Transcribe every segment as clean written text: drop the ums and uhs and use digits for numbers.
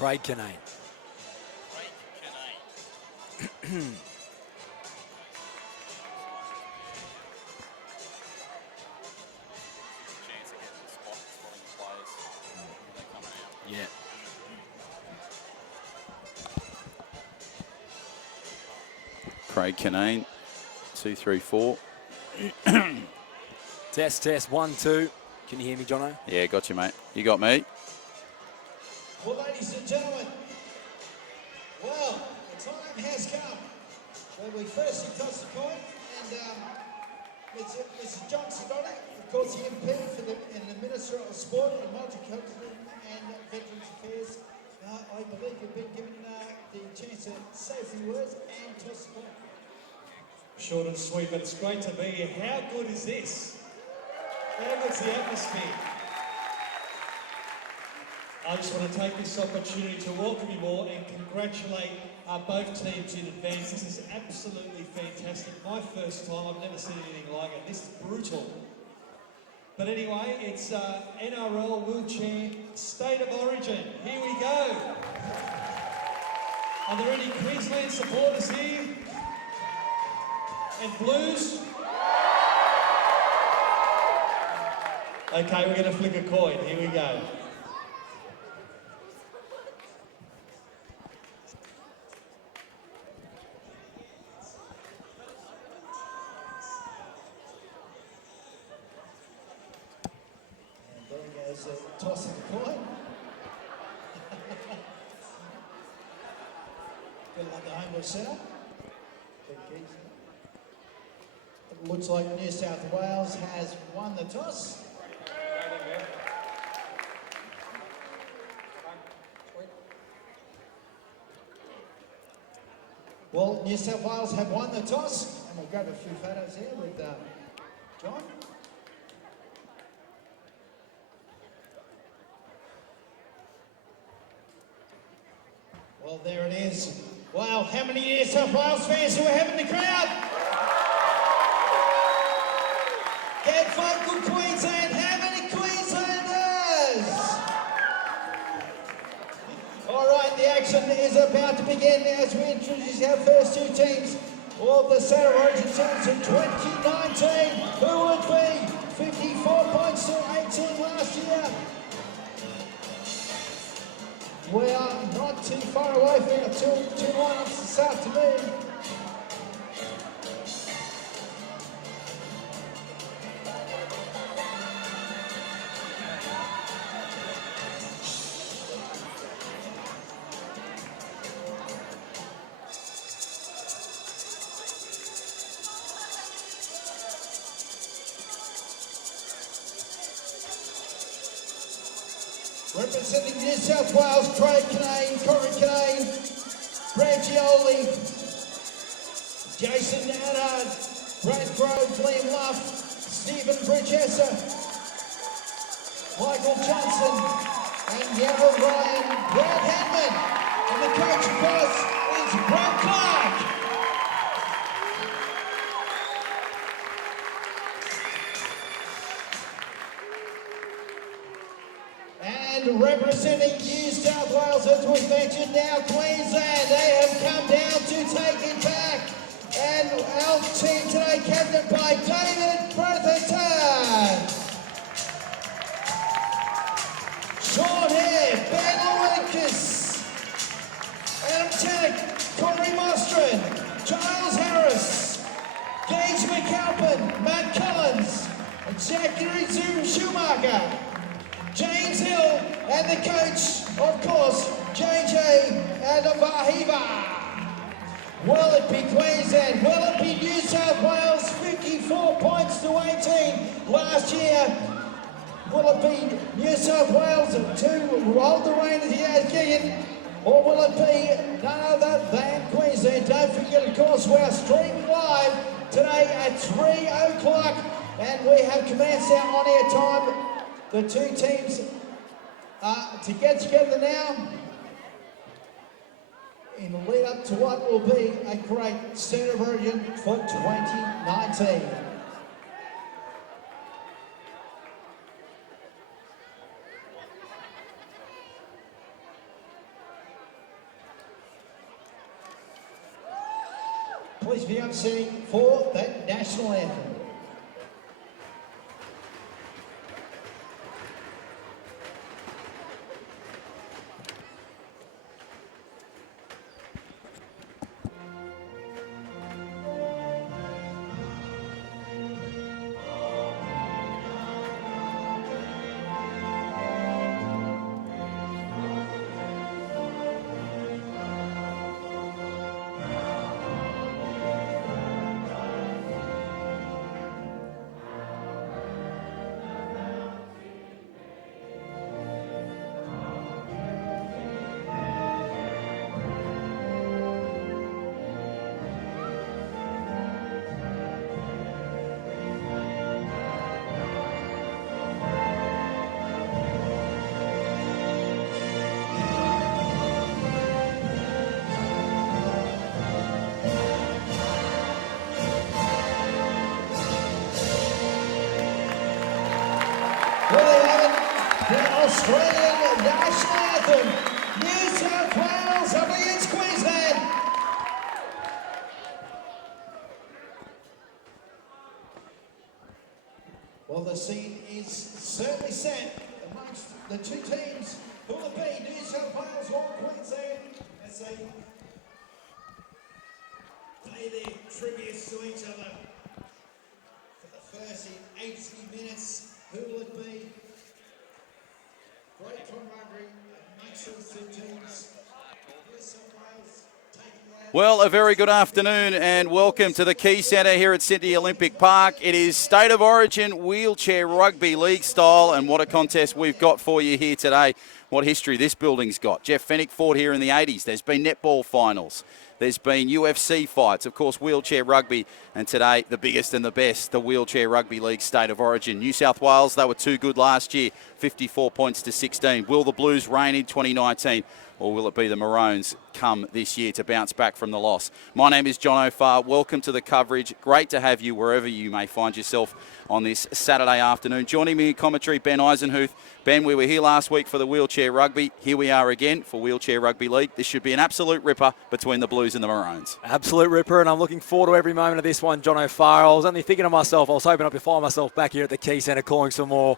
Craig Canane. Yeah. Craig Canane, 2, 3, 4. Test, 1, 2. Can you hear me, Jono? Yeah, got you, mate. You got me. Well, ladies and gentlemen, well, the time has come where we firstly toss the coin, and Mr. Johnson on it, of course, the MP and the Minister of Sport and Multicultural and Veterans Affairs. I believe you've been given the chance to say a few words and toss the coin. Short and sweet, but it's great to be here. How good is this? How good's the atmosphere? I just want to take this opportunity to welcome you all and congratulate both teams in advance. This is absolutely fantastic. My first time, I've never seen anything like it. This is brutal. But anyway, it's NRL Wheelchair State of Origin. Here we go. Are there any Queensland supporters here? And Blues? Okay, we're going to flick a coin. Here we go. Tossing the coin. Bit like the Homebush Centre. It looks like New South Wales has won the toss. Well, New South Wales have won the toss, and we'll grab a few photos here with John. Well, there it is. Wow, how many New South Wales fans do we have in the crowd? Get five good Queensland. How many Queenslanders? All right, the action is about to begin as we introduce our first two teams of the State of Origin teams in 2019. Who would be 54 points to 18 last year? We are not too far away from our two lineups this afternoon. Representing New South Wales, Craig Canane, Corey Canane, Brangioli, Jason Annard, Brad Grove, Liam Luff, Stephen Bridgesser, Michael Johnson, and Yarrow Ryan, Brad Hanman. And the coach, of course, is Brad Clark. And representing New South Wales, as was mentioned, now Queensland, they have come down to take it back. And our team today, captained by David Bretherton. Sean Hare, Ben Lucas, Adam Tannock, Corey Mostrin, Giles Harris, Gage McAlpin, Matt Collins, and Zachary Zoom Schumacher. James Hill, and the coach, of course, JJ Adavahiva. Will it be Queensland? Will it be New South Wales? 54 points to 18 last year. Will it be New South Wales to hold the reign of the again? Or will it be none other than Queensland? Don't forget, of course, we are streaming live today at 3 o'clock, and we have commenced our on-air time. The two teams to get together now in the lead up to what will be a great State of Origin for 2019. fiancé for that national anthem. The Australian national anthem, New South Wales up against Queensland. Well, the scene is certainly set amongst the two teams. Who will it be, New South Wales or Queensland? As they pay their tributes to each other for the first in 80 minutes. Who will it be? Great camaraderie amongst those two teams. New South Wales taking away. Well, a very good afternoon and welcome to the Key Centre here at Sydney Olympic Park. It is State of Origin Wheelchair Rugby League style, and what a contest we've got for you here today. What history this building's got. Jeff Fennick fought here in the 80s. There's been netball finals. There's been UFC fights, of course, wheelchair rugby, and today the biggest and the best, the Wheelchair Rugby League State of Origin. New South Wales, they were too good last year, 54 points to 16. Will the Blues reign in 2019, or will it be the Maroons come this year to bounce back from the loss? My name is John O'Farr. Welcome to the coverage. Great to have you wherever you may find yourself on this Saturday afternoon. Joining me in commentary, Ben Eisenhuth. Ben, we were here last week for the Wheelchair Rugby. Here we are again for Wheelchair Rugby League. This should be an absolute ripper between the Blues and the Maroons. Absolute ripper, and I'm looking forward to every moment of this one, John O'Farr. I was only thinking to myself, I was hoping I could find myself back here at the Key Centre calling some more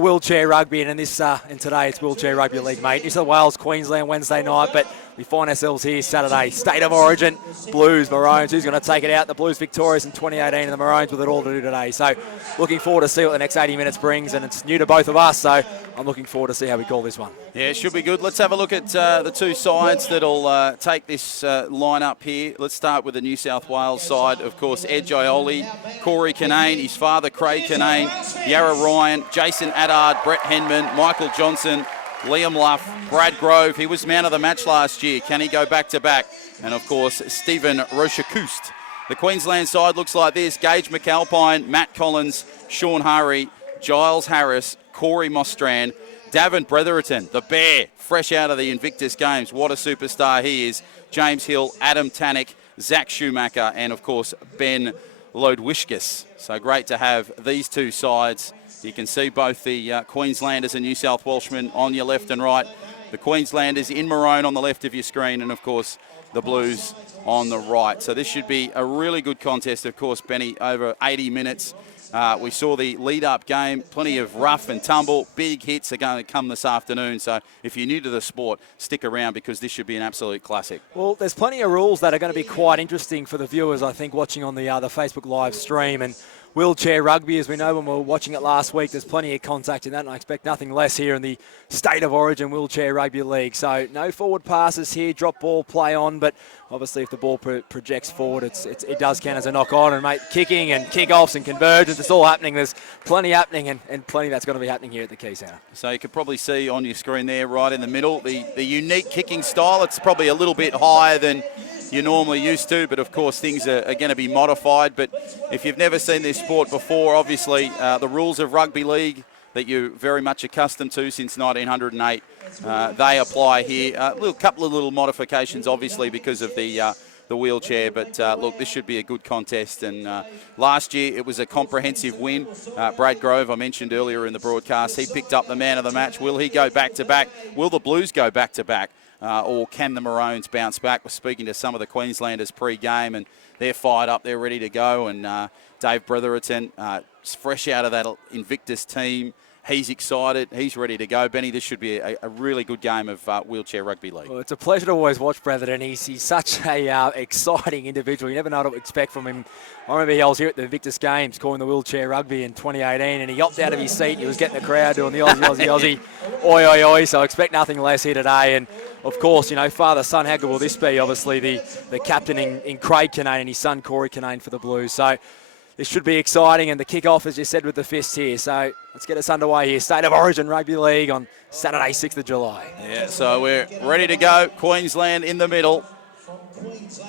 wheelchair rugby, and today it's Wheelchair Rugby League, mate. New South Wales, Queensland Wednesday night, but we find ourselves here Saturday. State of Origin, Blues, Maroons. Who's going to take it out? The Blues victorious in 2018 and the Maroons with it all to do today. So looking forward to see what the next 80 minutes brings, and it's new to both of us, so I'm looking forward to see how we call this one. Yeah, it should be good. Let's have a look at the two sides that'll take this line-up here. Let's start with the New South Wales side. Of course, Ed Gioli, Corey Kinane, his father Craig Kinane, Yarra Ryan, Jason Addard, Brett Henman, Michael Johnson, Liam Luff, Brad Grove. He was man of the match last year. Can he go back-to-back? And, of course, Stephen Rochakust. The Queensland side looks like this. Gage McAlpine, Matt Collins, Sean Hari, Giles Harris, Corey Mostrand, Davin Bretherton, the Bear, fresh out of the Invictus Games. What a superstar he is. James Hill, Adam Tannick, Zach Schumacher, and, of course, Ben Lodwishkis. So great to have these two sides. You can see both the Queenslanders and New South Welshmen on your left and right. The Queenslanders in maroon on the left of your screen, and, of course, the Blues on the right. So this should be a really good contest, of course, Benny, over 80 minutes. We saw the lead-up game, plenty of rough and tumble. Big hits are going to come this afternoon. So if you're new to the sport, stick around because this should be an absolute classic. Well, there's plenty of rules that are going to be quite interesting for the viewers, I think, watching on the Facebook live stream. And wheelchair rugby, as we know when we were watching it last week, there's plenty of contact in that, and I expect nothing less here in the State of Origin Wheelchair Rugby League. So no forward passes here, drop ball, play on, but obviously if the ball projects forward, it does count as a knock-on, and mate, kicking and kick-offs and convergence, it's all happening. There's plenty happening, and plenty that's going to be happening here at the Key Centre. So you can probably see on your screen there, right in the middle, the unique kicking style. It's probably a little bit higher than you're normally used to, but of course things are going to be modified. But if you've never seen this sport before, obviously the rules of rugby league that you're very much accustomed to since 1908, they apply here. A couple of little modifications, obviously, because of the wheelchair. But look, this should be a good contest. And last year it was a comprehensive win. Brad Grove, I mentioned earlier in the broadcast, he picked up the man of the match. Will he go back-to-back? Will the Blues go back-to-back? Or can the Maroons bounce back? We're speaking to some of the Queenslanders pre-game, and they're fired up. They're ready to go. And Dave Bretherton, fresh out of that Invictus team. He's excited. He's ready to go. Benny, this should be a really good game of wheelchair rugby league. Well, it's a pleasure to always watch Bretherton. He's such a exciting individual. You never know what to expect from him. I remember I was here at the Invictus Games calling the wheelchair rugby in 2018, and he hopped out of his seat. He was getting the crowd doing the Aussie. Oi, oi, oi. So I expect nothing less here today. And, of course, father-son, how good will this be? Obviously, the captain in Craig Kinane and his son Corey Kinane for the Blues. So this should be exciting, and the kick-off, as you said, with the fists here. So let's get us underway here. State of Origin Rugby League on Saturday, 6th of July. Yeah, so we're ready to go. Queensland in the middle.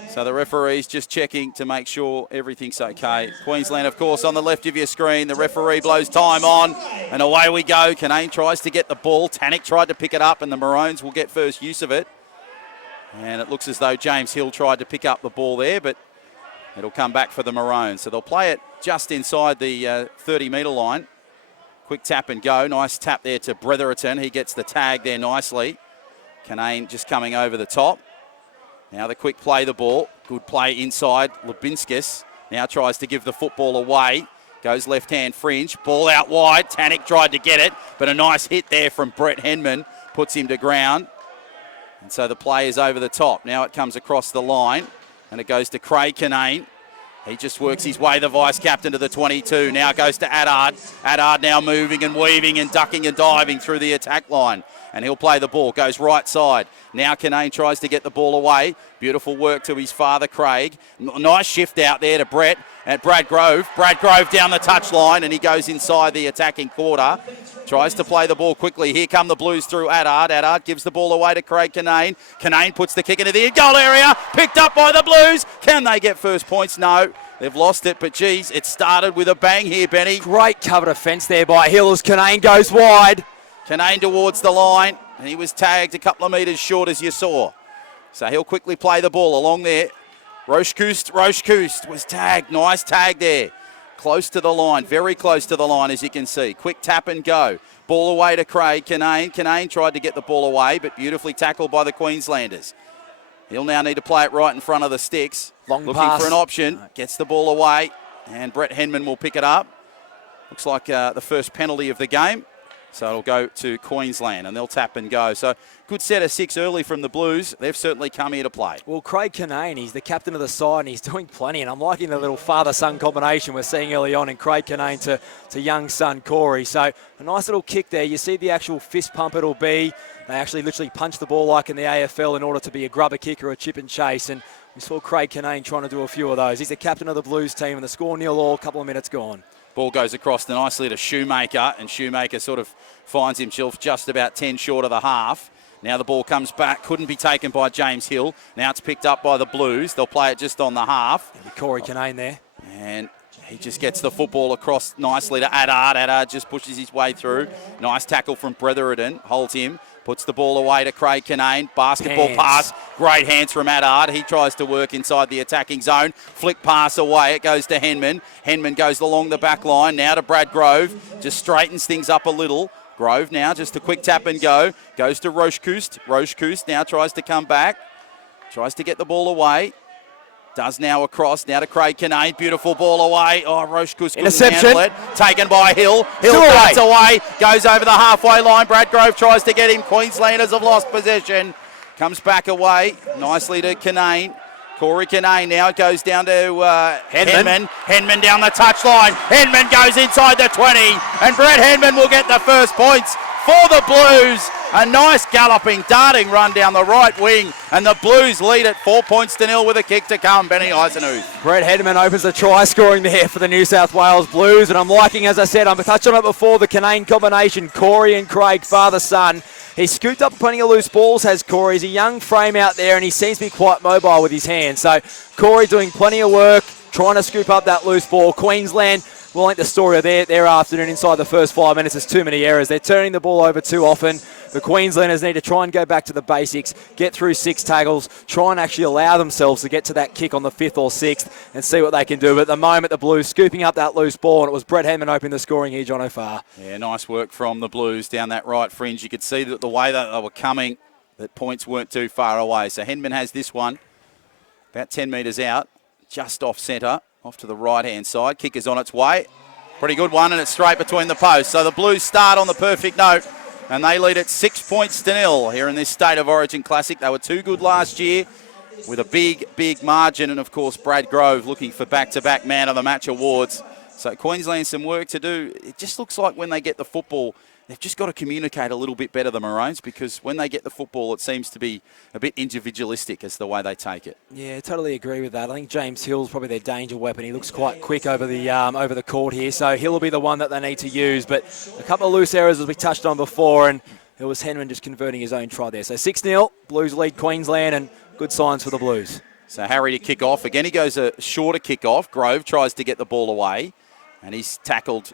So the referee's just checking to make sure everything's okay. Queensland, of course, on the left of your screen. The referee blows time on, and away we go. Kinane tries to get the ball. Tannick tried to pick it up, and the Maroons will get first use of it. And it looks as though James Hill tried to pick up the ball there, but it'll come back for the Maroons. So they'll play it just inside the 30-metre line. Quick tap and go. Nice tap there to Bretherton. He gets the tag there nicely. Kinane just coming over the top. Now the quick play the ball. Good play inside. Lubinskis now tries to give the football away. Goes left-hand fringe. Ball out wide. Tannick tried to get it, but a nice hit there from Brett Henman puts him to ground. And so the play is over the top. Now it comes across the line, and it goes to Craig Kinane. He just works his way, the vice-captain, to the 22. Now goes to Addard. Addard now moving and weaving and ducking and diving through the attack line. And he'll play the ball. Goes right side. Now Kinane tries to get the ball away. Beautiful work to his father, Craig. Nice shift out there to Brett at Brad Grove. Brad Grove down the touchline, and he goes inside the attacking quarter. Tries to play the ball quickly. Here come the Blues through Addard. Addard gives the ball away to Craig Kinane. Kinane puts the kick into the in-goal area. Picked up by the Blues. Can they get first points? No. They've lost it, but geez, it started with a bang here, Benny. Great covered offence there by Hill as Kinane goes wide. Kinane towards the line, and he was tagged a couple of metres short, as you saw. So he'll quickly play the ball along there. Rochkust was tagged. Nice tag there. Close to the line, very close to the line, as you can see. Quick tap and go. Ball away to Craig Kinane. Kinane tried to get the ball away, but beautifully tackled by the Queenslanders. He'll now need to play it right in front of the sticks. Long Looking pass. for an option. Gets the ball away, and Brett Henman will pick it up. Looks like the first penalty of the game. So it'll go to Queensland, and they'll tap and go. So good set of 6 early from the Blues. They've certainly come here to play. Well, Craig Kinane, he's the captain of the side, and he's doing plenty. And I'm liking the little father-son combination we're seeing early on in Craig Kinane to young son Corey. So a nice little kick there. You see the actual fist pump it'll be. They actually literally punch the ball like in the AFL in order to be a grubber kick or a chip and chase. And we saw Craig Kinane trying to do a few of those. He's the captain of the Blues team, and the score 0-0, a couple of minutes gone. Ball goes across nicely to Shoemaker, and Shoemaker sort of finds himself just about 10 short of the half. Now the ball comes back, couldn't be taken by James Hill. Now it's picked up by the Blues. They'll play it just on the half. Corey Kinane there. And he just gets the football across nicely to Addard. Addard just pushes his way through. Nice tackle from Bretherton, holds him. Puts the ball away to Craig Kinane. Basketball pass. Great hands from Addard. He tries to work inside the attacking zone. Flick pass away. It goes to Henman. Henman goes along the back line. Now to Brad Grove. Just straightens things up a little. Grove now just a quick tap and go. Goes to Rochkust. Rochkust now tries to come back. Tries to get the ball away. Does now across. Now to Craig Kinane. Beautiful ball away. Oh, Rochkust couldn't handle it. Taken by Hill. Hill cuts away. Goes over the halfway line. Brad Grove tries to get him. Queenslanders have lost possession. Comes back away. Nicely to Kinane. Corey Kinane now goes down to Henman. Henman down the touchline. Henman goes inside the 20. And Brett Henman will get the first points for the Blues. A nice galloping, darting run down the right wing. And the Blues lead at 4-0 with a kick to come. Benny Eisenhuth. Brett Henman opens the try scoring there for the New South Wales Blues. And I'm liking, as I said, I've touched on it before, the Kinane combination. Corey and Craig, father-son. He's scooped up plenty of loose balls, has Corey. He's a young frame out there, and he seems to be quite mobile with his hands. So Corey doing plenty of work, trying to scoop up that loose ball. Queensland will link the story of their afternoon inside the first 5 minutes. There's too many errors. They're turning the ball over too often. The Queenslanders need to try and go back to the basics, get through 6 tackles, try and actually allow themselves to get to that kick on the 5th or 6th and see what they can do. But at the moment, the Blues scooping up that loose ball, and it was Brett Henman opening the scoring here, John O'Farr. Yeah, nice work from the Blues down that right fringe. You could see that the way that they were coming, that points weren't too far away. So Henman has this one, about 10 metres out. just off centre, off to the right-hand side. Kick is on its way. Pretty good one, and it's straight between the posts. So the Blues start on the perfect note, and they lead at 6 points to 0 here in this State of Origin Classic. They were too good last year with a big margin, and of course Brad Grove looking for back-to-back Man of the Match awards. So Queensland some work to do. It just looks like when they get the football, they've just got to communicate a little bit better, the Maroons, because when they get the football, it seems to be a bit individualistic as the way they take it. Yeah, totally agree with that. I think James Hill's probably their danger weapon. He looks quite quick over the court here, so Hill will be the one that they need to use. But a couple of loose errors, as we touched on before, and it was Henman just converting his own try there. So 6-0, Blues lead Queensland, and good signs for the Blues. So Harry to kick off. Again, he goes a shorter kick off. Grove tries to get the ball away, and he's tackled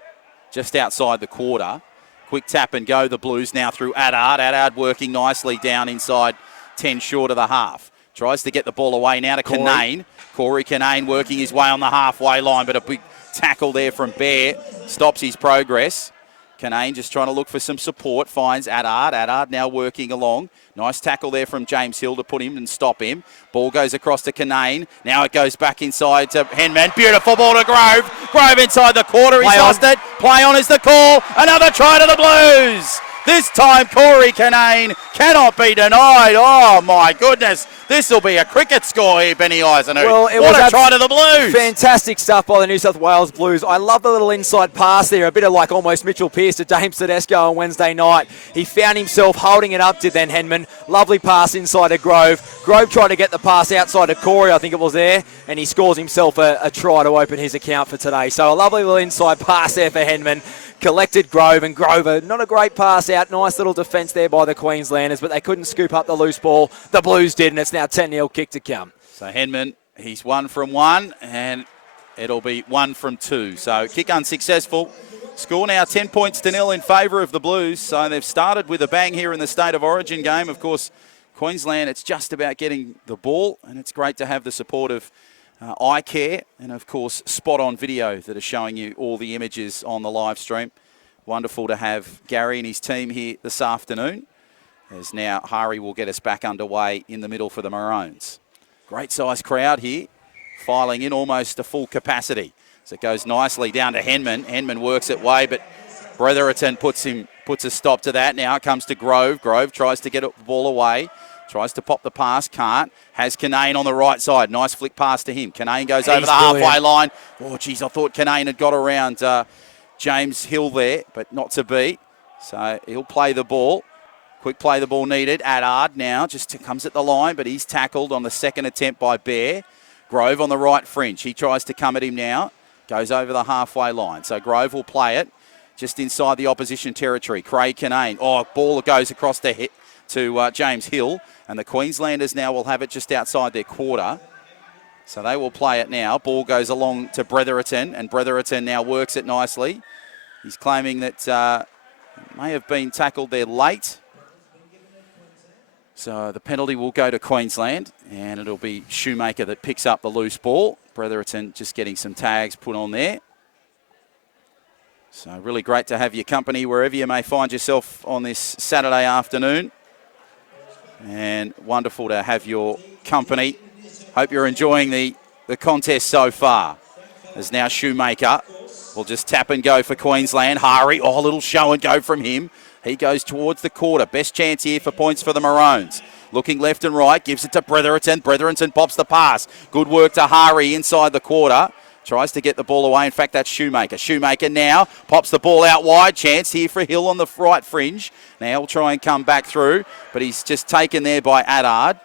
just outside the quarter. Quick tap and go, the Blues now through Addard. Addard working nicely down inside 10 short of the half. Tries to get the ball away now to Kinane. Corey Kinane working his way on the halfway line, but a big tackle there from Bear stops his progress. Kinane just trying to look for some support, finds Addard. Addard now working along. Nice tackle there from James Hill to put him and stop him. Ball goes across to Kinane. Now it goes back inside to Henman. Beautiful ball to Grove. Grove inside the quarter. He's lost it. Play on is the call. Another try to the Blues. This time Corey Kinane cannot be denied. Oh, my goodness. This will be a cricket score here, Benny Eisenhuth. Well, what a try to the Blues. Fantastic stuff by the New South Wales Blues. I love the little inside pass there, a bit of like almost Mitchell Pearce to James Tedesco on Wednesday night. He found himself holding it up to then Henman. Lovely pass inside to Grove. Grove tried to get the pass outside to Corey, I think it was there, and he scores himself a try to open his account for today. So a lovely little inside pass there for Henman. Collected Grove, and Grover, not a great pass out. Nice little defence there by the Queenslanders, but they couldn't scoop up the loose ball. The Blues did, and it's now 10-0 kick to come. So Henman, he's 1 from 1, and it'll be 1 from 2. So kick unsuccessful. Score now 10 points to 0 in favour of the Blues. So they've started with a bang here in the State of Origin game. Of course, Queensland, it's just about getting the ball, and it's great to have the support of eye care and, of course, spot-on video that are showing you all the images on the live stream. Wonderful to have Gary and his team here this afternoon, as now Hari will get us back underway in the middle for the Maroons. Great size crowd here, filing in almost to full capacity. So it goes nicely down to Henman. Henman works it way, but Bretherton puts a stop to that. Now it comes to Grove. Grove tries to get the ball away. Tries to pop the pass, can't. Has Kinane on the right side. Nice flick pass to him. Kinane goes over the halfway line. Oh, geez, I thought Kinane had got around James Hill there, but not to be. So he'll play the ball. Quick play the ball needed. Addard now just comes at the line, but he's tackled on the second attempt by Bear. Grove on the right fringe. He tries to come at him now. Goes over the halfway line. So Grove will play it just inside the opposition territory. Craig Kinane. Oh, ball goes across the hit to James Hill. And the Queenslanders now will have it just outside their quarter. So they will play it now. Ball goes along to Bretherton, and Bretherton now works it nicely. He's claiming that may have been tackled there late. So the penalty will go to Queensland, and it'll be Shoemaker that picks up the loose ball. Bretherton just getting some tags put on there. So really great to have your company wherever you may find yourself on this Saturday afternoon. And wonderful to have your company. Hope you're enjoying the contest so far. As now Shoemaker will just tap and go for Queensland. Hari, a little show and go from him. He goes towards the quarter. Best chance here for points for the Maroons. Looking left and right, gives it to Bretherton. Bretherton pops the pass. Good work to Hari inside the quarter. Tries to get the ball away. In fact, that's Shoemaker. Shoemaker now pops the ball out wide. Chance here for Hill on the right fringe. Now he'll try and come back through, but he's just taken there by Addard.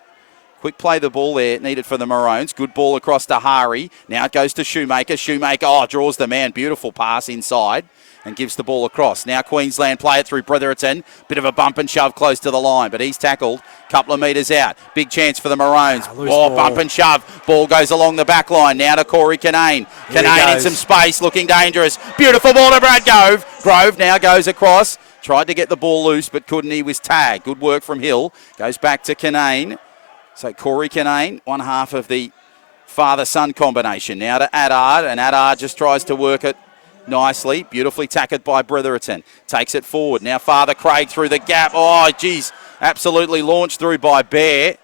Quick play the ball there, needed for the Maroons. Good ball across to Hari. Now it goes to Shoemaker. Shoemaker, draws the man. Beautiful pass inside and gives the ball across. Now Queensland play it through Bretherton. Bit of a bump and shove close to the line, but he's tackled. Couple of metres out. Big chance for the Maroons. Bump and shove. Ball goes along the back line. Now to Corey Kinane. Kinane in some space, looking dangerous. Beautiful ball to Brad Grove. Grove now goes across. Tried to get the ball loose, but couldn't. He was tagged. Good work from Hill. Goes back to Kinane. So Corey Kinane, one half of the father-son combination. Now to Addard, and Addard just tries to work it nicely. Beautifully tackled by Bretherton. Takes it forward. Now Father Craig through the gap. Oh, geez. Absolutely launched through by Bear.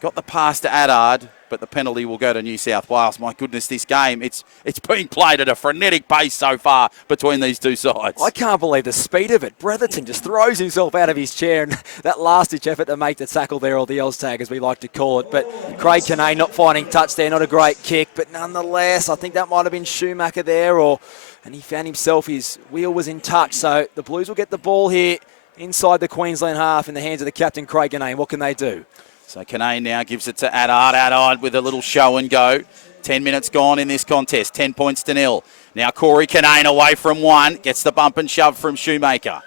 Got the pass to Addard. but the penalty will go to New South Wales. My goodness, this game, it's being played at a frenetic pace so far between these two sides. I can't believe the speed of it. Bretherton just throws himself out of his chair, and that last-ditch effort to make the tackle there, or the Oz-tag as we like to call it. But Craig Kinane not finding touch there, not a great kick, but nonetheless, I think that might have been Schumacher there, and he found himself, his wheel was in touch. So the Blues will get the ball here inside the Queensland half in the hands of the captain, Craig Kinane. What can they do? So Kinane now gives it to Adard. Adard with a little show and go. 10 minutes gone in this contest. 10 points to 0. Now Corey Kinane away from one. Gets the bump and shove from Shoemaker.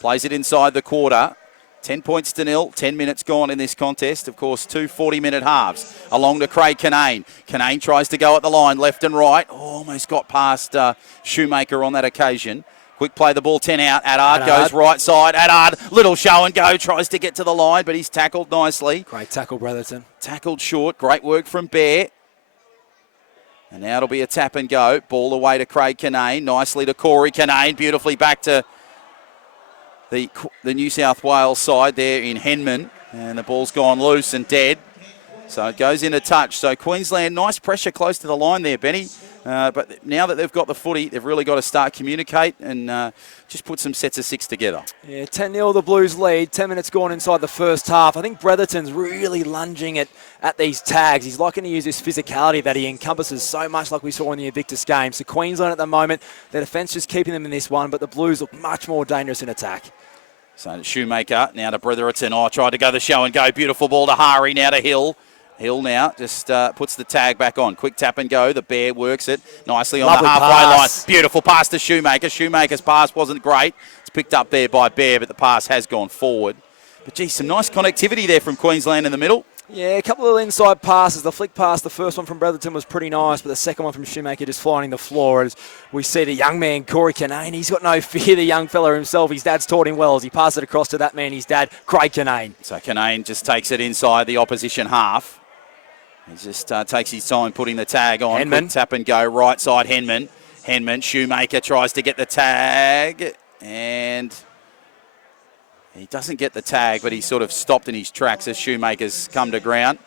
Plays it inside the quarter. 10 points to 0. 10 minutes gone in this contest. Of course, 2 40-minute halves. Along to Craig Kinane. Kinane tries to go at the line, left and right. Oh, almost got past Shoemaker on that occasion. Quick play the ball, 10 out. Adard goes right side. Adard, little show and go. Tries to get to the line, but he's tackled nicely. Great tackle, Bretherton. Tackled short. Great work from Bear. And now it'll be a tap and go. Ball away to Craig Kinane. Nicely to Corey Kinane. Beautifully back to the New South Wales side there in Henman. And the ball's gone loose and dead. So it goes into touch. So Queensland, nice pressure close to the line there, Benny. But now that they've got the footy, they've really got to start communicate and just put some sets of 6 together. Yeah, 10-0 the Blues lead. 10 minutes gone inside the first half. I think Bretherton's really lunging at these tags. He's liking to use this physicality that he encompasses so much like we saw in the Invictus game. So Queensland at the moment, their defence just keeping them in this one, but the Blues look much more dangerous in attack. So Shoemaker now to Bretherton. Tried to go the show and go. Beautiful ball to Hari, now to Hill. Hill now just puts the tag back on. Quick tap and go. The Bear works it nicely on the halfway line. Beautiful pass to Shoemaker. Shoemaker's pass wasn't great. It's picked up there by Bear, but the pass has gone forward. But, geez, some nice connectivity there from Queensland in the middle. Yeah, a couple of inside passes. The flick pass, the first one from Bretherton was pretty nice, but the second one from Shoemaker just flying the floor. As we see the young man, Corey Kinane, he's got no fear, the young fella himself. His dad's taught him well as he passed it across to that man, his dad, Craig Kinane. So Kinane just takes it inside the opposition half. He just takes his time putting the tag on. Henman. Quick tap and go, right side Henman. Henman, Shoemaker tries to get the tag, and he doesn't get the tag, but he's sort of stopped in his tracks as Shoemaker's come to ground.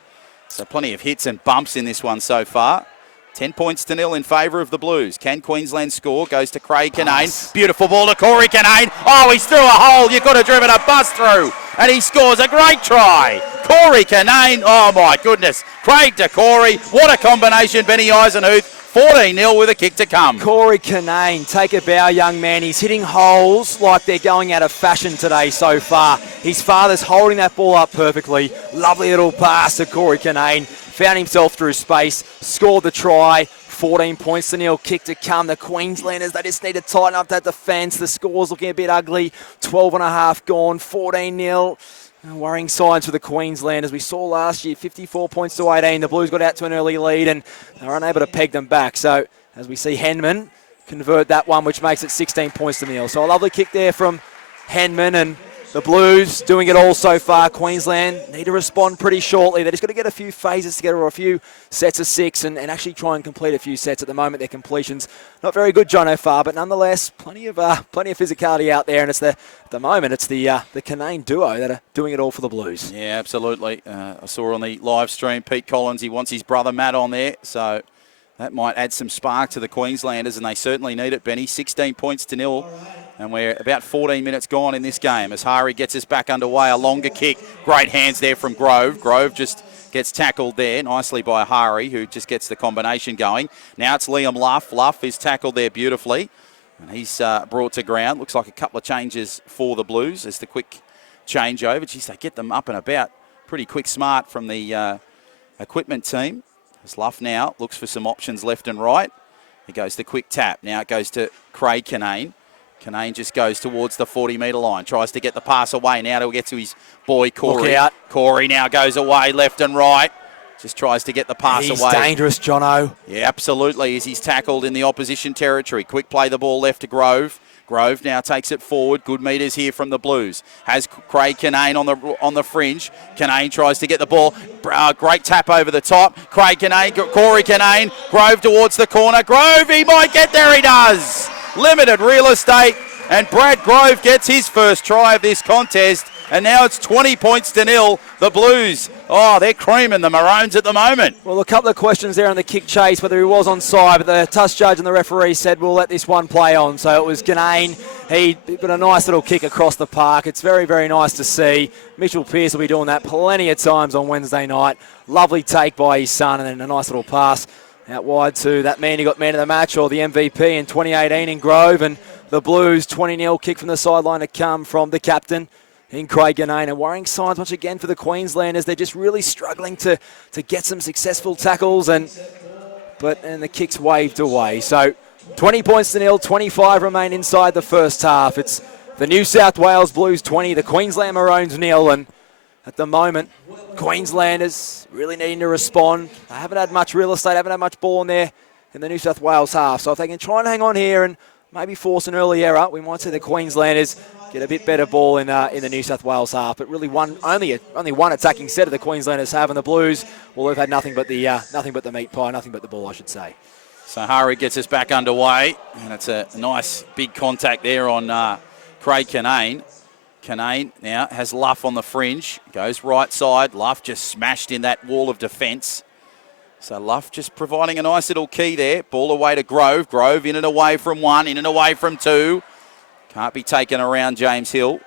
So plenty of hits and bumps in this one so far. 10 points to 0 in favour of the Blues. Can Queensland score? Goes to Craig Kinane. Beautiful ball to Corey Kinane. Oh, he's through a hole. You could have driven a bus through. And he scores a great try. Corey Kinane. Oh, my goodness. Craig to Corey. What a combination. Benny Eisenhuth. 14-0 with a kick to come. Corey Kinane, take a bow, young man. He's hitting holes like they're going out of fashion today so far. His father's holding that ball up perfectly. Lovely little pass to Corey Kinane. Found himself through space, scored the try. 14 points to 0, kick to come. The Queenslanders, they just need to tighten up that defence. The score's looking a bit ugly. 12.5 gone, 14-0. Worrying signs for the Queenslanders. We saw last year 54 points to 18. The Blues got out to an early lead and they were unable to peg them back. So as we see Henman convert that one, which makes it 16 points to 0. So a lovely kick there from Henman, and the Blues doing it all so far. Queensland need to respond pretty shortly. They just got to get a few phases together or a few sets of 6 and actually try and complete a few sets. At the moment, their completion's not very good, John O'Farr, but nonetheless, plenty of physicality out there. And it's at the moment, it's the Kinane duo that are doing it all for the Blues. Yeah, absolutely. I saw on the live stream, Pete Collins, he wants his brother Matt on there. So that might add some spark to the Queenslanders, and they certainly need it, Benny. 16 points to 0. And we're about 14 minutes gone in this game as Hari gets us back underway. A longer kick. Great hands there from Grove. Grove just gets tackled there nicely by Hari, who just gets the combination going. Now it's Liam Luff. Luff is tackled there beautifully. And he's brought to ground. Looks like a couple of changes for the Blues as the quick changeover. Geez, they get them up and about pretty quick smart from the equipment team. As Luff now looks for some options left and right. He goes the quick tap. Now it goes to Craig Kinane. Kinane just goes towards the 40-metre line. Tries to get the pass away. Now to get to his boy, Corey. Look out. Corey now goes away left and right. Just tries to get the pass away. He's dangerous, Jono. Yeah, absolutely, as he's tackled in the opposition territory. Quick play the ball left to Grove. Grove now takes it forward. Good meters here from the Blues. Has Craig Kinane on the fringe. Kinane tries to get the ball. Great tap over the top. Craig Kinane, Corey Kinane. Grove towards the corner. Grove, he might get there. He does. Limited real estate. And Brad Grove gets his first try of this contest. And now it's 20 points to 0. The Blues, they're creaming the Maroons at the moment. Well, a couple of questions there on the kick chase, whether he was onside, but the touch judge and the referee said we'll let this one play on. So it was Ganane. He got a nice little kick across the park. It's very, very nice to see. Mitchell Pearce will be doing that plenty of times on Wednesday night. Lovely take by his son, and then a nice little pass out wide to that man who got man of the match, or the MVP in 2018 in Grove. And the Blues, 20-0 kick from the sideline to come from the captain in Craig Ganane. And worrying signs once again for the Queenslanders. They're just really struggling to get some successful tackles, and the kick's waved away. So 20 points to 0, 25 remain inside the first half. It's the New South Wales Blues 20, the Queensland Maroons 0, and at the moment, Queenslanders really needing to respond. They haven't had much real estate, haven't had much ball in there in the New South Wales half. So if they can try and hang on here and maybe force an early error, we might see the Queenslanders get a bit better ball in the New South Wales half. But really, only one attacking set of the Queenslanders have, and the Blues, well, they've had nothing but the meat pie, nothing but the ball, I should say. So Hari gets us back underway, and it's a nice big contact there on Craig Ganane. Ganane now has Luff on the fringe, goes right side. Luff just smashed in that wall of defence. So Luff just providing a nice little key there. Ball away to Grove. Grove in and away from one, in and away from two. Can't be taken around James Hill.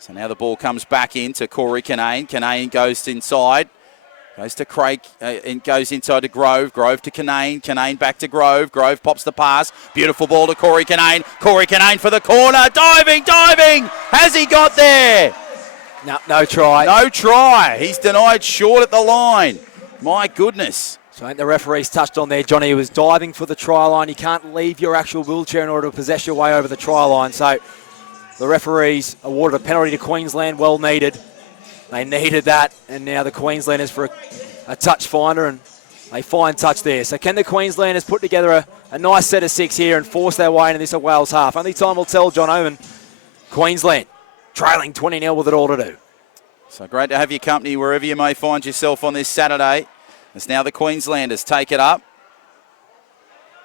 So now the ball comes back in to Corey Ganane. Ganane goes inside. Goes to Craig and goes inside to Grove. Grove to Ganane. Ganane back to Grove. Grove pops the pass. Beautiful ball to Corey Ganane. Corey Ganane for the corner. Diving. Has he got there? No try. No try. He's denied short at the line. My goodness. So I think the referee's touched on there, Johnny. He was diving for the try line. You can't leave your actual wheelchair in order to possess your way over the try line. So the referees awarded a penalty to Queensland, well needed. They needed that, and now the Queenslanders for a touch finder, and a fine touch there. So can the Queenslanders put together a nice set of 6 here and force their way into this Wales half? Only time will tell, John Owen. Queensland trailing 20-0 with it all to do. So great to have your company wherever you may find yourself on this Saturday. As now the Queenslanders take it up.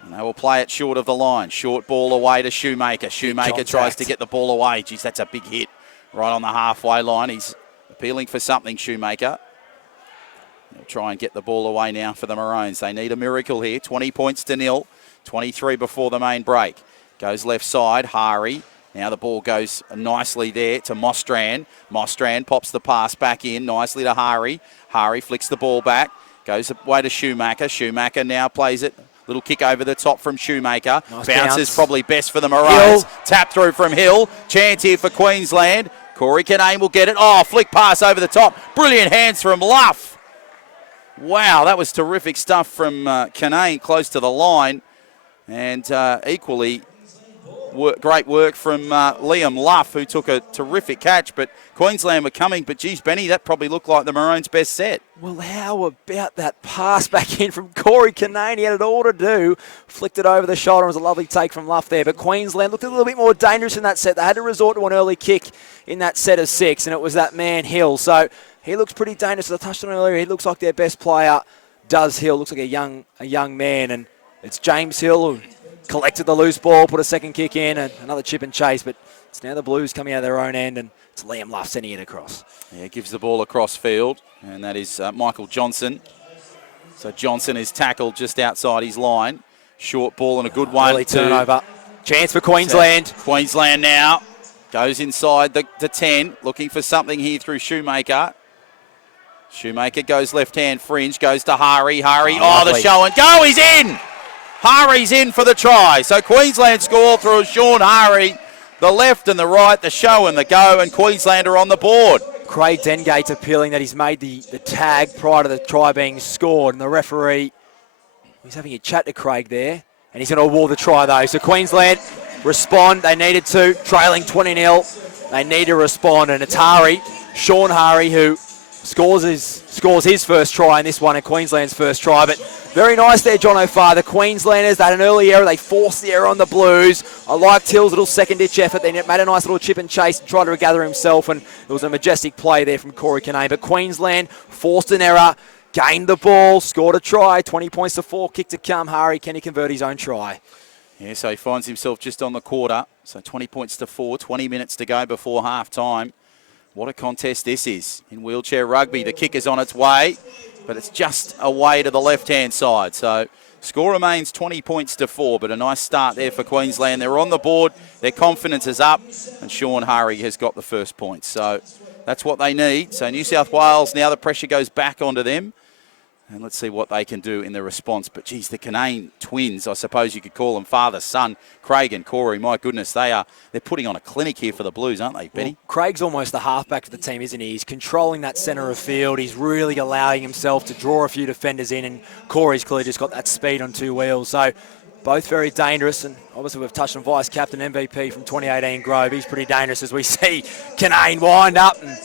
And they will play it short of the line. Short ball away to Shoemaker. Shoemaker tries to get the ball away. Geez, that's a big hit right on the halfway line. He's appealing for something, Shoemaker. They'll try and get the ball away now for the Maroons. They need a miracle here. 20 points to 0. 23 before the main break. Goes left side, Hari. Now the ball goes nicely there to Mostrand. Mostrand pops the pass back in nicely to Hari. Hari flicks the ball back. Goes away to Shoemaker. Shoemaker now plays it. Little kick over the top from Shoemaker. Nice Bounces bounce. probably best for the Maroons. Hill. Tap through from Hill. Chance here for Queensland. Corey Ganane will get it. Oh, flick pass over the top. Brilliant hands from Luff. Wow, that was terrific stuff from Ganane close to the line. And equally great work from Liam Luff, who took a terrific catch. But Queensland were coming. But, geez, Benny, that probably looked like the Maroons' best set. Well, how about that pass back in from Corey Ganane? He had it all to do. Flicked it over the shoulder. It was a lovely take from Luff there. But Queensland looked a little bit more dangerous in that set. They had to resort to an early kick in that set of 6, and it was that man Hill. So he looks pretty dangerous. As I touched on earlier, he looks like their best player. Does Hill. Looks like a young man. And it's James Hill who collected the loose ball, put a second kick in, and another chip and chase. But it's now the Blues coming out of their own end, and it's Liam Luff sending it across. Yeah, gives the ball across field, and that is Michael Johnson. So Johnson is tackled just outside his line. Short ball and a good one. Early turnover. Chance for Queensland. Queensland now goes inside the 10, looking for something here through Shoemaker. Shoemaker goes left-hand fringe, goes to Hari. Hari, the show and go, he's in! Hari's in for the try. So Queensland score through Sean Hari. The left and the right, the show and the go, and Queensland are on the board. Craig Dengate's appealing that he's made the tag prior to the try being scored, and the referee, he's having a chat to Craig there, and he's going to award the try though. So Queensland respond. They needed to, trailing 20-0. They need to respond, and it's Hari, Sean Hari, who scores his first try in this one, and Queensland's first try. But very nice there, John O'Farr. The Queenslanders, they had an early error. They forced the error on the Blues. I liked Hill's little second-ditch effort. They made a nice little chip and chase and tried to regather himself, and it was a majestic play there from Corey Ganane. But Queensland forced an error, gained the ball, scored a try, 20 points to 4, kick to come. Hari, can he convert his own try? Yeah, so he finds himself just on the quarter. So 20 points to 4, 20 minutes to go before half-time. What a contest this is in wheelchair rugby. The kick is on its way, but it's just away to the left-hand side. So score remains 20 points to 4, but a nice start there for Queensland. They're on the board. Their confidence is up, and Sean Hurry has got the first point. So that's what they need. So New South Wales, now the pressure goes back onto them. And let's see what they can do in the response. But, geez, the Canane twins, I suppose you could call them father, son, Craig and Corey. My goodness, they're putting on a clinic here for the Blues, aren't they, Benny? Well, Craig's almost the halfback of the team, isn't he? He's controlling that centre of field. He's really allowing himself to draw a few defenders in, and Corey's clearly just got that speed on 2 wheels. So both very dangerous, and obviously we've touched on vice-captain MVP from 2018, Grove. He's pretty dangerous as we see Canane wind up and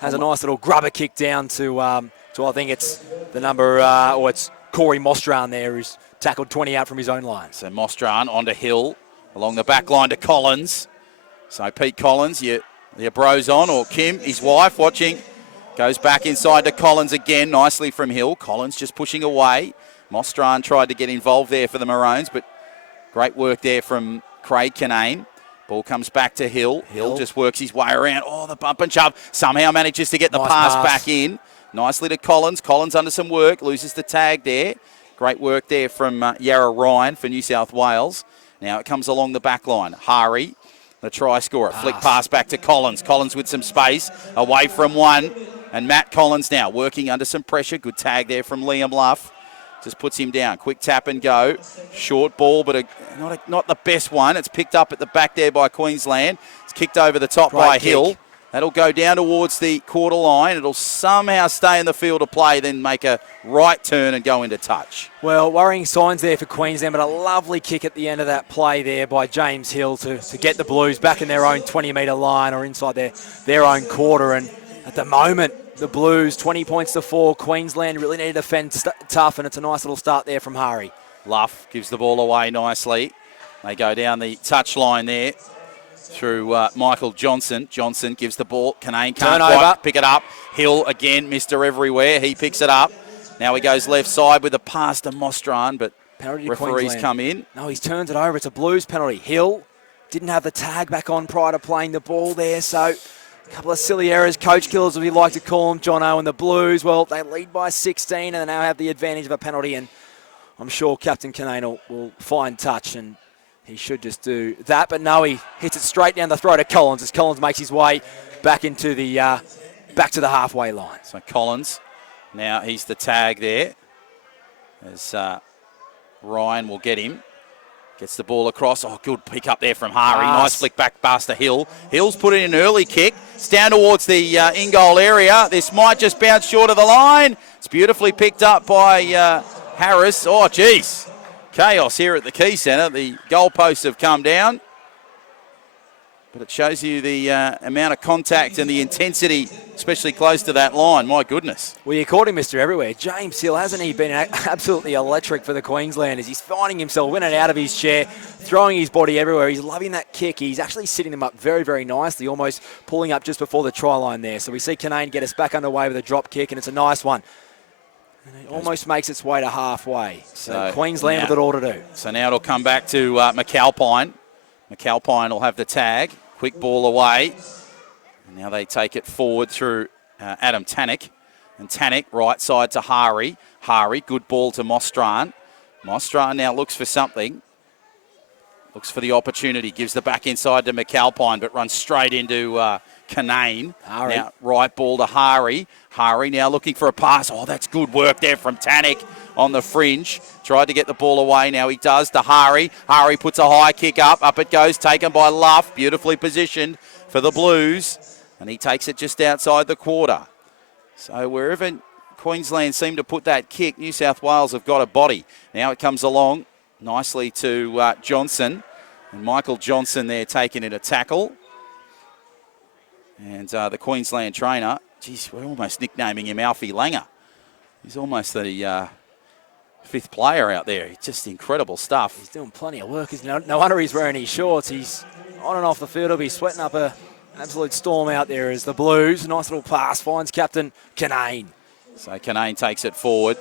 has a nice little grubber kick down to I think it's the number, or it's Corey Mostran there, who's tackled 20 out from his own line. So Mostran onto Hill, along the back line to Collins. So Pete Collins, your bro's on, or Kim, his wife, watching. Goes back inside to Collins again, nicely from Hill. Collins just pushing away. Mostran tried to get involved there for the Maroons, but great work there from Craig Canane. Ball comes back to Hill. Hill just works his way around. Oh, the bump and shove. Somehow manages to get the pass back in. Nicely to Collins. Collins under some work. Loses the tag there. Great work there from Yarra Ryan for New South Wales. Now it comes along the back line. Hari, the try scorer. Flick pass back to Collins. Collins with some space. Away from one. And Matt Collins now working under some pressure. Good tag there from Liam Luff. Just puts him down. Quick tap and go. Short ball, but not the best one. It's picked up at the back there by Queensland. It's kicked over the top by Hill. That'll go down towards the quarter line. It'll somehow stay in the field of play, then make a right turn and go into touch. Well, worrying signs there for Queensland, but a lovely kick at the end of that play there by James Hill to get the Blues back in their own 20-metre line or inside their own quarter. And at the moment, the Blues, 20 points to 4. Queensland really need to defend tough, and it's a nice little start there from Hari. Luff gives the ball away nicely. They go down the touch line there through Michael Johnson. Johnson gives the ball. Canane can't quite pick it up. Hill again, Mr. Everywhere. He picks it up. Now he goes left side with a pass to Mostran, but penalty to referees Queensland. come in. No, he's turned it over. It's a Blues penalty. Hill didn't have the tag back on prior to playing the ball there, so a couple of silly errors. Coach killers, as we like to call them. Jono and the Blues, well, they lead by 16 and they now have the advantage of a penalty, and I'm sure Captain Canane will find touch, and he should just do that. But no, he hits it straight down the throat of Collins as Collins makes his way back into the back to the halfway line. So Collins, now he's the tag there as Ryan will get him. Gets the ball across. Oh, good pick up there from Hari. Nice flick back past to Hill. Hill's put in an early kick. It's down towards the in-goal area. This might just bounce short of the line. It's beautifully picked up by Harris. Oh, geez. Chaos here at the Key Centre. The goalposts have come down. But it shows you the amount of contact and the intensity, especially close to that line. My goodness. Well, you caught him, Mr. Everywhere. James Hill, hasn't he been absolutely electric for the Queenslanders? He's finding himself in and out of his chair, throwing his body everywhere. He's loving that kick. He's actually sitting them up very, very nicely, almost pulling up just before the try line there. So we see Canane get us back underway with a drop kick, and it's a nice one. And it almost makes its way to halfway. So Queensland with it all to do. So now it'll come back to McAlpine. McAlpine will have the tag. Quick ball away. And now they take it forward through Adam Tannock. And Tannock right side to Hari. Hari, good ball to Mostran. Mostran now looks for something. Looks for the opportunity. Gives the back inside to McAlpine, but runs straight into Canane. Hari. Now right ball to Hari. Hari now looking for a pass. Oh, that's good work there from Tannock on the fringe. Tried to get the ball away. Now he does to Hari. Hari puts a high kick up. Up it goes. Taken by Luff. Beautifully positioned for the Blues. And he takes it just outside the quarter. So wherever Queensland seem to put that kick, New South Wales have got a body. Now it comes along nicely to Johnson. And Michael Johnson there taking it a tackle. And the Queensland trainer, geez, we're almost nicknaming him Alfie Langer. He's almost the fifth player out there. It's just incredible stuff. He's doing plenty of work. No wonder he's wearing his shorts. He's on and off the field. He'll be sweating up an absolute storm out there as the Blues. Nice little pass finds Captain Canane. So Canane takes it forward.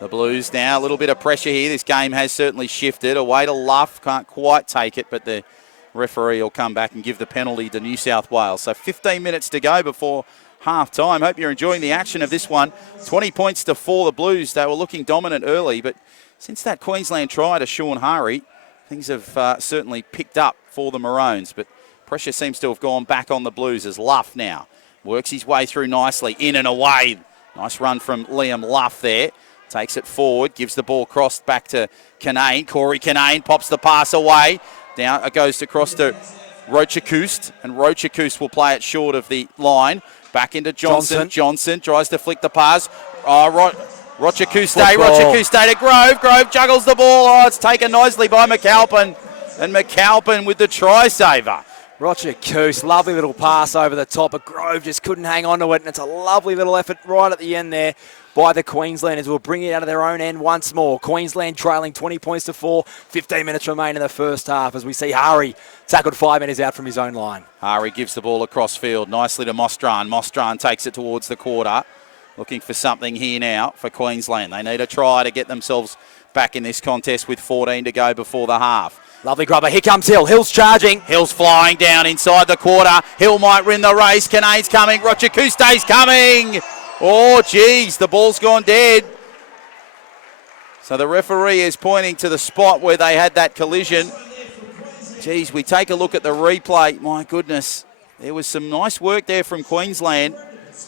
The Blues now, a little bit of pressure here. This game has certainly shifted. Away to Luff, can't quite take it, but the referee will come back and give the penalty to New South Wales. So 15 minutes to go before half-time. Hope you're enjoying the action of this one. 20 points to 4, the Blues. They were looking dominant early, but since that Queensland try to Sean Hari, things have certainly picked up for the Maroons, but pressure seems to have gone back on the Blues as Luff now works his way through nicely, in and away. Nice run from Liam Luff there. Takes it forward, gives the ball crossed back to Kinane. Corey Kinane pops the pass away. Now it goes across to Rochakust, and Rochakust will play it short of the line. Back into Johnson. Johnson tries to flick the pass. Rochakust to Grove. Grove juggles the ball. Oh, it's taken nicely by McAlpin. And McAlpin with the try saver. Rochakust, lovely little pass over the top, but Grove just couldn't hang on to it, and it's a lovely little effort right at the end there by the Queenslanders, who will bring it out of their own end once more. Queensland trailing 20 points to 4, 15 minutes remain in the first half as we see Hari tackled 5 metres out from his own line. Hari gives the ball across field nicely to Mostran. Mostran takes it towards the quarter, looking for something here now for Queensland. They need a try to get themselves back in this contest with 14 to go before the half. Lovely grubber. Here comes Hill. Hill's charging. Hill's flying down inside the quarter. Hill might win the race. Kinane's coming. Rochakuste's coming. Oh, geez, the ball's gone dead. So the referee is pointing to the spot where they had that collision. Geez, we take a look at the replay. My goodness, there was some nice work there from Queensland.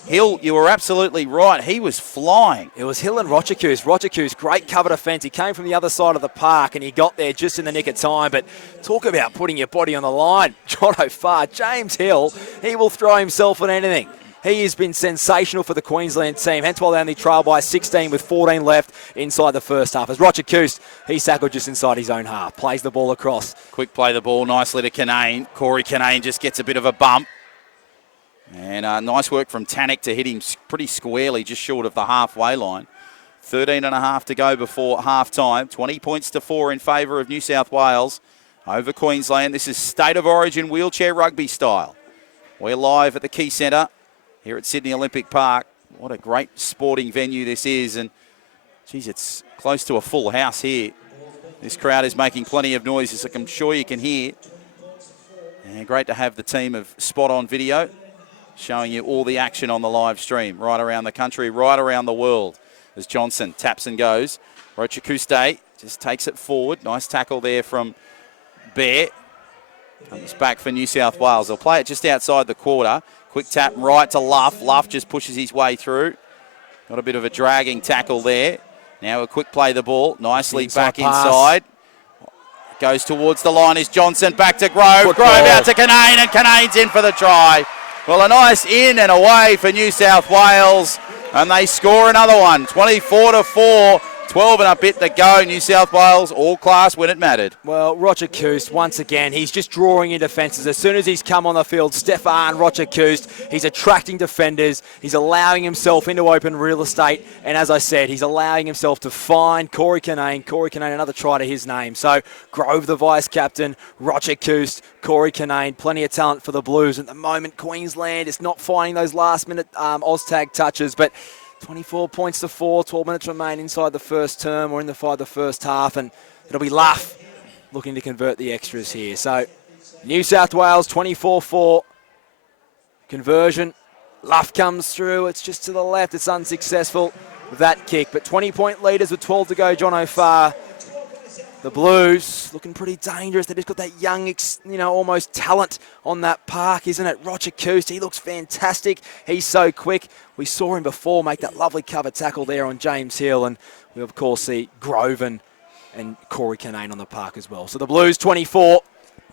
Hill, you were absolutely right. He was flying. It was Hill and Rochakust. Rochakust, great cover defence. He came from the other side of the park and he got there just in the nick of time. But talk about putting your body on the line. John O'Farr, James Hill, he will throw himself at anything. He has been sensational for the Queensland team, hence why they only trail by 16 with 14 left inside the first half. As Rochakust, he's tackled just inside his own half, plays the ball across. Quick play the ball nicely to Kinane. Corey Kinane just gets a bit of a bump. And nice work from Tannick to hit him pretty squarely, just short of the halfway line. 13 and a half to go before half-time. 20 points to 4 in favour of New South Wales over Queensland. This is State of Origin wheelchair rugby style. We're live at the Key Centre here at Sydney Olympic Park. What a great sporting venue this is. And, geez, it's close to a full house here. This crowd is making plenty of noise, as I'm sure you can hear. And great to have the team of Spot On Video showing you all the action on the live stream right around the country, right around the world. As Johnson taps and goes. Rochakuste just takes it forward. Nice tackle there from Bear. Comes back for New South Wales. They'll play it just outside the quarter. Quick tap right to Luff. Luff just pushes his way through. Got a bit of a dragging tackle there. Now a quick play the ball. Nicely back inside. Goes towards the line is Johnson. Back to Grove. Grove out to Kinane, and Kinane's in for the try. Well, a nice in and away for New South Wales. And they score another one. 24-4. 12 and a bit to go. New South Wales, all class when it mattered. Well, Rochakust, once again, he's just drawing in defences. As soon as he's come on the field, Stefan Rochakust, he's attracting defenders. He's allowing himself into open real estate. And as I said, he's allowing himself to find Corey Kinane. Corey Kinane, another try to his name. So Grove, the vice-captain, Rochakust, Corey Kinane, plenty of talent for the Blues. At the moment, Queensland is not finding those last-minute Oztag touches, but 24 points to 4, 12 minutes remain inside the first term or inside the first half, and it'll be Luff looking to convert the extras here. So New South Wales 24-4 conversion. Luff comes through. It's just to the left. It's unsuccessful with that kick, but 20-point leaders with 12 to go. John O'Farr. The Blues looking pretty dangerous. They just got that young, almost talent on that park, isn't it? Rochakust, he looks fantastic. He's so quick. We saw him before make that lovely cover tackle there on James Hill. And we, of course, see Groven and Corey Kinane on the park as well. So the Blues 24,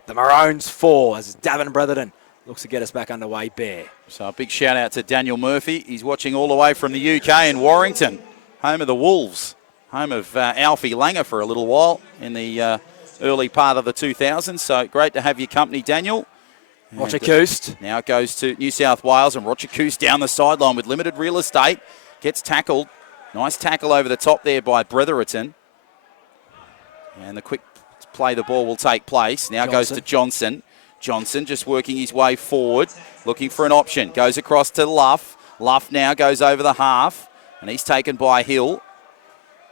the Maroons 4, as Davin Bretherton looks to get us back underway. Bear. So a big shout out to Daniel Murphy. He's watching all the way from the UK in Warrington, home of the Wolves. Home of Alfie Langer for a little while in the early part of the 2000s. So great to have your company, Daniel. Rochakust. Now it goes to New South Wales, and Rochakust down the sideline with limited real estate. Gets tackled. Nice tackle over the top there by Bretherton. And the quick play the ball will take place. Now goes to Johnson. Johnson just working his way forward, looking for an option. Goes across to Luff. Luff now goes over the half, and he's taken by Hill.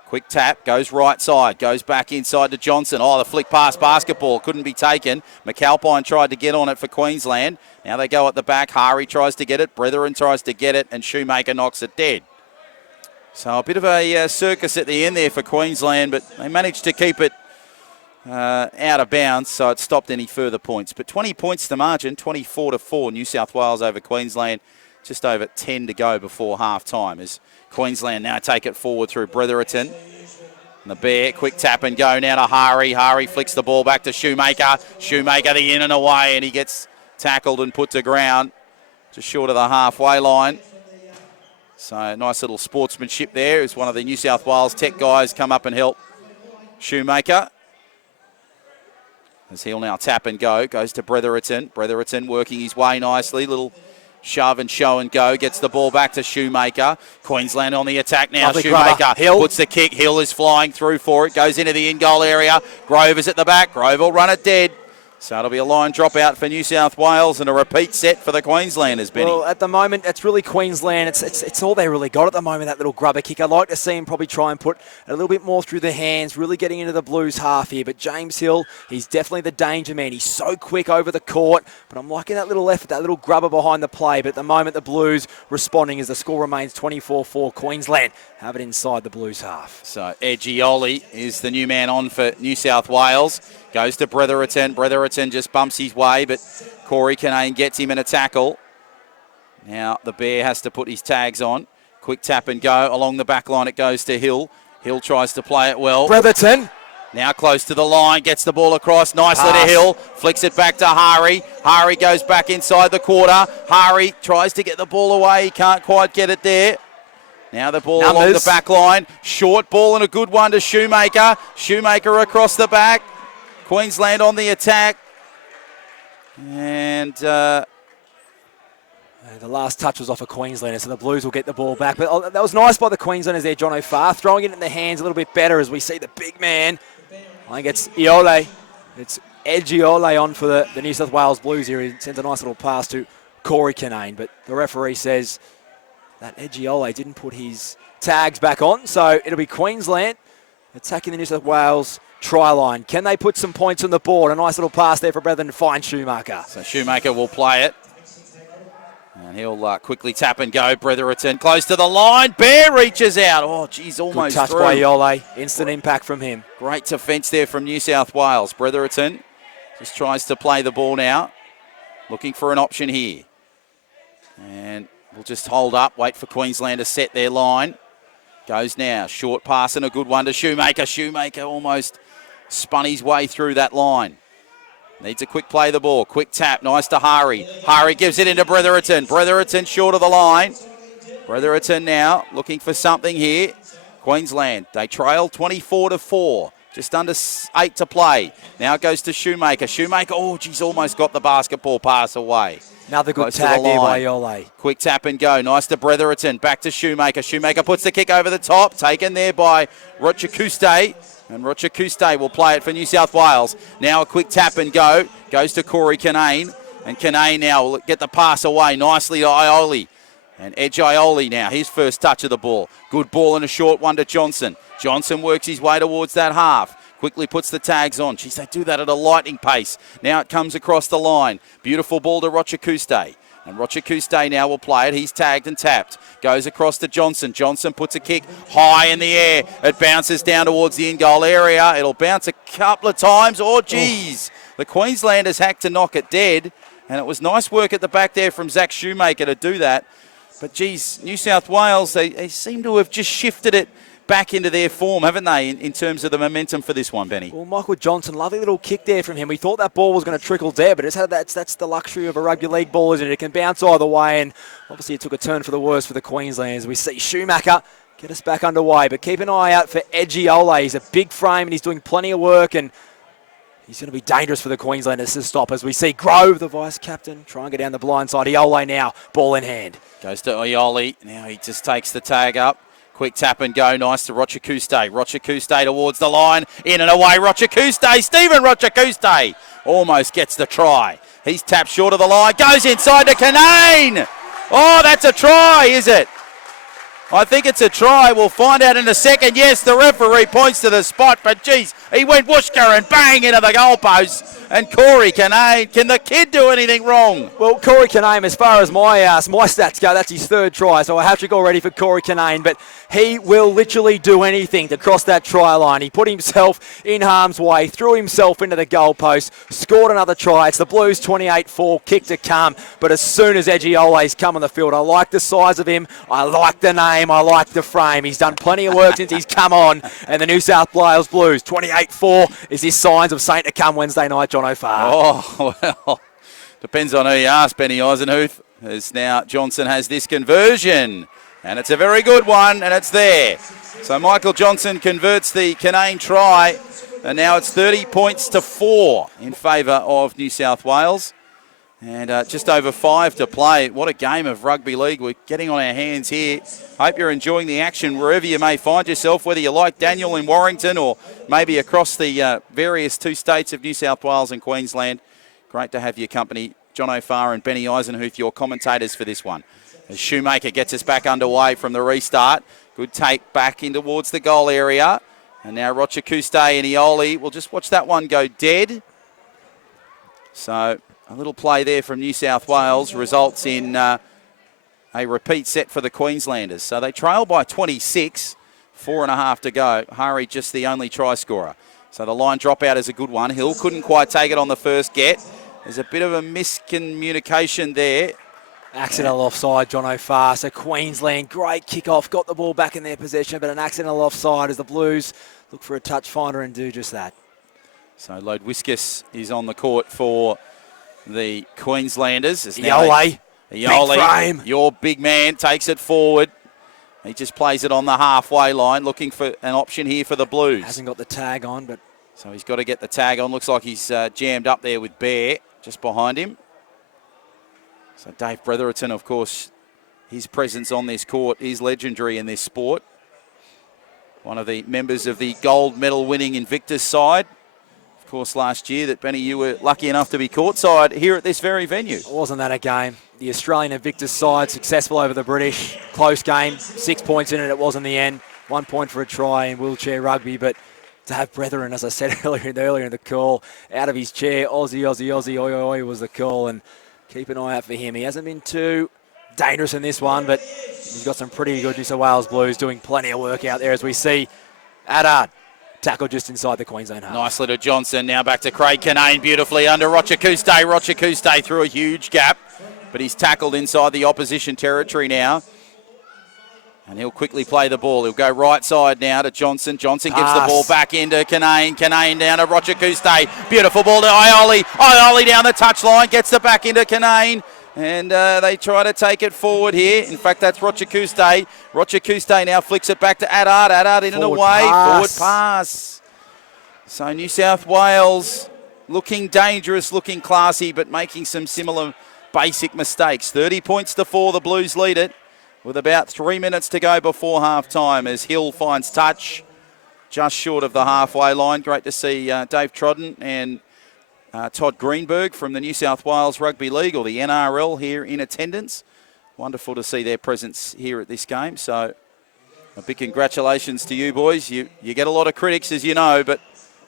Quick tap, goes right side, goes back inside to Johnson. Oh, the flick pass basketball couldn't be taken. McAlpine tried to get on it for Queensland. Now they go at the back. Hari tries to get it. Brethren tries to get it, and Shoemaker knocks it dead. So a bit of a circus at the end there for Queensland, but they managed to keep it out of bounds, so it stopped any further points. But 20 points to margin, 24-4, New South Wales over Queensland. Just over 10 to go before half-time as Queensland now take it forward through Bretherton. And the Bear, quick tap and go now to Hari. Hari flicks the ball back to Shoemaker. Shoemaker the in and away, and he gets tackled and put to ground just short of the halfway line. So nice little sportsmanship there as one of the New South Wales Tech guys come up and help Shoemaker. As he'll now tap and go, goes to Bretherton. Bretherton working his way nicely, little shove and show and go, gets the ball back to Shoemaker. Queensland on the attack now. Lovely Shoemaker Hill puts the kick. Hill is flying through for it, goes into the in-goal area. Grove is at the back. Grove will run it dead. So it'll be a line dropout for New South Wales and a repeat set for the Queenslanders, Benny. Well, at the moment, it's really Queensland. It's all they really got at the moment, that little grubber kick. I'd like to see him probably try and put a little bit more through the hands, really getting into the Blues half here. But James Hill, he's definitely the danger man. He's so quick over the court. But I'm liking that little effort, that little grubber behind the play. But at the moment, the Blues responding as the score remains 24-4. Queensland have it inside the Blues half. So Edgioli is the new man on for New South Wales. Goes to Bretherton. Bretherton just bumps his way, but Corey Kinane gets him in a tackle. Now the Bear has to put his tags on. Quick tap and go. Along the back line it goes to Hill. Hill tries to play it well. Bretherton. Now close to the line, gets the ball across nicely Pass. to Hill. Flicks it back to Hari. Hari goes back inside the quarter. Hari tries to get the ball away. He can't quite get it there. Now the ball along the back line. Short ball and a good one to Shoemaker. Shoemaker across the back. Queensland on the attack. And the last touch was off of Queenslander, so the Blues will get the ball back. But that was nice by the Queenslanders there, John O'Farr, throwing it in the hands a little bit better as we see the big man. I think it's Iole. It's Edgioli on for the New South Wales Blues here. He sends a nice little pass to Corey Kinane, but the referee says that Edgioli didn't put his tags back on, so it'll be Queensland attacking the New South Wales try line. Can they put some points on the board? A nice little pass there for Brethren to find Shoemaker. So Shoemaker will play it. And he'll quickly tap and go. Bretherton close to the line. Bear reaches out. Oh, geez, almost good touch through. by Iole. Instant impact from him. Great defence there from New South Wales. Bretherton just tries to play the ball now. Looking for an option here. And we'll just hold up. Wait for Queensland to set their line. Goes now. Short pass and a good one to Shoemaker. Shoemaker almost spun his way through that line. Needs a quick play the ball. Quick tap. Nice to Hari. Hari gives it into Bretherton. Bretherton short of the line. Bretherton now looking for something here. Queensland, they trail 24-4. Just under 8 to play. Now it goes to Shoemaker. Shoemaker, oh, geez, almost got the basketball pass away. Another good Close tag to the there by line. Iole. Quick tap and go. Nice to Bretherton. Back to Shoemaker. Shoemaker puts the kick over the top. Taken there by Rochakuste. And Rochakuste will play it for New South Wales. Now a quick tap and go. Goes to Corey Kinane. And Kinane now will get the pass away nicely to Iole. And Edgioli now, his first touch of the ball. Good ball and a short one to Johnson. Johnson works his way towards that half. Quickly puts the tags on. Geez, they do that at a lightning pace. Now it comes across the line. Beautiful ball to Rochakuste. And Rochakuste now will play it. He's tagged and tapped. Goes across to Johnson. Johnson puts a kick high in the air. It bounces down towards the in-goal area. It'll bounce a couple of times. Oh, geez. The Queenslanders hacked to knock it dead. And it was nice work at the back there from Zach Shoemaker to do that. But, geez, New South Wales, they seem to have just shifted it back into their form, haven't they, in terms of the momentum for this one, Benny? Well, Michael Johnson, lovely little kick there from him. We thought that ball was going to trickle there, but that's the luxury of a rugby league ball, isn't it? It can bounce either way, and obviously it took a turn for the worse for the Queenslanders. We see Shoemaker get us back underway, but keep an eye out for Edgioli. He's a big frame, and he's doing plenty of work, and he's going to be dangerous for the Queenslanders to stop as we see Grove, the vice-captain, try and get down the blind side. Iole now, ball in hand. Goes to Iole. Now he just takes the tag up. Quick tap and go. Nice to Rochakuste. Rochakuste towards the line. In and away. Rochakuste. Stephen Rochakuste almost gets the try. He's tapped short of the line. Goes inside to Kinane. Oh, that's a try, is it? I think it's a try. We'll find out in a second. Yes, the referee points to the spot, but geez, he went whooshka and bang into the goalpost. And Corey Kinane, can the kid do anything wrong? Well, Corey Kinane, as far as my stats go, that's his third try, so a hat-trick already for Corey Kinane, but he will literally do anything to cross that try line. He put himself in harm's way, threw himself into the goalpost, scored another try. It's the Blues 28-4, kick to come, but as soon as Edgiole's come on the field, I like the size of him, I like the name, I like the frame. He's done plenty of work since he's come on, and the New South Wales Blues 28-4 is his signs of Saint to come Wednesday night, John O'Farr. Oh, well, depends on who you ask, Benny Eisenhuth, as now Johnson has this conversion. And it's a very good one, and it's there. So Michael Johnson converts the Kinane try, and now it's 30 points to 4 in favour of New South Wales. And just over 5 to play. What a game of rugby league we're getting on our hands here. Hope you're enjoying the action wherever you may find yourself, whether you like Daniel in Warrington or maybe across the various 2 states of New South Wales and Queensland. Great to have your company. John O'Farr and Benny Eisenhuth, your commentators for this one. As Shoemaker gets us back underway from the restart. Good take back in towards the goal area. And now Rochakuste and Ioli. We'll just watch that one go dead. So a little play there from New South Wales results in a repeat set for the Queenslanders. So they trail by 26, 4.5 to go. Hari just the only try scorer. So the line dropout is a good one. Hill couldn't quite take it on the first get. There's a bit of a miscommunication there. Accidental offside, John O'Farr. So Queensland, great kick-off, got the ball back in their possession, but an accidental offside as the Blues look for a touch finder and do just that. So Lodwiskus is on the court for the Queenslanders. Iole, big frame. Your big man takes it forward. He just plays it on the halfway line, looking for an option here for the Blues. Hasn't got the tag on, but... So he's got to get the tag on. Looks like he's jammed up there with Bear just behind him. So Dave Bretherton, of course, his presence on this court is legendary in this sport. One of the members of the gold medal winning Invictus side. Of course, last year that, Benny, you were lucky enough to be courtside here at this very venue. Wasn't that a game? The Australian Invictus side successful over the British. Close game, 6 points in it, it was in the end. 1 point for a try in wheelchair rugby, but to have Brethren, as I said earlier in the call, out of his chair, Aussie, oi, was the call, and keep an eye out for him. He hasn't been too dangerous in this one, but he's got some pretty good New South Wales Blues doing plenty of work out there, as we see Adad tackle just inside the Queensland half. Nicely to Johnson, now back to Craig Kinane, beautifully under Rochakuste. Rochakuste through a huge gap, but he's tackled inside the opposition territory now. And he'll quickly play the ball. He'll go right side now to Johnson. Johnson gives the ball back into Kinane. Kinane down to Rochakuste. Beautiful ball to Ioli. Ioli down the touchline. Gets the back into Kinane. And they try to take it forward here. In fact, that's Rochakuste. Rochakuste now flicks it back to Adad. Adad in and away. Forward pass. So New South Wales looking dangerous, looking classy, but making some similar basic mistakes. 30 points to 4. The Blues lead it, with about 3 minutes to go before half-time as Hill finds touch just short of the halfway line. Great to see Dave Trodden and Todd Greenberg from the New South Wales Rugby League, or the NRL, here in attendance. Wonderful to see their presence here at this game. So a big congratulations to you boys. You get a lot of critics, as you know, but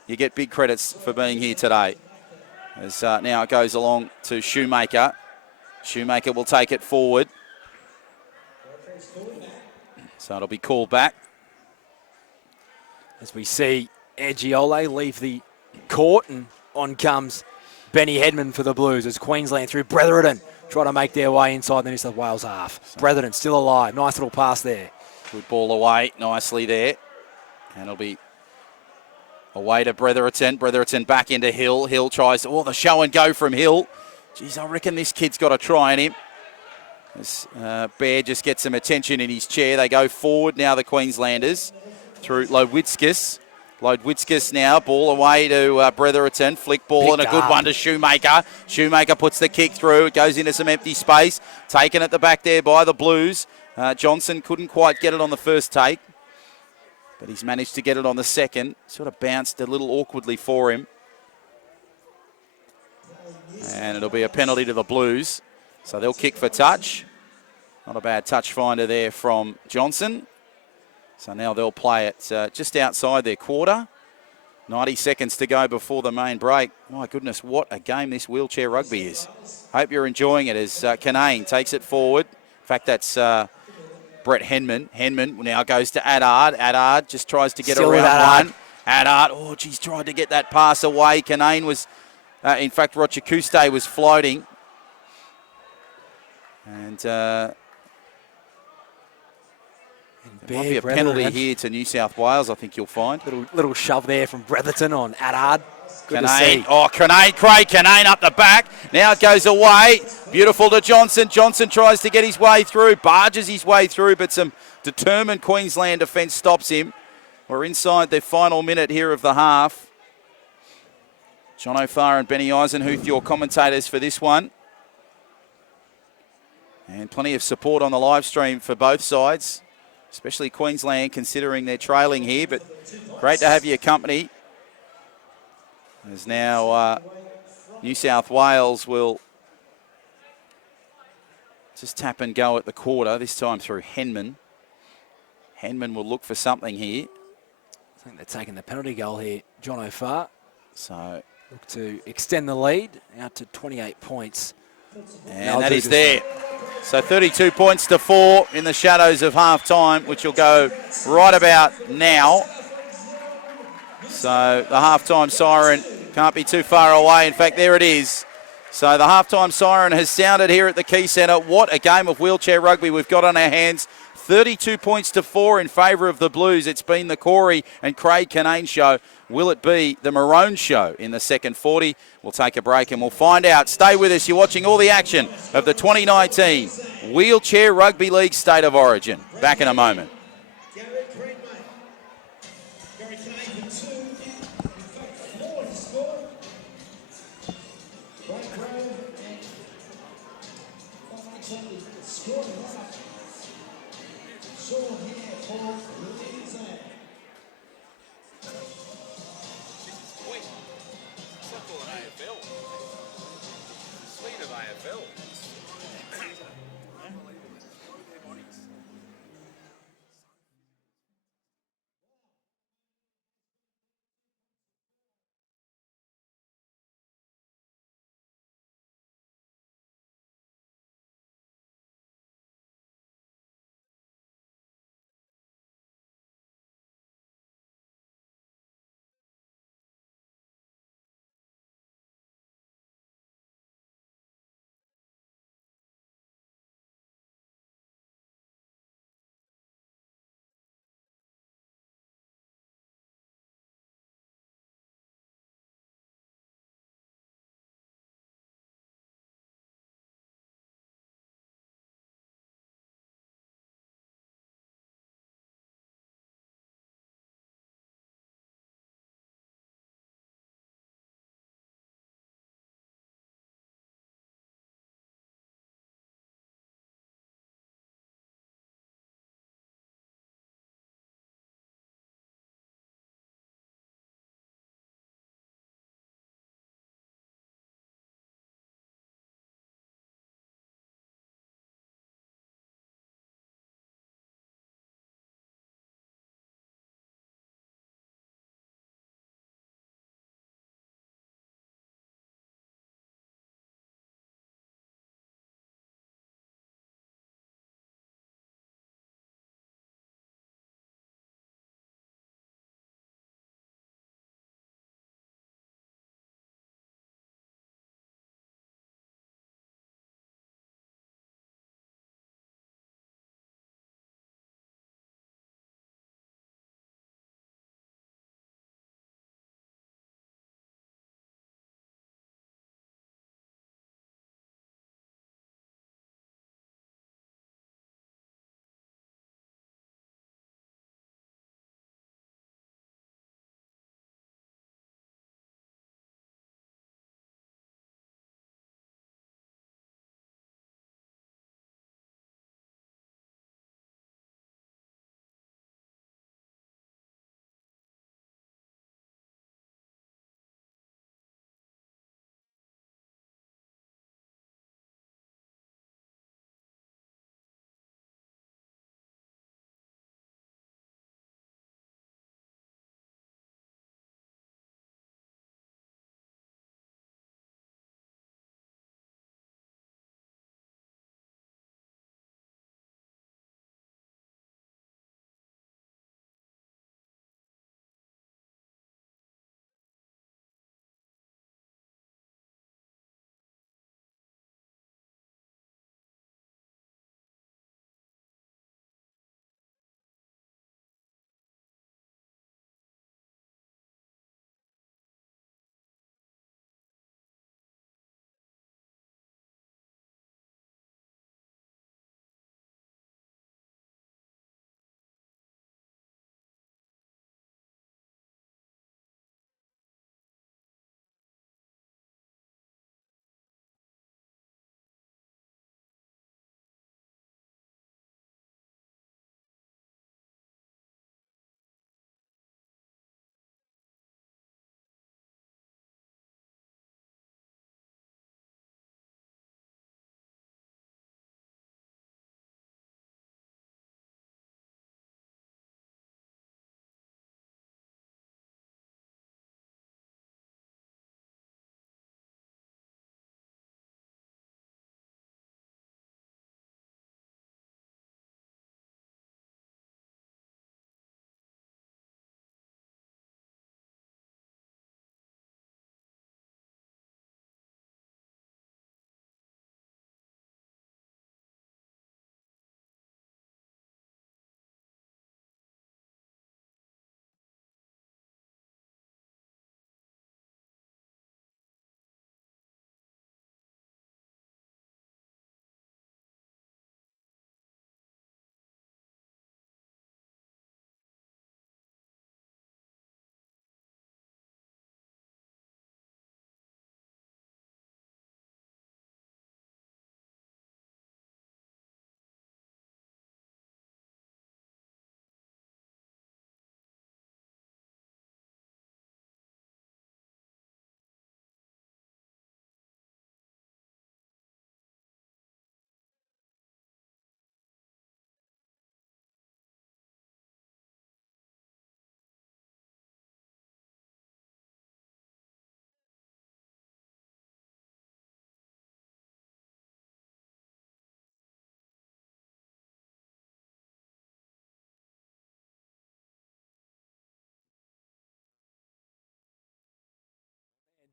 you get big credits for being here today. As now it goes along to Shoemaker. Shoemaker will take it forward. So it'll be called back. As we see Edgiole leave the court, and on comes Benny Hedman for the Blues as Queensland through Brethren try to make their way inside the New South Wales half. Brethren still alive. Nice little pass there. Good ball away nicely there. And it'll be away to Bretherton. Bretherton back into Hill. Hill tries, the show and go from Hill. Geez, I reckon this kid's got a try in him. As Bear just gets some attention in his chair. They go forward now, the Queenslanders, through Lodwiskus. Lodwiskus now, ball away to Bretherton. Flick ball and a good one to Shoemaker. Shoemaker puts the kick through. It goes into some empty space. Taken at the back there by the Blues. Johnson couldn't quite get it on the first take, but he's managed to get it on the second. Sort of bounced a little awkwardly for him. And it'll be a penalty to the Blues. So they'll kick for touch. Not a bad touch finder there from Johnson. So now they'll play it just outside their quarter. 90 seconds to go before the main break. My goodness, what a game this wheelchair rugby is. Hope you're enjoying it as Canane takes it forward. In fact, that's Brett Henman. Henman now goes to Addard. Addard just tries to get Still with around one. Addard, oh, geez, tried to get that pass away. Canane was, in fact, Rochakuste was floating. And there might be a penalty here to New South Wales, I think you'll find. Little shove there from Bretherton on Addard. Good to see. Canane, oh, Canane, Craig Canane up the back. Now it goes away. Beautiful to Johnson. Johnson tries to get his way through, barges his way through, but some determined Queensland defence stops him. We're inside the final minute here of the half. John O'Farr and Benny Eisenhuth, your commentators for this one. And plenty of support on the live stream for both sides, especially Queensland considering they're trailing here, but great to have your company. As now New South Wales will just tap and go at the quarter, this time through Henman. Henman will look for something here. I think they're taking the penalty goal here, John O'Farr. So look to extend the lead out to 28 points. And that is there. So 32 points to 4 in the shadows of half-time, which will go right about now. So the half-time siren can't be too far away. In fact, there it is. So the half-time siren has sounded here at the Key Centre. What a game of wheelchair rugby we've got on our hands. 32 points to 4 in favour of the Blues. It's been the Corey and Craig Canane show. Will it be the Maroons show in the second 40? We'll take a break and we'll find out. Stay with us. You're watching all the action of the 2019 Wheelchair Rugby League State of Origin. Back in a moment.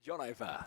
John over.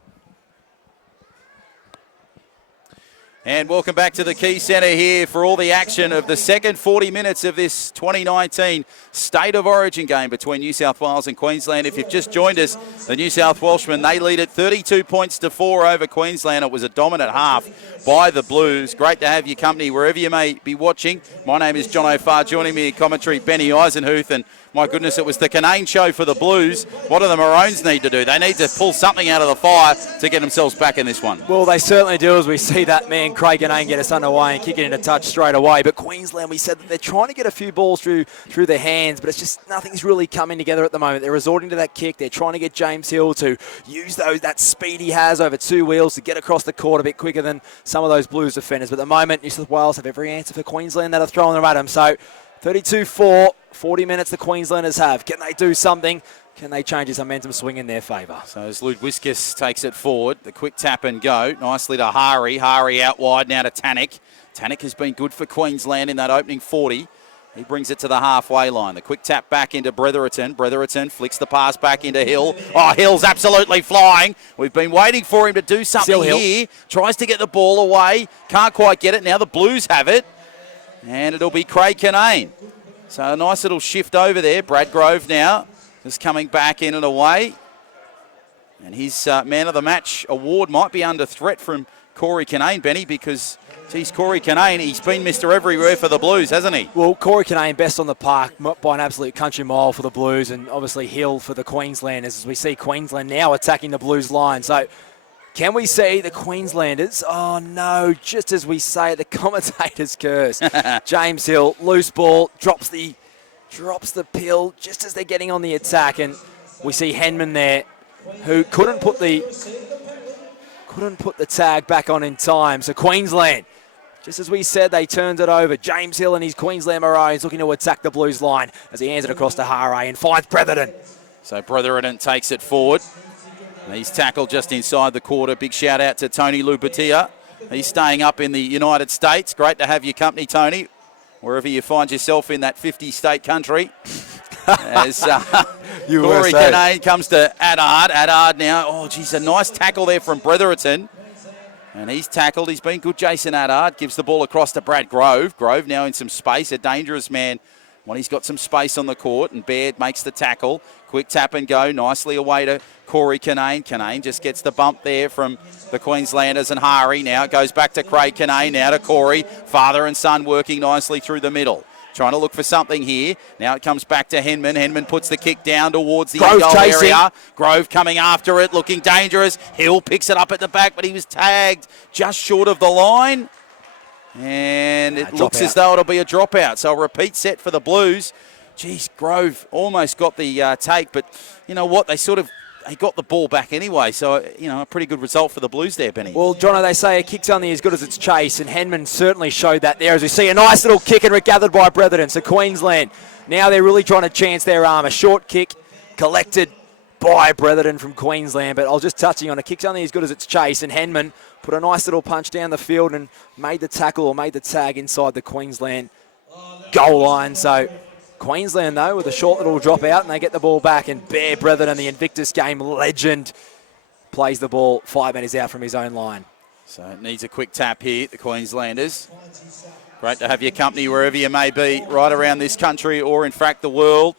And welcome back to the Key Centre here for all the action of the second 40 minutes of this 2019 State of Origin game between New South Wales and Queensland. If you've just joined us, the New South Welshmen, they lead at 32 points to 4 over Queensland. It was a dominant half by the Blues. Great to have your company wherever you may be watching. My name is John O'Farr. Joining me in commentary, Benny Eisenhuth. And my goodness, it was the Canane show for the Blues. What do the Maroons need to do? They need to pull something out of the fire to get themselves back in this one. Well, they certainly do, as we see that man Craig Canane get us underway and kick it into touch straight away. But Queensland, we said that they're trying to get a few balls through their hands, but it's just nothing's really coming together at the moment. They're resorting to that kick. They're trying to get James Hill to use that speed he has over two wheels to get across the court a bit quicker than some of those Blues defenders. But at the moment, New South Wales have every answer for Queensland that are throwing them at them. So 32-4, 40 minutes the Queenslanders have. Can they do something? Can they change this momentum swing in their favour? So as Ludwiskus takes it forward, the quick tap and go. Nicely to Hari. Hari out wide now to Tannick. Tannick has been good for Queensland in that opening 40. He brings it to the halfway line. The quick tap back into Bretherton. Bretherton flicks the pass back into Hill. Oh, Hill's absolutely flying. We've been waiting for him to do something here. Tries to get the ball away. Can't quite get it. Now the Blues have it. And it'll be Craig Canane. So a nice little shift over there. Brad Grove now just coming back in and away. And his man of the match award might be under threat from Corey Canane, Benny, because, geez, Corey Canane, he's been Mr. Everywhere for the Blues, hasn't he? Well, Corey Canane best on the park by an absolute country mile for the Blues, and obviously Hill for the Queenslanders, as we see Queensland now attacking the Blues line. So can we see the Queenslanders? Oh, no, just as we say it, the commentator's curse. James Hill, loose ball, drops the pill just as they're getting on the attack, and we see Henman there, who couldn't put the tag back on in time. So Queensland, just as we said, they turned it over. James Hill and his Queensland Maroons looking to attack the Blues line as he hands it across to Hare and finds Bretherton. So Bretherton takes it forward. And he's tackled just inside the quarter. Big shout out to Tony Lubatia. He's staying up in the United States. Great to have your company, Tony, wherever you find yourself in that 50-state country. As Corey Canane comes to Adard. Adard now. Oh, geez, a nice tackle there from Bretherton. And he's tackled. He's been good, Jason Adard. Gives the ball across to Brad Grove. Grove now in some space. A dangerous man when he's got some space on the court. And Baird makes the tackle. Quick tap and go. Nicely away to Corey Canane. Canane just gets the bump there from the Queenslanders and Hari. Now it goes back to Craig Canane. Now to Corey. Father and son working nicely through the middle. Trying to look for something here. Now it comes back to Henman. Henman puts the kick down towards the goal area. Grove coming after it, looking dangerous. Hill picks it up at the back, but he was tagged just short of the line. And it looks as though it'll be a dropout. So a repeat set for the Blues. Geez, Grove almost got the take, but you know what? They got the ball back anyway. So, a pretty good result for the Blues there, Benny. Well, Jono, they say a kick's only as good as its chase, and Henman certainly showed that there as we see a nice little kick and regathered by Bretherton. So Queensland, now they're really trying to chance their arm. A short kick collected by Bretherton from Queensland, but I was just touching on a kick's only as good as its chase, and Henman put a nice little punch down the field and made the tackle or made the tag inside the Queensland goal line. So Queensland, though, with a short little drop out, and they get the ball back, and Bear Bretherton, the Invictus game legend, plays the ball 5 metres out from his own line. So it needs a quick tap here, the Queenslanders. Great to have your company wherever you may be, right around this country or, in fact, the world,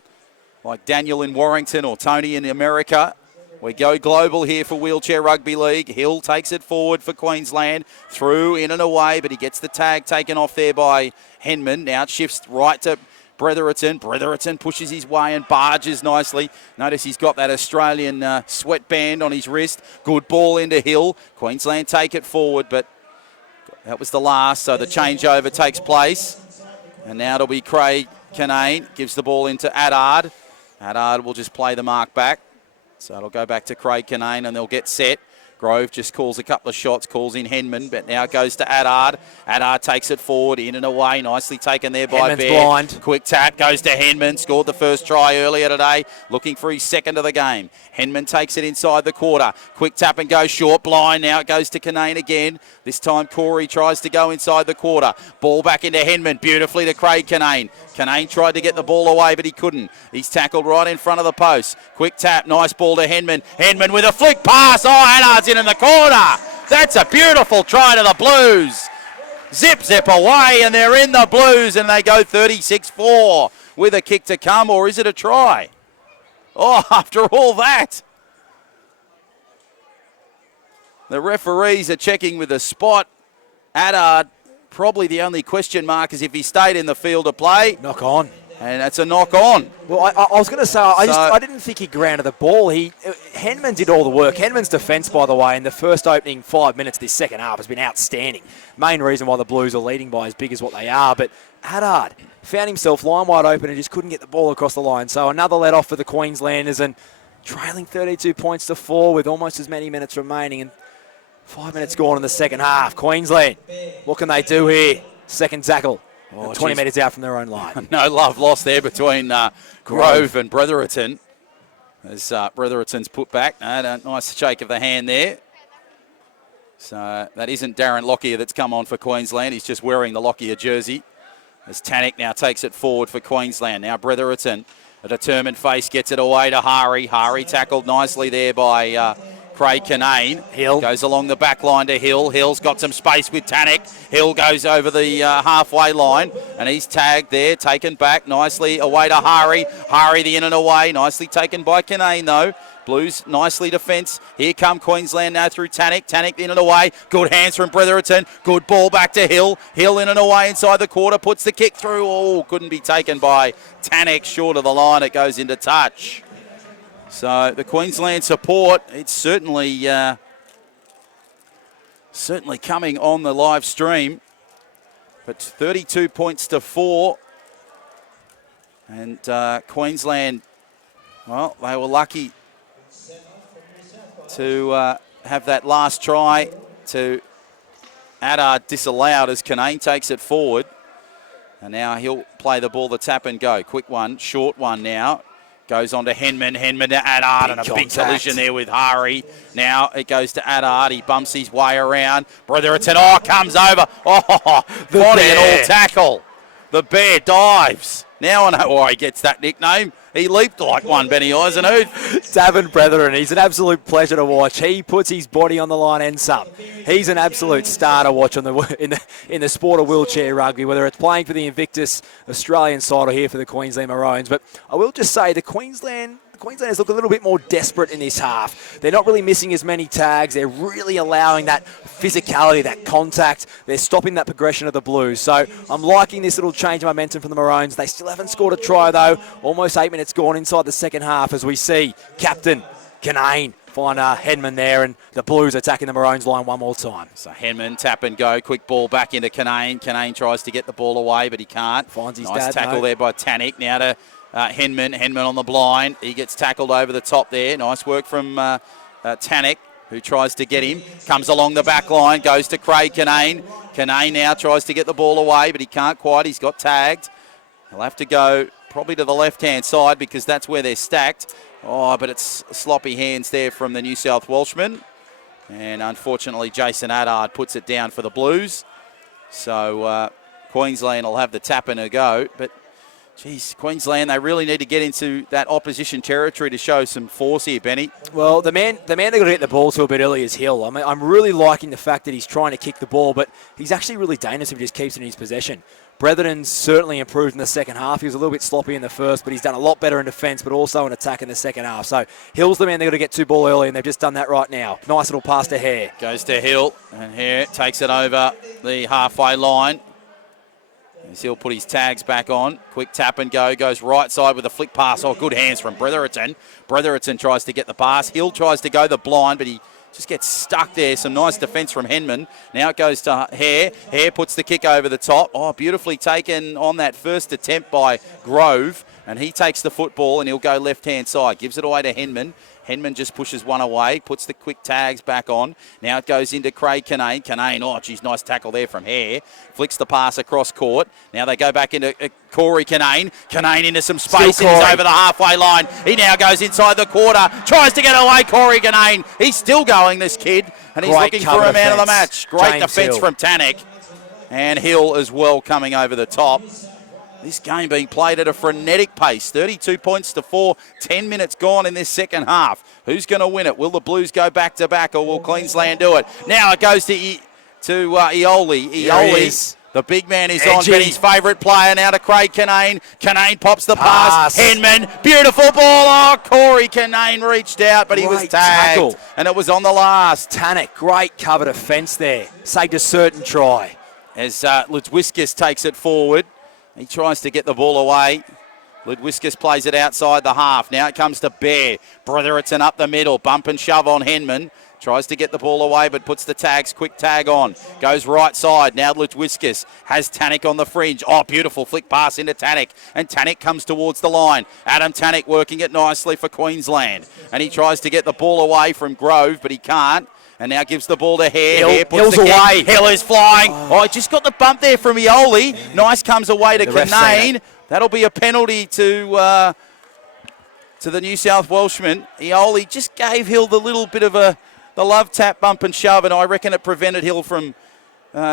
like Daniel in Warrington or Tony in America. We go global here for Wheelchair Rugby League. Hill takes it forward for Queensland, through, in and away, but he gets the tag taken off there by Henman. Now it shifts right to Bretherton. Bretherton pushes his way and barges nicely. Notice he's got that Australian sweatband on his wrist. Good ball into Hill. Queensland take it forward, but that was the last, so the changeover takes place. And now it'll be Craig Canane. Gives the ball into Adard. Adard will just play the mark back. So it'll go back to Craig Canane and they'll get set. Grove just calls a couple of shots, calls in Henman, but now it goes to Addard. Addard takes it forward, in and away. Nicely taken there by Henman's Bear. blind. Quick tap goes to Henman. Scored the first try earlier today. Looking for his second of the game. Henman takes it inside the quarter. Quick tap and goes short. Blind. Now it goes to Canane again. This time Corey tries to go inside the quarter. Ball back into Henman. Beautifully to Craig Canane. Canane tried to get the ball away, but he couldn't. He's tackled right in front of the post. Quick tap. Nice ball to Henman. Henman with a flick pass. Oh, Addard's in the corner. That's a beautiful try to the Blues. Zip, zip away, and they're in the Blues, and they go 36-4 with a kick to come, or is it a try? Oh, after all that. The referees are checking with a spot. Addard, probably the only question mark is if he stayed in the field of play. Knock on. And that's a knock on. Well, I was going to say, I didn't think he grounded the ball. Henman did all the work. Henman's defence, by the way, in the first opening 5 minutes of this second half has been outstanding. Main reason why the Blues are leading by as big as what they are. But Addard found himself line wide open and just couldn't get the ball across the line. So another let off for the Queenslanders and trailing 32 points to 4 with almost as many minutes remaining. And 5 minutes gone in the second half. Queensland, what can they do here? Second tackle. 20 metres out from their own line. No love lost there between Grove and Bretherton. As Bretherton's put back. Nice shake of the hand there. So that isn't Darren Lockyer that's come on for Queensland. He's just wearing the Lockyer jersey. As Tannick now takes it forward for Queensland. Now Bretherton, a determined face, gets it away to Hari. Hari tackled nicely there by Craig Canane. Hill goes along the back line to Hill. Hill's got some space with Tannick. Hill goes over the halfway line and he's tagged there, taken back nicely away to Hari. Hari the in and away, nicely taken by Canane though. Blues nicely defence. Here come Queensland now through Tannick. Tannick in and away. Good hands from Bretherton. Good ball back to Hill. Hill in and away inside the quarter. Puts the kick through. Oh, couldn't be taken by Tannick. Short of the line. It goes into touch. So the Queensland support, it's certainly coming on the live stream. But 32 points to 4. And Queensland, well, they were lucky to have that last try to Addard disallowed as Canane takes it forward. And now he'll play the ball, the tap and go. Quick one, short one now. Goes on to Henman. Henman to Addard and a big collision there with Hari. Now it goes to Addard. He bumps his way around. Bretherton, comes over. Oh, body and all tackle. The Bear dives. Now I know why he gets that nickname. He leaped like one, Benny Eisenhuth. Davin Brethren, he's an absolute pleasure to watch. He puts his body on the line and some. He's an absolute star to watch in the sport of wheelchair rugby, whether it's playing for the Invictus Australian side or here for the Queensland Maroons. But I will just say the Queenslanders look a little bit more desperate in this half. They're not really missing as many tags. They're really allowing that physicality, that contact. They're stopping that progression of the Blues. So I'm liking this little change of momentum from the Maroons. They still haven't scored a try, though. Almost 8 minutes gone inside the second half as we see Captain Canane find Henman there, and the Blues attacking the Maroons line one more time. So Henman, tap and go. Quick ball back into Canane. Canane tries to get the ball away, but he can't. Finds his nice dad, tackle there by Tannick. Now to Henman. Henman on the blind. He gets tackled over the top there. Nice work from Tannick, who tries to get him. Comes along the back line. Goes to Craig Canane. Canane now tries to get the ball away, but he can't quite. He's got tagged. He'll have to go probably to the left-hand side because that's where they're stacked. Oh, but it's sloppy hands there from the New South Welshman. And unfortunately, Jason Addard puts it down for the Blues. So Queensland will have the tap and a go. But, geez, Queensland, they really need to get into that opposition territory to show some force here, Benny. Well, the man they've got to get the ball to a bit early is Hill. I mean, I'm really liking the fact that he's trying to kick the ball, but he's actually really dangerous if he just keeps it in his possession. Bretherton's certainly improved in the second half. He was a little bit sloppy in the first, but he's done a lot better in defence, but also in attack in the second half. So Hill's the man they've got to get to ball early, and they've just done that right now. Nice little pass to Hare. Goes to Hill, and Hare takes it over the halfway line. As he'll put his tags back on. Quick tap and go. Goes right side with a flick pass. Oh, good hands from Bretherton. Bretherton tries to get the pass. Hill tries to go the blind, but he just gets stuck there. Some nice defence from Henman. Now it goes to Hare. Hare puts the kick over the top. Oh, beautifully taken on that first attempt by Grove. And he takes the football and he'll go left-hand side. Gives it away to Henman. Henman just pushes one away, puts the quick tags back on. Now it goes into Craig Kinane. Kinane, oh, geez, nice tackle there from Hare. Flicks the pass across court. Now they go back into Corey Kinane. Kinane into some space. He's over the halfway line. He now goes inside the quarter. Tries to get away, Corey Kinane. He's still going, this kid. And he's looking for a man of the match. Great defence from Tannick. And Hill as well coming over the top. This game being played at a frenetic pace. 32 points to 4. 10 minutes gone in this second half. Who's going to win it? Will the Blues go back-to-back or will Queensland do it? Now it goes to Ioli. Ioli, the big man, is on. Benny's favourite player now to Craig Kinane. Kinane pops the pass. Henman, beautiful ball. Oh, Corey Kinane reached out, but he was tagged. And it was on the last. Tannick, great cover defence there. Saved a certain try. As Ludwiskus takes it forward. He tries to get the ball away. Ludwiskus plays it outside the half. Now it comes to Bear. Brotheritson up the middle. Bump and shove on Henman. Tries to get the ball away, but puts the quick tag on. Goes right side. Now Ludwiskus has Tannick on the fringe. Oh, beautiful flick pass into Tannick. And Tannick comes towards the line. Adam Tannick working it nicely for Queensland. And he tries to get the ball away from Grove, but he can't. And now gives the ball to Hare. Hare puts the away. Hill is flying. Oh, just got the bump there from Ioli. Nice comes away to Kinane. That'll be a penalty to the New South Welshman. Ioli just gave Hill the little bit of the love tap, bump and shove, and I reckon it prevented Hill from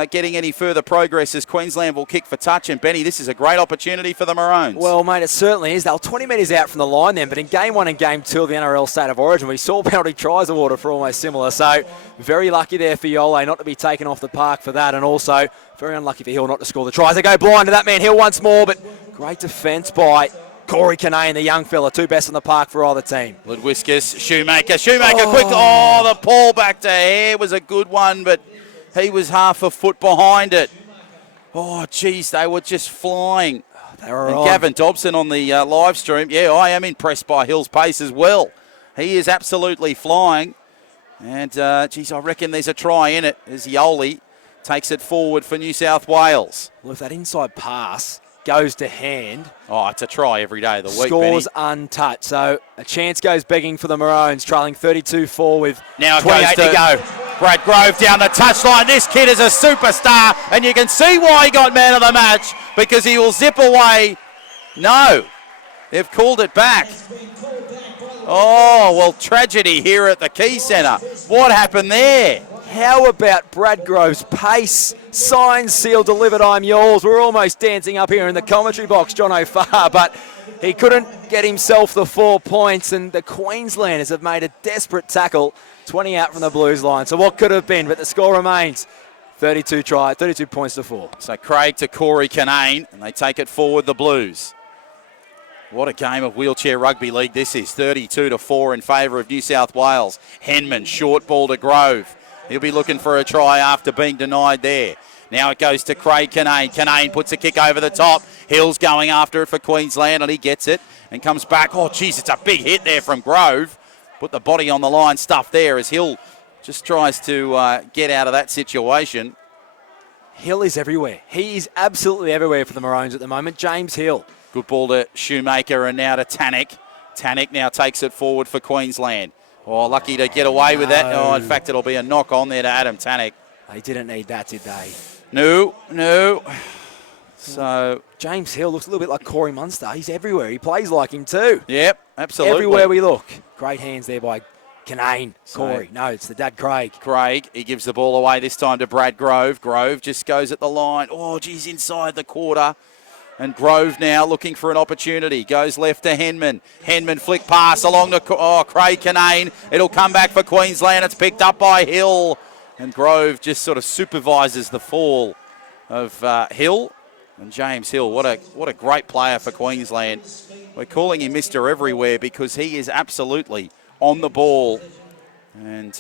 getting any further progress as Queensland will kick for touch. And Benny, this is a great opportunity for the Maroons. Well, mate, it certainly is. They were 20 metres out from the line then, but in Game 1 and Game 2 of the NRL State of Origin, we saw penalty tries awarded for almost similar. So very lucky there for Iole not to be taken off the park for that, and also very unlucky for Hill not to score the tries. They go blind to that man Hill once more, but great defence by Corey Kinane, the young fella, two best in the park for either team. Ludwiskus, Shoemaker quick. Oh, the ball back to Hare was a good one, but he was half a foot behind it. Oh, geez, they were just flying. They were and Gavin Dobson on the live stream. Yeah, I am impressed by Hill's pace as well. He is absolutely flying. And, geez, I reckon there's a try in it as Ioli takes it forward for New South Wales. Well, if that inside pass goes to hand. Oh, it's a try every day of the week, Scores untouched. So a chance goes begging for the Maroons, trailing 32-4 with now 28 to go. Brad Grove down the touchline. This kid is a superstar, and you can see why he got man of the match, because he will zip away. No, they've called it back. Oh, well, tragedy here at the Key Centre. What happened there? How about Brad Grove's pace? Signed, sealed, delivered, I'm yours. We're almost dancing up here in the commentary box, John O'Farr, but he couldn't get himself the 4 points, and the Queenslanders have made a desperate tackle, 20 out from the Blues line. So what could have been, but the score remains 32 points to 4. So Craig to Corey Kinane, and they take it forward, the Blues. What a game of wheelchair rugby league this is. 32-4 in favour of New South Wales. Henman, short ball to Grove. He'll be looking for a try after being denied there. Now it goes to Craig Kinane. Kinane puts a kick over the top. Hill's going after it for Queensland, and he gets it and comes back. Oh, geez, it's a big hit there from Grove. Put the body on the line stuff there as Hill just tries to get out of that situation. Hill is everywhere. He is absolutely everywhere for the Maroons at the moment. James Hill. Good ball to Shoemaker and now to Tannick. Tannick now takes it forward for Queensland. Oh, lucky to get away with that. Oh, in fact, it'll be a knock on there to Adam Tannick. They didn't need that, did they? No. So James Hill looks a little bit like Corey Munster. He's everywhere. He plays like him too. Yep, absolutely. Everywhere we look. Great hands there by Kinane. Corey. No, it's the dad, Craig. Craig, he gives the ball away this time to Brad Grove. Grove just goes at the line. Oh, geez, inside the quarter. And Grove now looking for an opportunity. Goes left to Henman. Henman flick pass along to Craig Kinane. It'll come back for Queensland. It's picked up by Hill. And Grove just sort of supervises the fall of Hill. And James Hill, what a great player for Queensland. We're calling him Mr. Everywhere because he is absolutely on the ball. And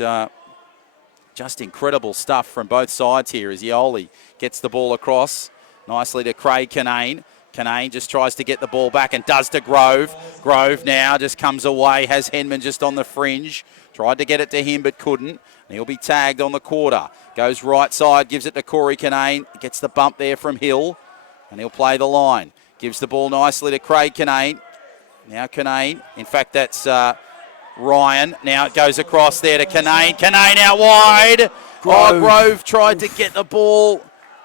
just incredible stuff from both sides here as Ioli gets the ball across nicely to Craig Kinane. Kinane just tries to get the ball back and does to Grove. Grove now just comes away, has Henman just on the fringe. Tried to get it to him but couldn't. And he'll be tagged on the quarter. Goes right side, gives it to Corey Kinane. Gets the bump there from Hill. And he'll play the line. Gives the ball nicely to Craig Kinane. Now Kinane. In fact, that's Ryan. Now it goes across there to Canane. Canane out wide. Grove tried to get the ball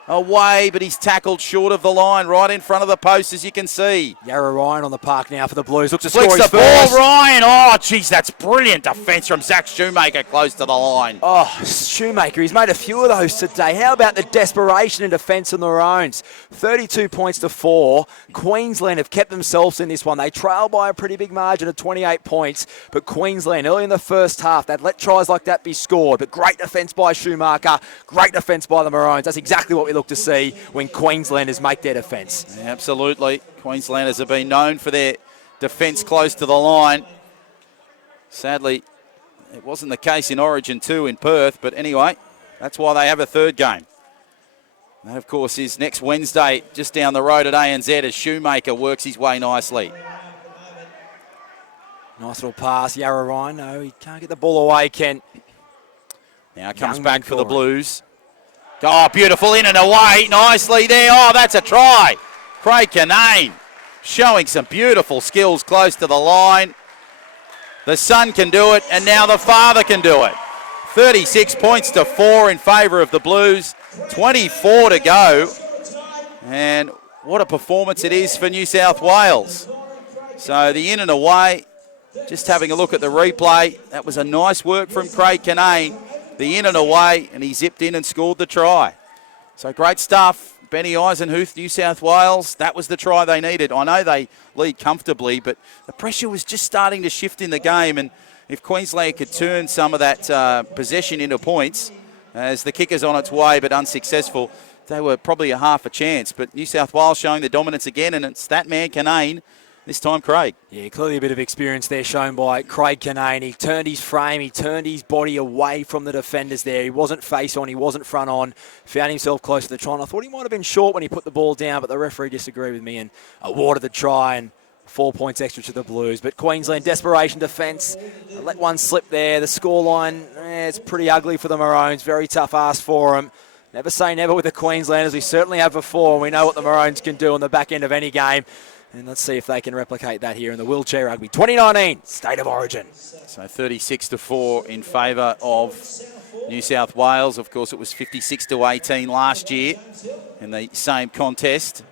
away, but he's tackled short of the line, right in front of the post, as you can see. Yarra Ryan on the park now for the Blues. Looks to score Flicks his the ball, first. Ryan. Oh, geez, that's brilliant defence from Zach Shoemaker close to the line. Oh, Shoemaker, he's made a few of those today. How about the desperation in defence of the Maroons? 32 points to 4. Queensland have kept themselves in this one. They trail by a pretty big margin of 28 points, but Queensland, early in the first half, they'd let tries like that be scored, but great defence by Shoemaker, great defence by the Maroons. That's exactly what we look to see when Queenslanders make their defence. Absolutely. Queenslanders have been known for their defence close to the line. Sadly, it wasn't the case in Origin 2 in Perth, but anyway, that's why they have a third game. That, of course, is next Wednesday, just down the road at ANZ, as Shoemaker works his way nicely. Nice little pass, Yarra Ryan. No, he can't get the ball away, Kent. Now it comes Young back for the Corey. Blues. Oh, beautiful, in and away, nicely there. Oh, that's a try. Craig Canane showing some beautiful skills close to the line. The son can do it, and now the father can do it. 36 points to 4 in favour of the Blues. 24 to go. And what a performance it is for New South Wales. So the in and away, just having a look at the replay, that was a nice work from Craig Canane. The in and away, and he zipped in and scored the try. So great stuff. Benny Eisenhuth, New South Wales, that was the try they needed. I know they lead comfortably, but the pressure was just starting to shift in the game, and if Queensland could turn some of that possession into points, as the kicker's on its way but unsuccessful, they were probably a half a chance. But New South Wales showing the dominance again, and it's that man, Canane, this time Craig. Yeah, clearly a bit of experience there shown by Craig Canane. He turned his frame, he turned his body away from the defenders there. He wasn't face on, he wasn't front on. Found himself close to the try. And I thought he might have been short when he put the ball down, but the referee disagreed with me and awarded the try, and 4 points extra to the Blues. But Queensland, desperation defence. Let one slip there. The scoreline, it's pretty ugly for the Maroons. Very tough ask for them. Never say never with the Queenslanders. We certainly have before. We know what the Maroons can do on the back end of any game. And let's see if they can replicate that here in the wheelchair rugby. 2019 State of Origin. So 36 to 4 in favour of New South Wales. Of course, it was 56 to 18 last year in the same contest.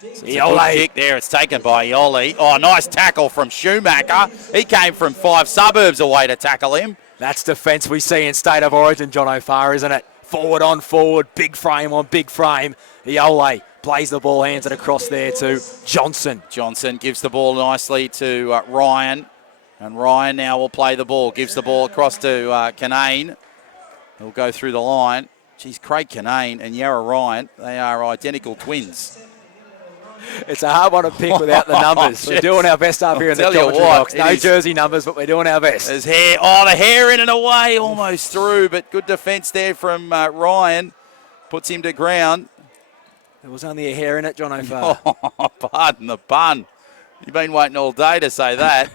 So it's a good kick there. It's taken by Iole. Oh, nice tackle from Shoemaker. He came from 5 suburbs away to tackle him. That's defence we see in State of Origin, John O'Farr, isn't it? Forward on forward, big frame on big frame. Iole plays the ball, hands it across there to Johnson. Johnson gives the ball nicely to Ryan. And Ryan now will play the ball. Gives the ball across to Canane. He'll go through the line. Geez, Craig Canane and Yarra Ryan, they are identical twins. It's a hard one to pick without the numbers. We're doing our best up here in the commentary box. No jersey numbers, but we're doing our best. There's hair. Oh, the hair in and away, almost through, but good defence there from Ryan. Puts him to ground. There was only a hair in it, John O'Farr. Oh, pardon the pun. You've been waiting all day to say that.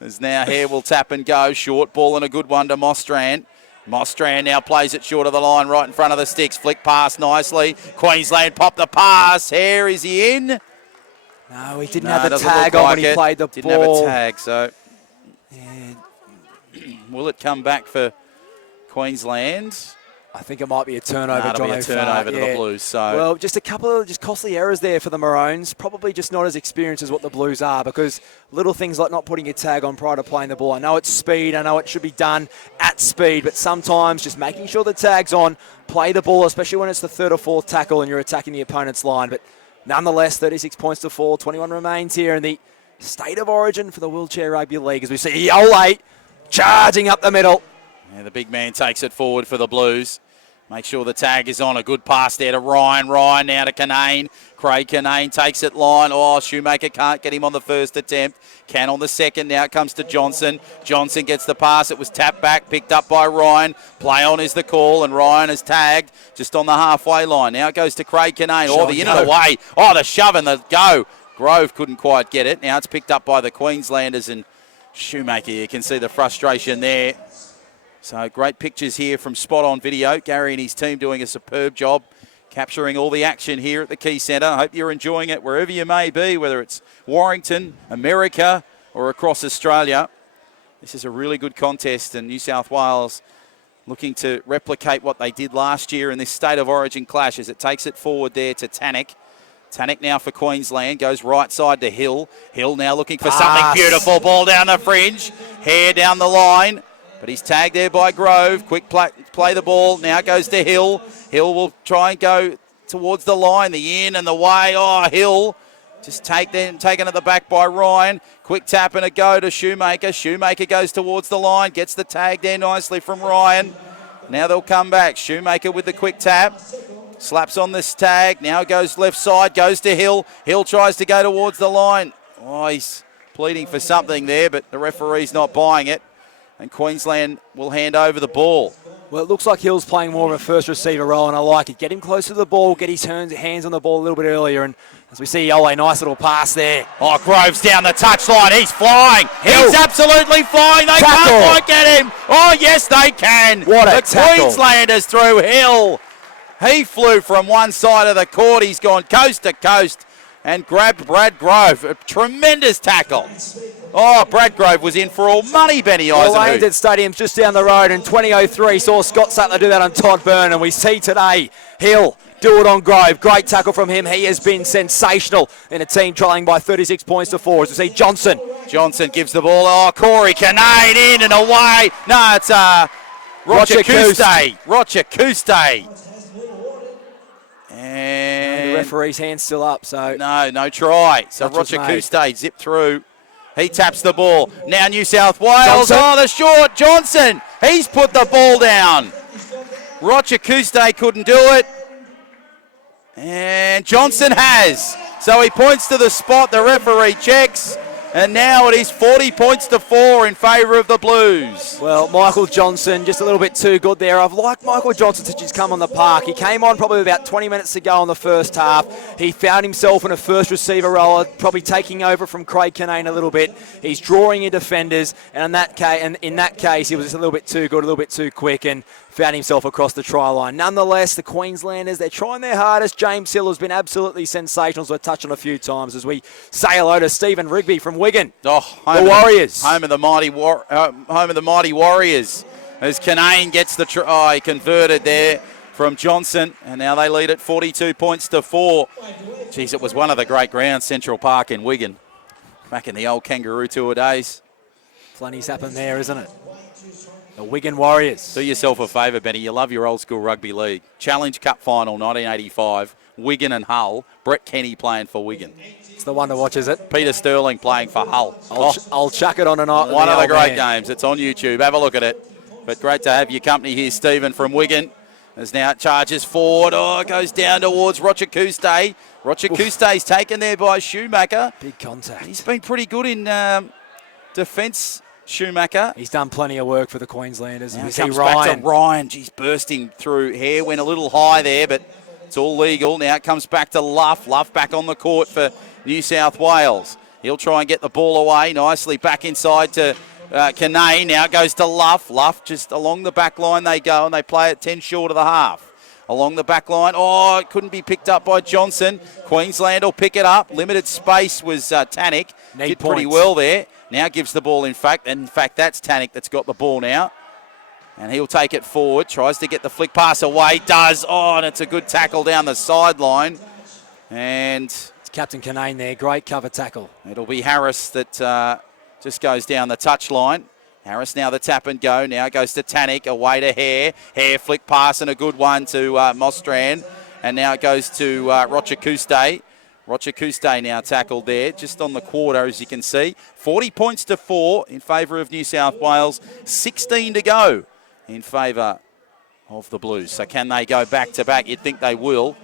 As now Hare will tap and go. Short ball and a good one to Mostrand. Mostrand now plays it short of the line, right in front of the sticks. Flick pass nicely. Queensland pop the pass. Hare, is he in? No, he didn't have the doesn't tag look on like when he it. played the Didn't have a ball. tag, so Yeah, will it come back for Queensland? I think it might be a turnover, It'll John be a O'Farr. turnover to Yeah. the Blues. So Well, just a couple of just costly errors there for the Maroons. Probably just not as experienced as what the Blues are, because little things like not putting your tag on prior to playing the ball. I know it's speed. I know it should be done at speed, but sometimes just making sure the tag's on, play the ball, especially when it's the third or fourth tackle and you're attacking the opponent's line. But nonetheless, 36 points to 4. 21 remains here in the State of Origin for the Wheelchair Rugby League as we see Iole charging up the middle. yeah, the big man takes it forward for the Blues. Make sure the tag is on. A good pass there to Ryan. Ryan now to Canane. Craig Canane takes it line. Oh, Shoemaker can't get him on the first attempt. Can on the second. Now it comes to Johnson. Johnson gets the pass. It was tapped back, picked up by Ryan. Play on is the call, and Ryan is tagged just on the halfway line. Now it goes to Craig Canane. Oh, the in and away. Oh, the shove and the go. Grove couldn't quite get it. Now it's picked up by the Queenslanders, and Shoemaker, you can see the frustration there. So great pictures here from Spot On Video. Gary and his team doing a superb job capturing all the action here at the Key Centre. I hope you're enjoying it wherever you may be, whether it's Warrington, America, or across Australia. This is a really good contest, and New South Wales looking to replicate what they did last year in this State of Origin clash as it takes it forward there to Tannick. Tannick now for Queensland, goes right side to Hill. Hill now looking for something beautiful. Ball down the fringe, Hare down the line, but he's tagged there by Grove. Quick play the ball, now goes to Hill. Hill will try and go towards the line, the in and the way. Oh, Hill just taken at the back by Ryan. Quick tap and a go to Shoemaker. Shoemaker goes towards the line, gets the tag there nicely from Ryan. Now they'll come back. Shoemaker with the quick tap. Slaps on this tag. Now goes left side, goes to Hill. Hill tries to go towards the line. Oh, he's pleading for something there, but the referee's not buying it. And Queensland will hand over the ball. Well, it looks like Hill's playing more of a first receiver role, and I like it. Get him close to the ball, get his hands on the ball a little bit earlier, and as we see, Ole, nice little pass there. Oh, Grove's down the touchline. He's flying. Hill. He's absolutely flying. They Tackle. can't quite get him. Oh, yes, they can. What a the tackle. Queenslanders through Hill. He flew from one side of the court. He's gone coast to coast and grabbed Brad Grove. A tremendous tackle. Oh, Brad Grove was in for all money, Benny Well, Eisenhuth. ANZ Stadium's just down the road, and 2003 saw Scott Sattler do that on Todd Byrne, and we see today Hill do it on Grove. Great tackle from him. He has been sensational in a team trailing by 36 points to 4. As we see Johnson. Johnson gives the ball. Oh, Corey Kinane in and away. No, it's Roger Kuste. Roger Kuste. And The referee's hand's still up, so no try. So Touch was Roger made. Kuste zipped through. He taps the ball. Now New South Wales. Johnson. Oh, the short. Johnson. He's put the ball down. Roger Kuste couldn't do it. And Johnson has. So he points to the spot. The referee checks. And now it is 40 points to 4 in favour of the Blues. well, Michael Johnson just a little bit too good there. I've liked Michael Johnson since he's come on the park. He came on probably about 20 minutes ago in the first half. He found himself in a first receiver role, probably taking over from Craig Kinane a little bit. He's drawing in defenders, and in that case, he was just a little bit too good, a little bit too quick, and found himself across the try line. Nonetheless, the Queenslanders, they're trying their hardest. James Hill has been absolutely sensational, as we've touched on a few times, as we say hello to Stephen Rugby from Wigan. Oh, The Warriors. Home of the mighty Warriors. As Kinane gets the try, he converted there from Johnson, and now they lead at 42 points to 4. Geez, it was one of the great grounds, Central Park in Wigan, back in the old Kangaroo Tour days. Plenty's happened there, isn't it? The Wigan Warriors. Do yourself a favour, Benny. You love your old school rugby league. Challenge Cup final, 1985. Wigan and Hull. Brett Kenny playing for Wigan. It's the one to watch, is it? Peter Sterling playing for Hull. I'll chuck it on tonight. One of the great games. It's on YouTube. Have a look at it. But great to have your company here, Stephen from Wigan. As now it charges forward. Oh, it goes down towards Roger Kuste. Roger Kuste's taken there by Shoemaker. Big contact. He's been pretty good in defence, Shoemaker. He's done plenty of work for the Queenslanders. Now We it see comes back Ryan. to Ryan. Geez, bursting through. Hare went a little high there, but it's all legal. Now it comes back to Luff. Luff back on the court for New South Wales. He'll try and get the ball away nicely. Back inside to Kinane. Now it goes to Luff. Luff just along the back line they go, and they play it 10 short of the half. Along the back line. Oh, it couldn't be picked up by Johnson. Queensland will pick it up. Limited space was Tannick. Did pretty well there. Now gives the ball, in fact, that's Tannick that's got the ball now. And he'll take it forward. Tries to get the flick pass away. Does. Oh, and it's a good tackle down the sideline. And It's Captain Kinane there. Great cover tackle. it'll be Harris that just goes down the touchline. Harris now the tap and go. Now goes to Tannick. Away to Hare. Hare flick pass and a good one to Mostrand. And now it goes to Roger Kuste. Roger Kuste now tackled there, just on the quarter, as you can see. 40 points to 4 in favour of New South Wales. 16 to go in favour of the Blues. So can they go back-to-back? You'd think they will,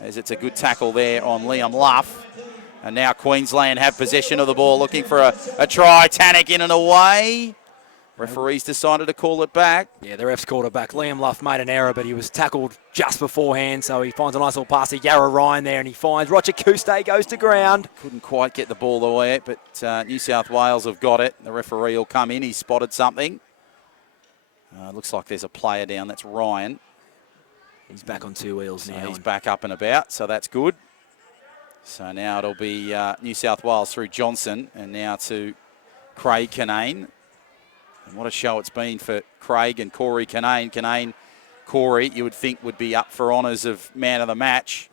as it's a good tackle there on Liam Luff. And now Queensland have possession of the ball, looking for a try. Tannick in and away. Referees decided to call it back. Yeah, the refs called it back. Liam Luff made an error, but he was tackled just beforehand, so he finds a nice little pass to Yarra Ryan there, and he finds Roger Kuste goes to ground. Couldn't quite get the ball away, but New South Wales have got it. The referee will come in. He's spotted something. Looks like there's a player down. That's Ryan. He's back on two wheels now. He's back up and about, so that's good. So now it'll be New South Wales through Johnson, and now to Craig Kinane. And what a show it's been for Craig and Corey Kinane. Corey, you would think, would be up for honours of man of the match.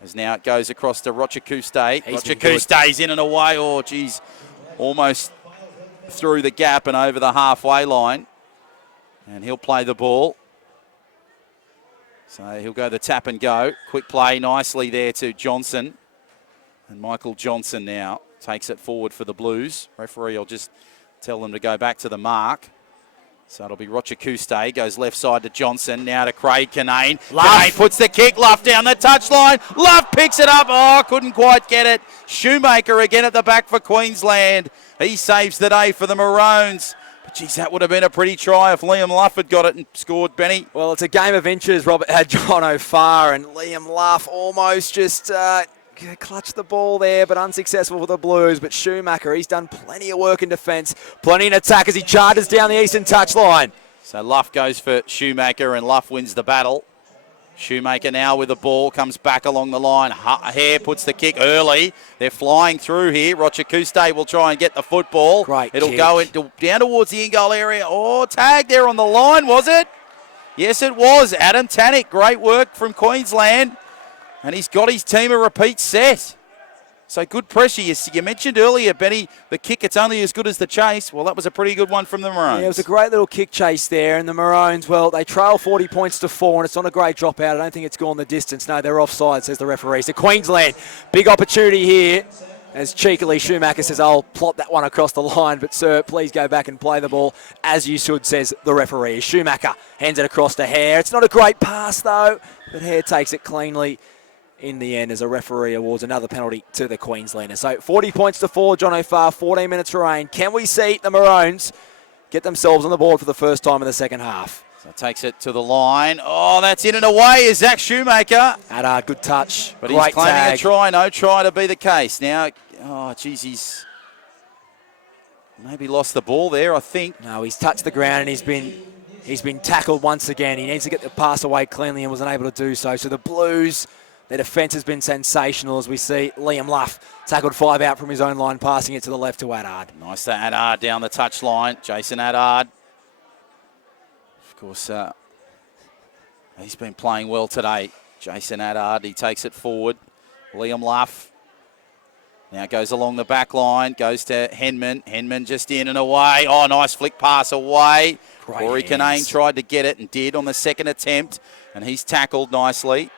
As now it goes across to Rochakuste. Rochakuste's in and away. Oh, geez. Almost through the gap and over the halfway line. And he'll play the ball. So he'll go the tap and go. Quick play nicely there to Johnson. And Michael Johnson now takes it forward for the Blues. Referee will just tell them to go back to the mark. So it'll be Rochakuste, goes left side to Johnson, now to Craig Kinane. Kinane puts the kick, Luff down the touchline. Luff picks it up. Oh, couldn't quite get it. Shoemaker again at the back for Queensland. He saves the day for the Maroons. But geez, that would have been a pretty try if Liam Luff had got it and scored, Benny. Well, it's a game of inches. Robert had John O'Farr, and Liam Luff almost just clutched the ball there, but unsuccessful for the Blues. But Shoemaker, he's done plenty of work in defence, plenty in attack as he charges down the eastern touchline. So Luff goes for Shoemaker, and Luff wins the battle. Shoemaker now with the ball, comes back along the line. Hare puts the kick early. They're flying through here. Rochakuste will try and get the football. Great It'll kick. go down towards the in-goal area. Oh, tag there on the line, was it? Yes, it was. Adam Tannick, great work from Queensland. And he's got his team a repeat set. So good pressure. You mentioned earlier, Benny, the kick, it's only as good as the chase. Well, that was a pretty good one from the Maroons. Yeah, it was a great little kick chase there. And the Maroons, well, they trail 40 points to 4, and it's not a great dropout. I don't think it's gone the distance. No, they're offside, says the referee. So Queensland, big opportunity here. As cheekily Schumacher says, I'll plot that one across the line. But, sir, please go back and play the ball as you should, says the referee. Schumacher hands it across to Hare. It's not a great pass, though, but Hare takes it cleanly in the end as a referee awards another penalty to the Queenslanders. So 40 points to 4, John O'Farr, 14 minutes remain. Can we see the Maroons get themselves on the board for the first time in the second half? So takes it to the line. Oh, that's in and away is Zach Shoemaker. Adard, good touch. But great he's claiming tag. a try. No try to be the case. Now, oh, geez, he's maybe lost the ball there, I think. No, he's touched the ground and he's been tackled once again. He needs to get the pass away cleanly and wasn't able to do so. So the Blues, their defence has been sensational as we see Liam Luff tackled 5 out from his own line, passing it to the left to Adard. Nice to Adard down the touchline. Jason Adard. Of course, he's been playing well today. Jason Adard, he takes it forward. Liam Luff. Now goes along the back line, goes to Henman. Henman just in and away. Oh, nice flick pass away. Great Corey hands. Kinane tried to get it and did on the second attempt, and he's tackled nicely.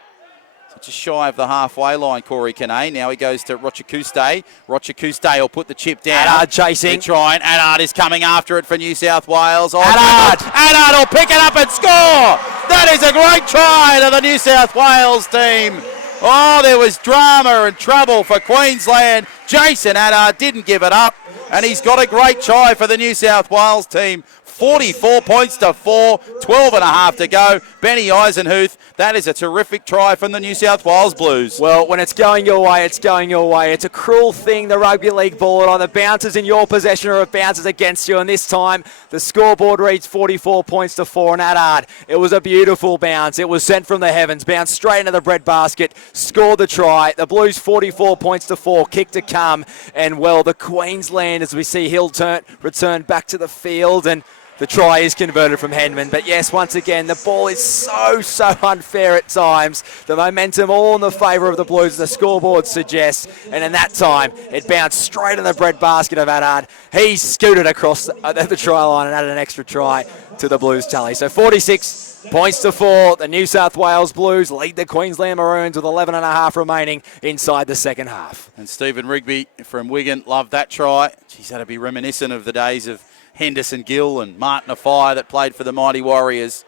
So just shy of the halfway line, Corey Kinane. Now he goes to Rochakuste. Rochakuste will put the chip down. Adard chasing. They're trying. Adard is coming after it for New South Wales. Oh, Adard! Adard will pick it up and score. That is a great try to the New South Wales team. Oh, there was drama and trouble for Queensland. Jason Adard didn't give it up, and he's got a great try for the New South Wales team. 44 points to 4, 12 and a half to go. Benny Eisenhuth, that is a terrific try from the New South Wales Blues. Well, when it's going your way, it's going your way. It's a cruel thing, the rugby league ball. Either bounces in your possession or it bounces against you. And this time, the scoreboard reads 44 points to 4. And Adard, it was a beautiful bounce. It was sent from the heavens, bounced straight into the breadbasket, scored the try. The Blues 44 points to 4, kick to come. And, well, the Queensland, as we see Hill return back to the field, and the try is converted from Henman. But yes, once again, the ball is so unfair at times. The momentum all in the favour of the Blues, the scoreboard suggests. And in that time, it bounced straight in the breadbasket of Adard. He scooted across the try line and added an extra try to the Blues tally. So 46 points to 4. The New South Wales Blues lead the Queensland Maroons with 11 and a half remaining inside the second half. And Stephen Rugby from Wigan loved that try. Geez, that'd be reminiscent of the days of Henderson Gill and Martin Afai that played for the Mighty Warriors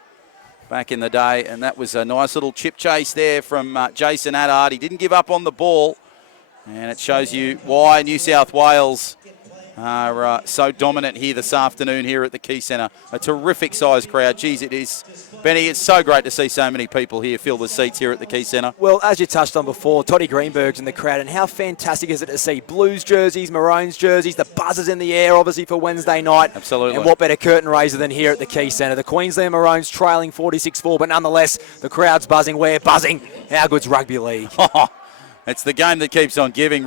back in the day. And that was a nice little chip chase there from Jason Adard. He didn't give up on the ball. And it shows you why New South Wales are so dominant here this afternoon here at the Key Centre. A terrific size crowd. Geez, it is. Benny, it's so great to see so many people here fill the seats here at the Key Centre. Well, as you touched on before, Toddy Greenberg's in the crowd, and how fantastic is it to see Blues jerseys, Maroons jerseys, the buzzers in the air, obviously, for Wednesday night. Absolutely. And what better curtain raiser than here at the Key Centre? The Queensland Maroons trailing 46-4, but nonetheless, the crowd's buzzing. We're buzzing. How good's rugby league? It's the game that keeps on giving.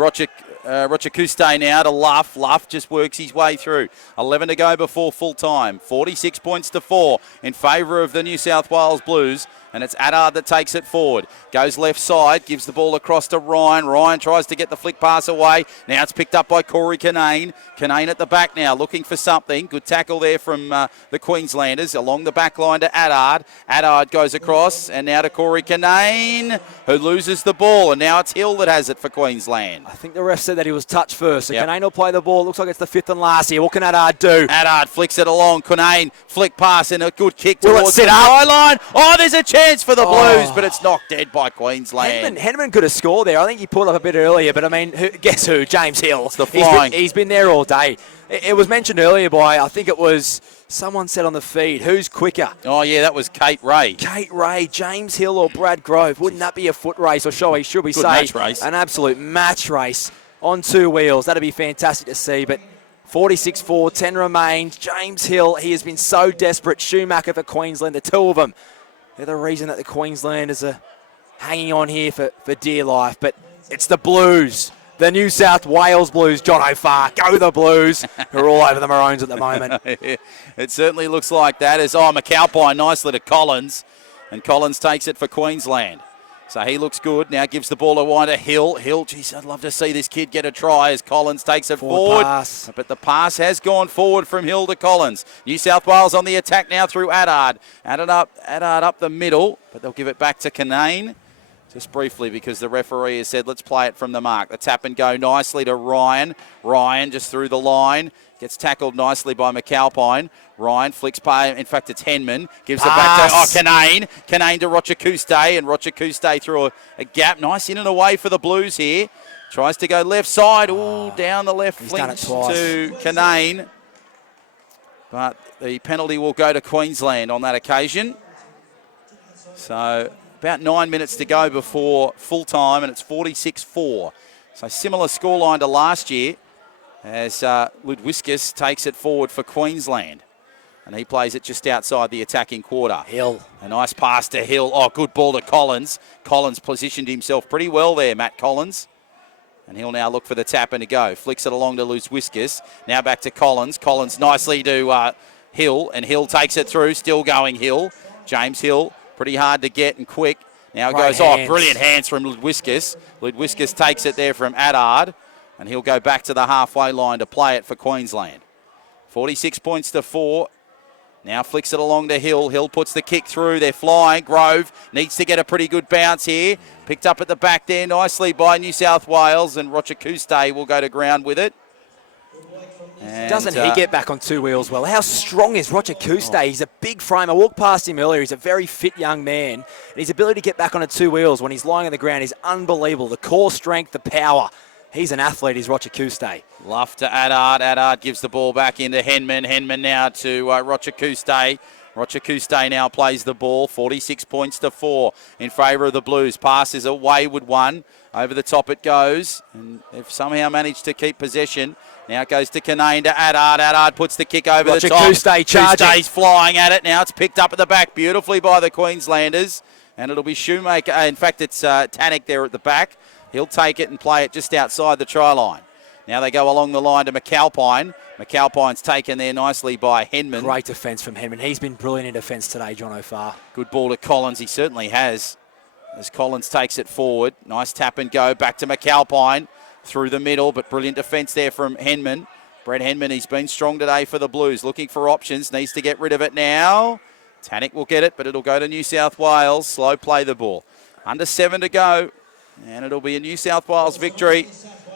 Rochakuste now to Luff. Luff just works his way through. 11 to go before full time. 46 points to 4 in favour of the New South Wales Blues. And it's Addard that takes it forward. Goes left side, gives the ball across to Ryan. Ryan tries to get the flick pass away. Now it's picked up by Corey Kinane. Kinane at the back now, looking for something. Good tackle there from the Queenslanders. Along the back line to Addard. Addard goes across, and now to Corey Kinane, who loses the ball. And now it's Hill that has it for Queensland. I think the ref said that he was touched first. So Kinane will play the ball. Looks like it's the fifth and last here. What can Addard do? Addard flicks it along. Kinane, flick pass and a good kick towards sit the up? sideline. Oh, there's a chance for the Blues, but it's knocked dead by Queensland. Henman could have scored there. I think he pulled up a bit earlier, but I mean, guess who? James Hill. It's the flying. He's been there all day. It was mentioned earlier by, I think it was, someone said on the feed, who's quicker? Oh, yeah, that was Kate Ray. Kate Ray, James Hill or Brad Grove. Wouldn't that be a foot race, or should we say match race. An absolute match race on two wheels? That'd be fantastic to see, but 46-4, 10 remains. James Hill, he has been so desperate. Schumacher for Queensland, the two of them. They're the reason that the Queenslanders are hanging on here for dear life. But it's the Blues, the New South Wales Blues. John O'Farr, go the Blues, who are all over the Maroons at the moment. It certainly looks like that. As McAlpine nicely to Collins, and Collins takes it for Queensland. So he looks good. Now gives the ball away to Hill. Hill, geez, I'd love to see this kid get a try as Collins takes it forward. Pass. But the pass has gone forward from Hill to Collins. New South Wales on the attack now through Addard. Addard up the middle, but they'll give it back to Kinane. Just briefly, because the referee has said, let's play it from the mark. The tap and go nicely to Ryan. Ryan just through the line. Gets tackled nicely by McAlpine. Ryan flicks pay. In fact, it's Henman. Gives it back to Kinane. Kinane to Rochakuste. And Rochakuste through a gap. Nice in and away for the Blues here. Tries to go left side. Ooh, down the left flank to Kinane. But the penalty will go to Queensland on that occasion. So about 9 minutes to go before full time, and it's 46-4. So similar scoreline to last year, as Ludwiskus takes it forward for Queensland. And he plays it just outside the attacking quarter. Hill. A nice pass to Hill. Oh, good ball to Collins. Collins positioned himself pretty well there, Matt Collins. And he'll now look for the tap and to go. Flicks it along to Ludwiskus. Now back to Collins. Collins nicely to Hill, and Hill takes it through. Still going Hill. James Hill, pretty hard to get and quick. Now it goes off. Brilliant hands from Ludwiskus. Ludwiskus takes it there from Addard. And he'll go back to the halfway line to play it for Queensland. 46 points to 4. Now flicks it along to Hill. Hill puts the kick through. They're flying. Grove needs to get a pretty good bounce here. Picked up at the back there nicely by New South Wales. And Rochakuste will go to ground with it. And, doesn't he get back on two wheels well? How strong is Rochakuste? He's a big frame. I walked past him earlier. He's a very fit young man. And his ability to get back on two wheels when he's lying on the ground is unbelievable. The core strength, the power. He's an athlete, is Rochakuste. Luff to Addard. Addard gives the ball back into Henman. Henman now to Rochakuste. Rochakuste now plays the ball. 46 points to 4 in favour of the Blues. Pass is a wayward one. Over the top it goes. And they've somehow managed to keep possession. Now it goes to Kinane to Addard. Addard puts the kick over the top. Rochakuste charging. Kuste's flying at it. Now it's picked up at the back beautifully by the Queenslanders. And it'll be Shoemaker. In fact, it's Tannick there at the back. He'll take it and play it just outside the try line. Now they go along the line to McAlpine. McAlpine's taken there nicely by Henman. Great defence from Henman. He's been brilliant in defence today, John O'Farr. Good ball to Collins. He certainly has. As Collins takes it forward. Nice tap and go. Back to McAlpine. Through the middle, but brilliant defence there from Henman. Brett Henman, he's been strong today for the Blues. Looking for options. Needs to get rid of it now. Tannick will get it, but it'll go to New South Wales. Slow play the ball. Under 7 to go. And it'll be a New South Wales victory,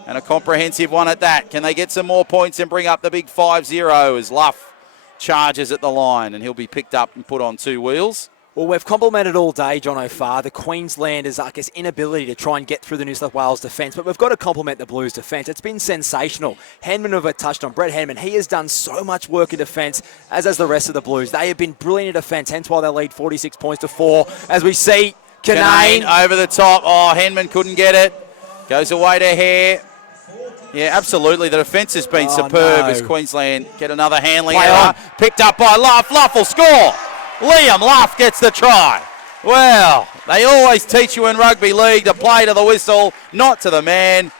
and a comprehensive one at that. Can they get some more points and bring up the big 5-0 as Luff charges at the line, and he'll be picked up and put on two wheels? Well, we've complimented all day, John O'Farr, the Queenslanders' inability to try and get through the New South Wales defence, but we've got to compliment the Blues' defence. It's been sensational. Henman, who I've touched on, Brett Henman, he has done so much work in defence, as has the rest of the Blues. They have been brilliant in defence, hence why they lead 46 points to 4. As we see, Kinane over the top. Oh, Henman couldn't get it. Goes away to Hare. Yeah, absolutely. The defence has been superb as Queensland get another handling error. Picked up by Luff. Luff will score. Liam Luff gets the try. Well, they always teach you in rugby league to play to the whistle, not to the man.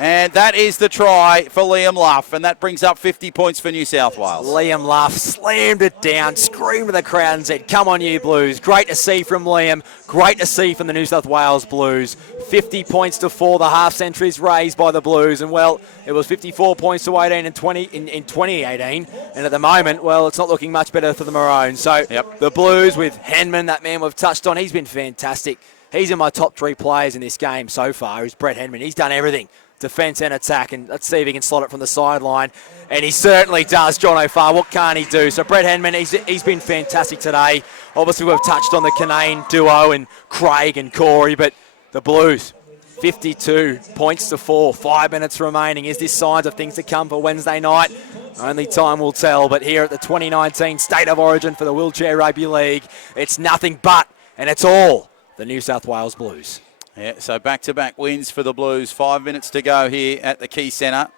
And that is the try for Liam Luff, and that brings up 50 points for New South Wales. Liam Luff slammed it down, screamed to the crowd and said, "Come on, you Blues." Great to see from Liam. Great to see from the New South Wales Blues. 50 points to 4, the half centuries raised by the Blues. And, well, it was 54 points to 18 in 2018. And at the moment, well, it's not looking much better for the Maroons. So the Blues with Henman, that man we've touched on, he's been fantastic. He's in my top 3 players in this game so far, is Brett Henman. He's done everything. Defence and attack, and let's see if he can slot it from the sideline. And he certainly does, John O'Farr. What can't he do? So Brett Henman, he's been fantastic today. Obviously, we've touched on the Canane duo and Craig and Corey, but the Blues, 52 points to 4, 5 minutes remaining. Is this signs of things to come for Wednesday night? Only time will tell, but here at the 2019 State of Origin for the Wheelchair Rugby League, it's nothing but, and it's all, the New South Wales Blues. Yeah, so back-to-back wins for the Blues. 5 minutes to go here at the Key Centre.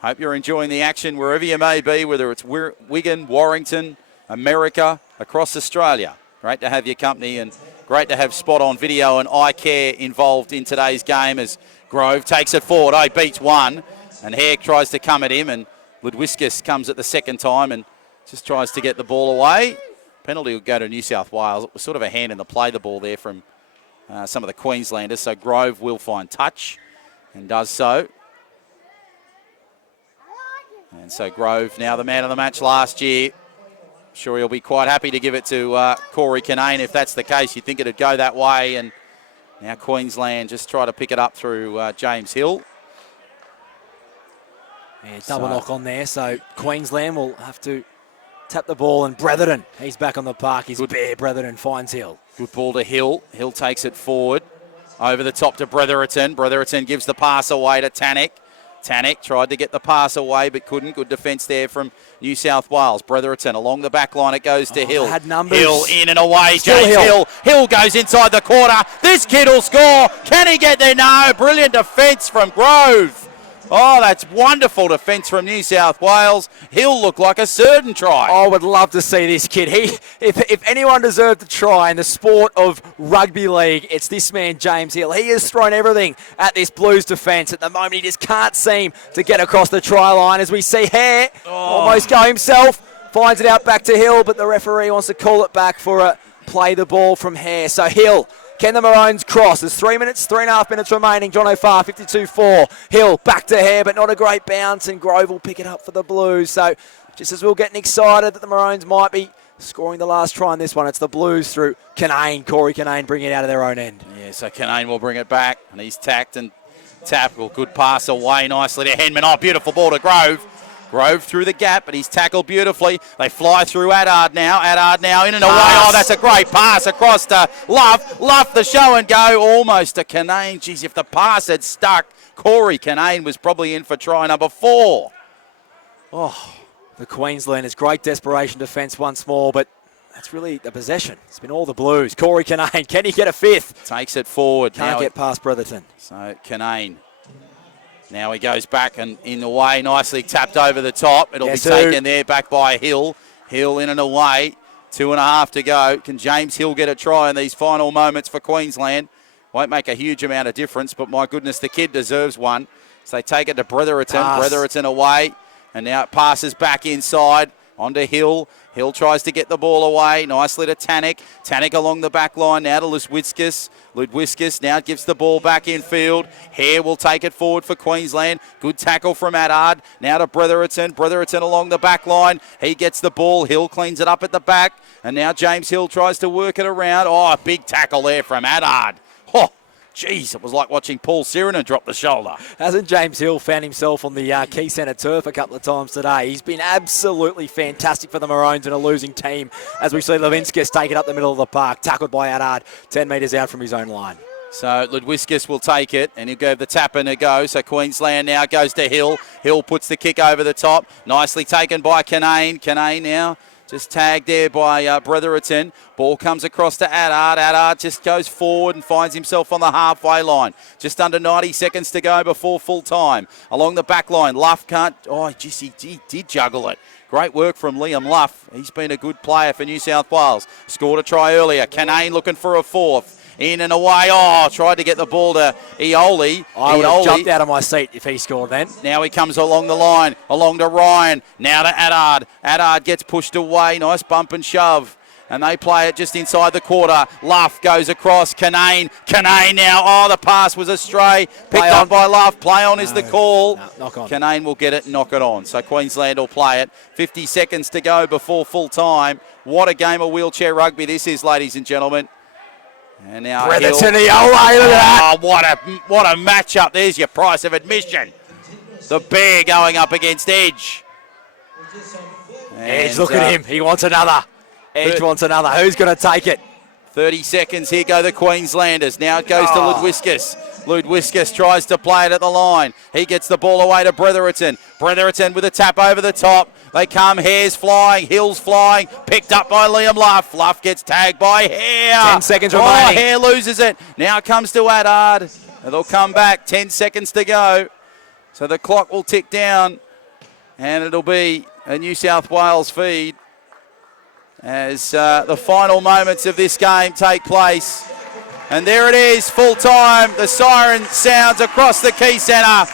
Hope you're enjoying the action wherever you may be, whether it's Wigan, Warrington, America, across Australia. Great to have your company and great to have spot-on video and eye care involved in today's game as Grove takes it forward. Oh, he beats one, and Hare tries to come at him, and Ludwiskus comes at the second time and just tries to get the ball away. Penalty will go to New South Wales. It was sort of a hand in the play the ball there from some of the Queenslanders, so Grove will find touch and does so. And so Grove, now the man of the match last year. Sure, he'll be quite happy to give it to Corey Canane if that's the case. You'd think it'd go that way, and now Queensland just try to pick it up through James Hill. Yeah, double knock on there, so Queensland will have to tap the ball, and Bretherton, he's back on the park. He's bare. Bretherton finds Hill. Good ball to Hill. Hill takes it forward. Over the top to Bretherton. Bretherton gives the pass away to Tannick. Tannick tried to get the pass away but couldn't. Good defence there from New South Wales. Bretherton along the back line. It goes to Hill. Had numbers. Hill in and away. Still James Hill. Hill goes inside the corner. This kid will score. Can he get there? No. Brilliant defence from Grove. Oh, that's wonderful defence from New South Wales. He'll look like a certain try. I would love to see this kid. If anyone deserved a try in the sport of rugby league, it's this man, James Hill. He has thrown everything at this Blues defence. At the moment, he just can't seem to get across the try line. As we see Hare almost go himself, finds it out back to Hill, but the referee wants to call it back for a play the ball from Hare. So Hill. Can the Maroons cross? There's 3.5 minutes remaining. John O'Farr, 52-4. Hill back to Hare, but not a great bounce, and Grove will pick it up for the Blues. So just as we're getting excited that the Maroons might be scoring the last try on this one, it's the Blues through Canane. Corey Canane bringing it out of their own end. Yeah, so Canane will bring it back, and he's tacked and tackled. Good pass away nicely to Henman. Oh, beautiful ball to Grove. Grove through the gap, but he's tackled beautifully. They fly through Adard now. Adard now in and away. Oh, that's a great pass across to Luff. Luff the show and go almost to Canane. Geez, if the pass had stuck, Corey Canane was probably in for try number 4. Oh, the Queenslanders, great desperation defence once more, but that's really the possession. It's been all the Blues. Corey Canane, can he get a fifth? Takes it forward. Can't now get past Bretherton. So Canane. Now he goes back and in the way, nicely tapped over the top. It'll be taken there back by Hill. Hill in and away. 2.5 to go. Can James Hill get a try in these final moments for Queensland? Won't make a huge amount of difference, but my goodness, the kid deserves one. So they take it to Bretherton. Bretherton away. And now it passes back inside onto Hill. Hill tries to get the ball away. Nicely to Tannick. Tannick along the back line now to Ludwiskus. Ludwiskus now gives the ball back in field. Hare will take it forward for Queensland. Good tackle from Adard. Now to Bretherton. Bretherton along the back line. He gets the ball. Hill cleans it up at the back. And now James Hill tries to work it around. Oh, a big tackle there from Adard. Oh, jeez, it was like watching Paul Sirinen drop the shoulder. Hasn't James Hill found himself on the Key Centre turf a couple of times today? He's been absolutely fantastic for the Maroons in a losing team, as we see Levinskas take it up the middle of the park, tackled by Adard, 10 metres out from his own line. So Ludwiskus will take it, and he'll give the tap and a go. So Queensland now goes to Hill. Hill puts the kick over the top. Nicely taken by Canane. Canane now just tagged there by Bretherton. Ball comes across to Adard. Adard just goes forward and finds himself on the halfway line. Just under 90 seconds to go before full time. Along the back line, Luff can't... Oh, geez, he did juggle it. Great work from Liam Luff. He's been a good player for New South Wales. Scored a try earlier. Canane looking for a fourth. In and away. Oh, tried to get the ball to Ioli. I would have jumped out of my seat if he scored then. Now he comes along the line, along to Ryan. Now to Addard. Addard gets pushed away. Nice bump and shove. And they play it just inside the quarter. Luff goes across. Canane now. Oh, the pass was astray. Picked up by Luff. Play on is the call. No, knock on. Canane will get it, knock it on. So Queensland will play it. 50 seconds to go before full time. What a game of wheelchair rugby this is, ladies and gentlemen. And now Bretherton, look at that. Oh, what a matchup. There's your price of admission. The Bear going up against Edge. Edge, look at him. He wants another. Edge wants another. Who's going to take it? 30 seconds. Here go the Queenslanders. Now it goes to Ludwiskus. Ludwiskus tries to play it at the line. He gets the ball away to Bretherton. Bretherton with a tap over the top. They come. Hare's flying. Hill's flying. Picked up by Liam Luff. Luff gets tagged by Hare. 10 seconds remaining. Hare loses it. Now it comes to Addard. They'll come back. 10 seconds to go. So the clock will tick down. And it'll be a New South Wales feed as the final moments of this game take place. And there it is, full time. The siren sounds across the Key Centre.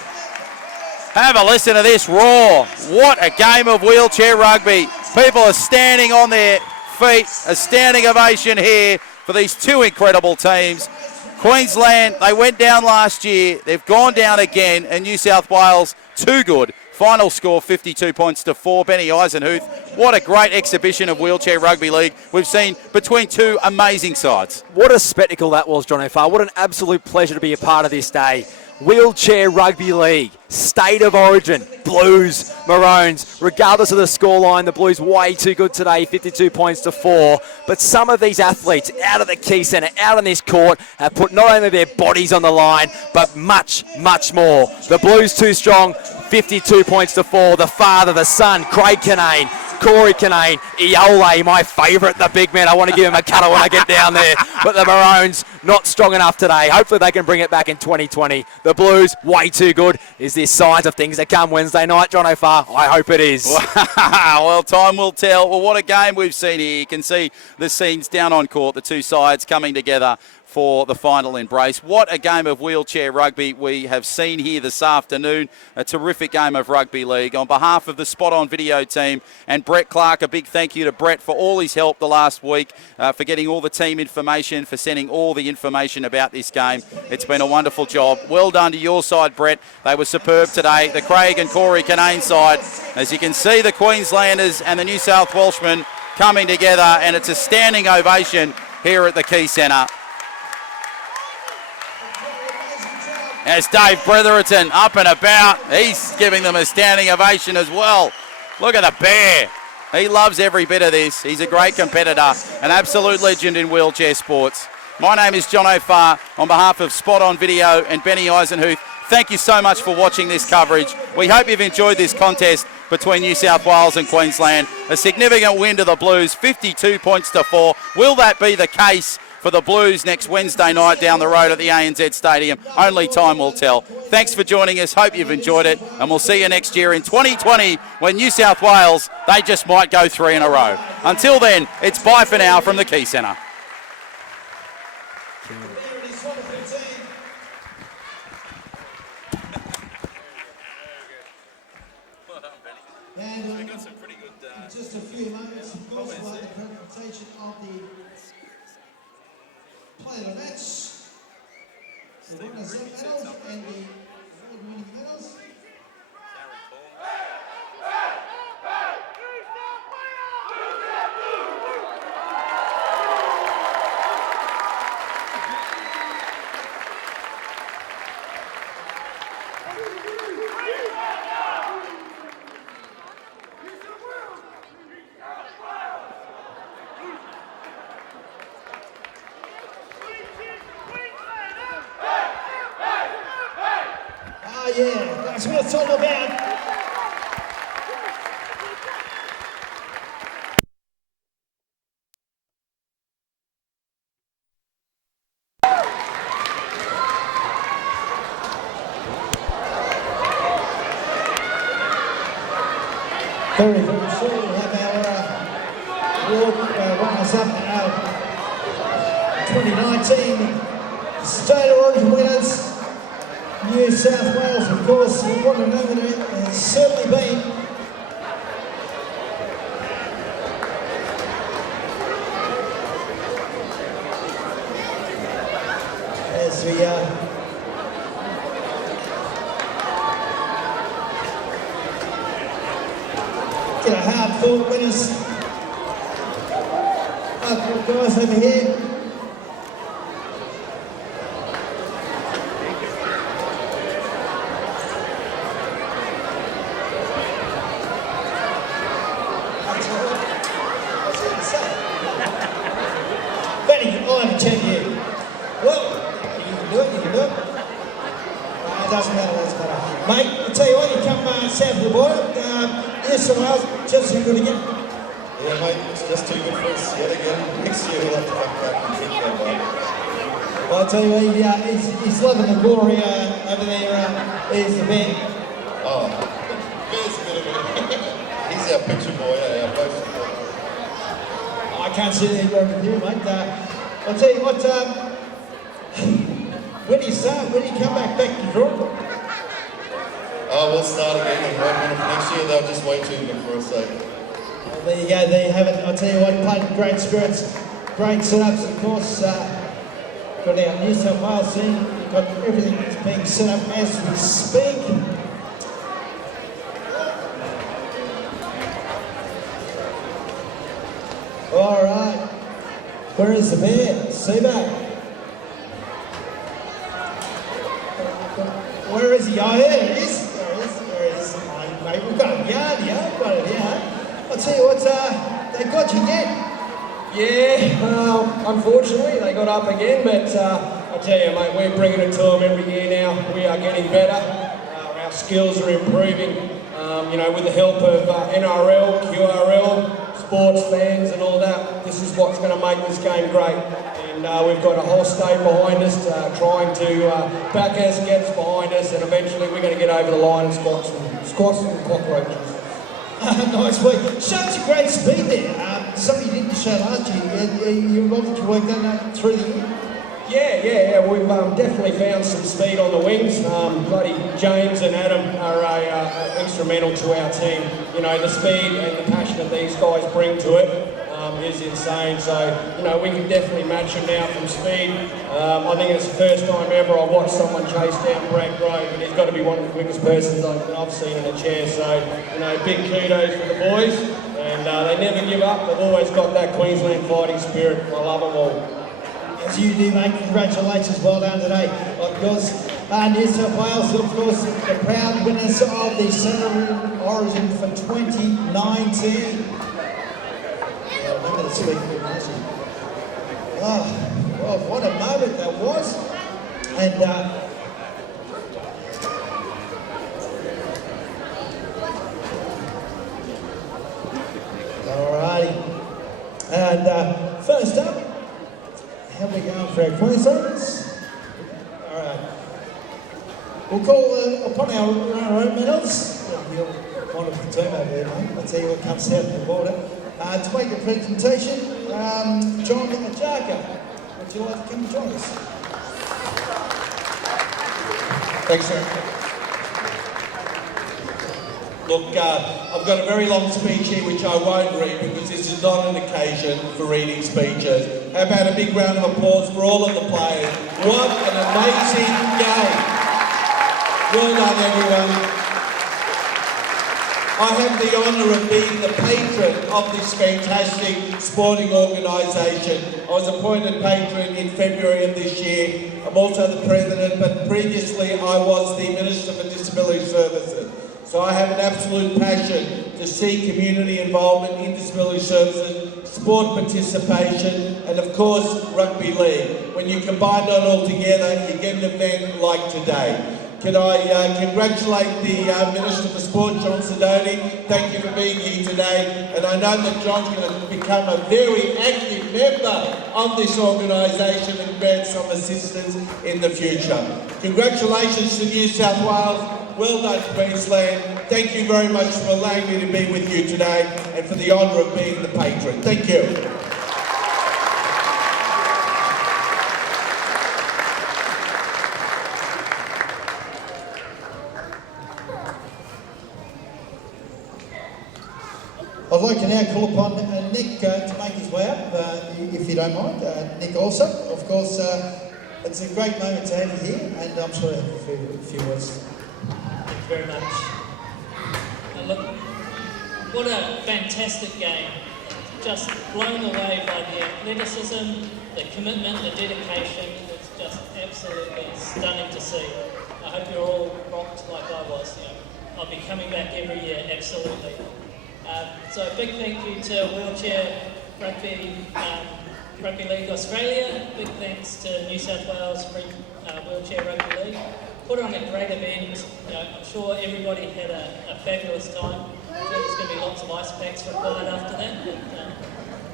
Have a listen to this roar. What a game of wheelchair rugby. People are standing on their feet. A standing ovation here for these two incredible teams. Queensland, they went down last year. They've gone down again. And New South Wales, too good. Final score 52 points to 4. Benny Eisenhuth, what a great exhibition of wheelchair rugby league we've seen between two amazing sides. What a spectacle that was, John O'Farr. What an absolute pleasure to be a part of this day. Wheelchair Rugby League, State of Origin, Blues, Maroons. Regardless of the scoreline, the Blues way too good today, 52 points to 4. But some of these athletes out of the Key Centre, out on this court, have put not only their bodies on the line, but much, much more. The Blues too strong, 52 points to 4. The father, the son, Craig Canane, Corey Canane, Iole, my favourite, the big man. I want to give him a cuddle when I get down there. But the Maroons, not strong enough today. Hopefully they can bring it back in 2020. The Blues, way too good. Is this signs of things to come Wednesday night, John O'Farr? I hope it is. Well, time will tell. Well, what a game we've seen here. You can see the scenes down on court, the two sides coming together for the final embrace. What a game of wheelchair rugby we have seen here this afternoon. A terrific game of rugby league. On behalf of the Spot On Video team and Brett Clark, a big thank you to Brett for all his help the last week, for getting all the team information, for sending all the information about this game. It's been a wonderful job. Well done to your side, Brett. They were superb today. The Craig and Corey Canane side. As you can see, the Queenslanders and the New South Welshmen coming together, and it's a standing ovation here at the Key Centre. As Dave Bretherton up and about, he's giving them a standing ovation as well. Look at the Bear. He loves every bit of this. He's a great competitor, an absolute legend in wheelchair sports. My name is John O'Farr. On behalf of Spot On Video and Benny Eisenhuth, thank you so much for watching this coverage. We hope you've enjoyed this contest between New South Wales and Queensland. A significant win to the Blues, 52 points to 4. Will that be the case for the Blues next Wednesday night down the road at the ANZ Stadium? Only time will tell. Thanks for joining us. Hope you've enjoyed it. And we'll see you next year in 2020 when New South Wales, they just might go 3 in a row. Until then, it's bye for now from the Key Centre. And just a few moments, of course, we'll have the presentation of the player of the match, the winners of medals, and the award-winning medals. Yeah, that's what it's all about. Very, very soon we'll have our runners-up 2019 State Origin winners, New South Wales, of course. What a number it has certainly been. As we get a hard-fought winners. Guys over here. Benny, I have to tell you. Well, you can do it, you can do it. It doesn't matter, it doesn't matter. Mate, I tell you what, you come south of the border, here's someone else, just as good again. Yeah, mate, it's just too good for us yet again. Next year we'll have to come back and keep that ball. Well, I tell you what, he's loving the glory over there. There's the band. Oh, there's a bit of it. He's our picture boy, our poster boy. I can't see anything wrong with you, mate. I'll tell you what, when do you start? When do you come back to drawing board? Oh, we'll start again and work on it for next year. They'll just wait too good for us, so. Well, there you go, there you have it. I'll tell you what, played with great spirits, great setups, of course. Got our New South Wales team, got everything that's being set up as we speak. All right, where is the bear? Seaback. Where is he? Oh, there he is. There he is. Oh, mate, we've got a yard here. We've got it here. I'll tell you what, they got you again. Yeah, unfortunately they got up again, but I tell you, mate, we're bringing it to them every year now. We are getting better. Our skills are improving. You know, with the help of NRL, QRL, sports fans and all that, this is what's going to make this game great. And we've got a whole state behind us, trying to back us, get us behind us, and eventually we're going to get over the line and squash some cockroaches. Nice work. Showed some great speed there. Something you didn't show last year. You obviously worked that through the year. Yeah. We've definitely found some speed on the wings. Bloody James and Adam are instrumental to our team. You know, the speed and the passion that these guys bring to it is insane. So, you know, we can definitely match them now from speed. I think it's the first time ever I've watched someone chase down Brad Grove, and he's got to be one of the quickest persons I've seen in a chair. So, you know, big kudos for the boys. And they never give up. They've always got that Queensland fighting spirit. I love them all. As you do, mate, congratulations, well done today. Of course, New South Wales, of course, the proud winners of the Central Origin for 2019. Remember the speaking of Origin. Oh, what a moment that was. And alrighty. And first up, how are we going for our Queenslanders? Alright. We'll call upon our own medals. You'll want to team over there, mate. I'll tell you what comes out of the border. To make a presentation, John Ajaka. Would you like to come and join us? Thanks, sir. Look, I've got a very long speech here which I won't read because this is not an occasion for reading speeches. How about a big round of applause for all of the players? What an amazing game. Well done, everyone. I have the honour of being the patron of this fantastic sporting organisation. I was appointed patron in February of this year. I'm also the president, but previously I was the Minister for Disability Services. So I have an absolute passion to see community involvement in disability services, sport participation, and of course, rugby league. When you combine that all together, you get an event like today. Can I congratulate the Minister for Sport, John Sidoti. Thank you for being here today. And I know that John's going to become a very active member of this organisation and grant some assistance in the future. Congratulations to New South Wales. Well done, Queensland. Thank you very much for allowing me to be with you today and for the honour of being the patron. Thank you. like to now call upon Nick to make his way up, if you don't mind. Nick also, of course, it's a great moment to have you here, and I'm sure he'll have a few words. Thank you very much. Look, what a fantastic game. Just blown away by the athleticism, the commitment, the dedication. It's just absolutely stunning to see. I hope you're all rocked like I was. I'll be coming back every year, absolutely. So a big thank you to Wheelchair Rugby League Australia. Big thanks to New South Wales Wheelchair Rugby League. Put on a great event. I'm sure everybody had a fabulous time. I'm sure there's going to be lots of ice packs required after that. But,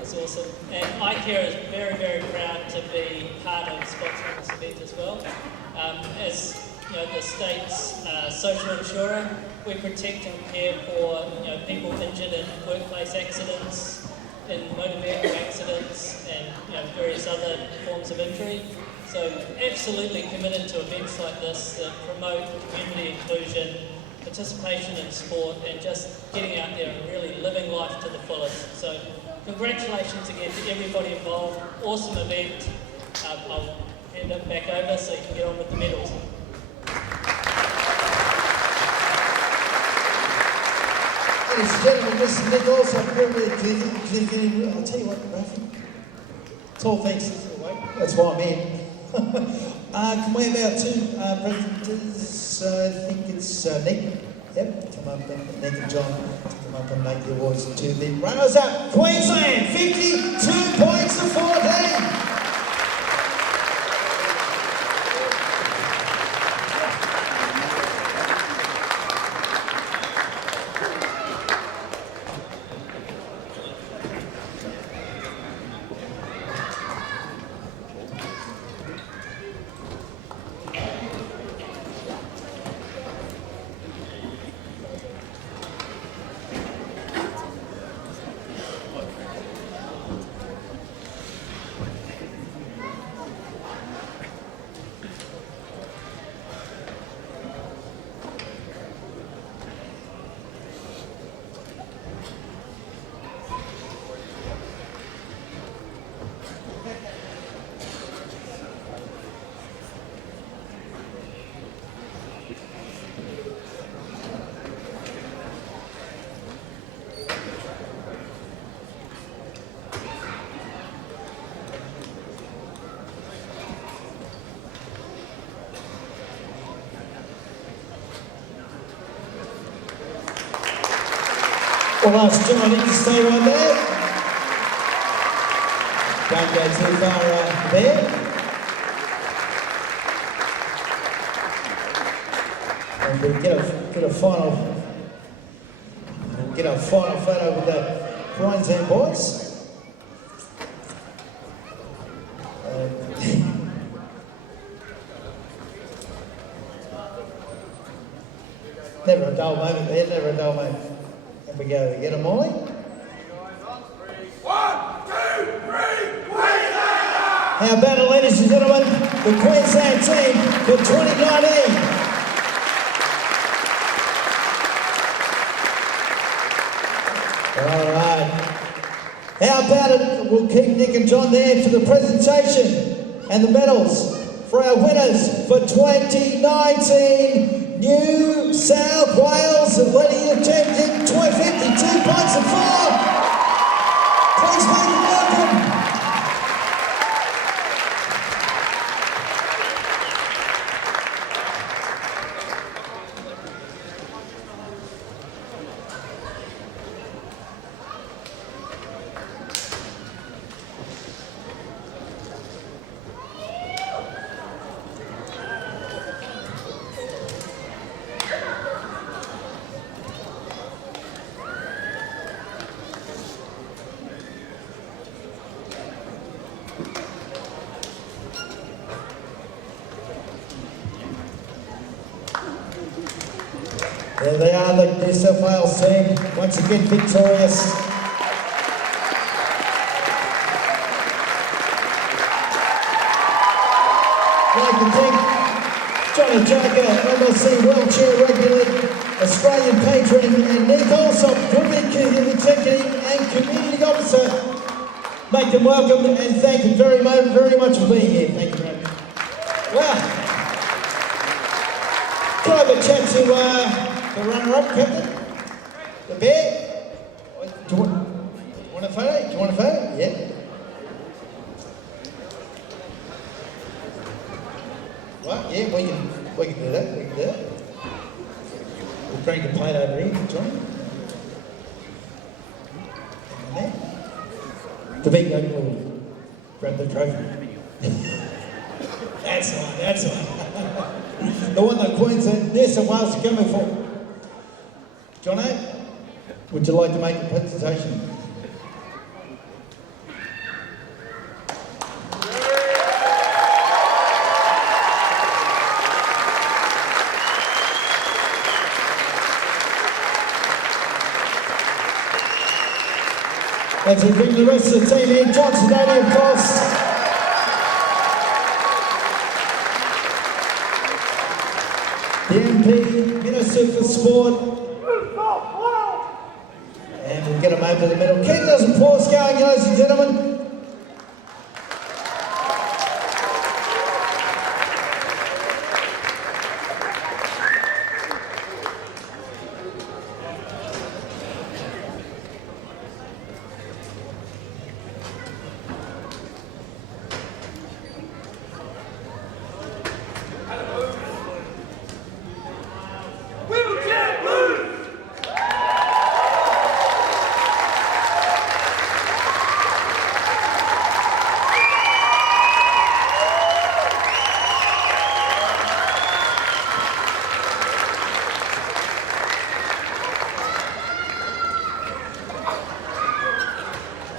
it's awesome. And iCare is very, very proud to be part of sponsoring this event as well. As the state's social insurer, we protect and care for people injured in workplace accidents, in motor vehicle accidents, and various other forms of injury. So absolutely committed to events like this that promote community inclusion, participation in sport, and just getting out there and really living life to the fullest. So congratulations again to everybody involved. Awesome event. I'll hand it back over so you can get on with the medals. Ladies and gentlemen, this is Nick also. I'll tell you what, Rafi. It's all thanks to the way. That's why I'm here. Can we have our two presenters? I think it's Nick. Yep, come up and Nick and John to come up and make the awards to the runners-up. Queensland, 52 points to 14. Well, ask John, you can stay right there. Don't go too far there. And we'll get a final photo with the Queensland boys. Never a dull moment there, never a dull moment. Here we go, we get them all in. 1, 2, 3, Queensland! How about it, ladies and gentlemen, the Queensland team for 2019. All right. How about it, we'll keep Nick and John there for the presentation and the medals for our winners for 2019. New South Wales leading the champion, 52 points to 4. Please make them welcome. There they are, the New South Wales team, once again victorious. I'd like to thank Johnny Jacker, MLC Wheelchair Rugby League Australian patron and Nick Olsop, Rugby Executive and Community Officer. Make them welcome and thank them very much for being here. Thank you very much. Wow. Can I have a chat to the runner-up, Captain? The Bear? Do you want a photo? Do you want a photo? Yeah. Right, yeah, we can do that. We can do that. We'll bring the plate over here, Johnny. And there. The big young will grab the trophy. That's the one, that's the one. The one that Queensland, New South Wales are coming for. Johnny, would you like to make a presentation? As we bring the rest of the team in, Johnson Daly, of course. The MP, Minister for Sport. And we'll get them over to the middle. Keep those applause going, ladies and gentlemen.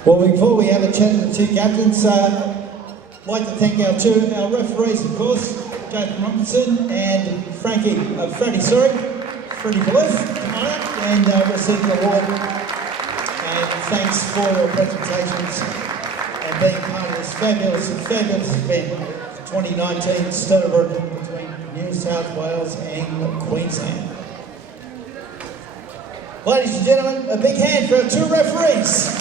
Well, before we have a chat with the two captains, I'd like to thank our referees, of course, Jason Robinson and Freddie Bluff, come on up and receive the award. And thanks for your presentations and being part of this fabulous event, 2019 Sturtevant between New South Wales and Queensland. Ladies and gentlemen, a big hand for our two referees.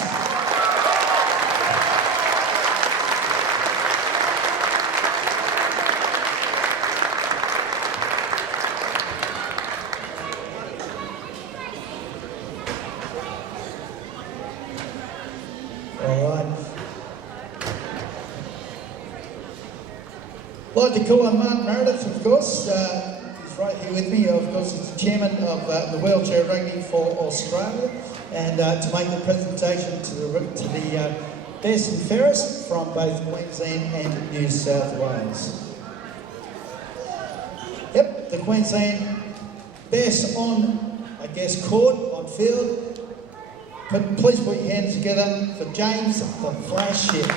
I'd like to call on Mark Meredith, of course. He's right here with me. Of course, he's the chairman of the Wheelchair Rugby for Australia, and to make the presentation to the best and fairest from both Queensland and New South Wales. Yep, the Queensland best on, I guess, court, on field. Please put your hands together for James the Flash Ship.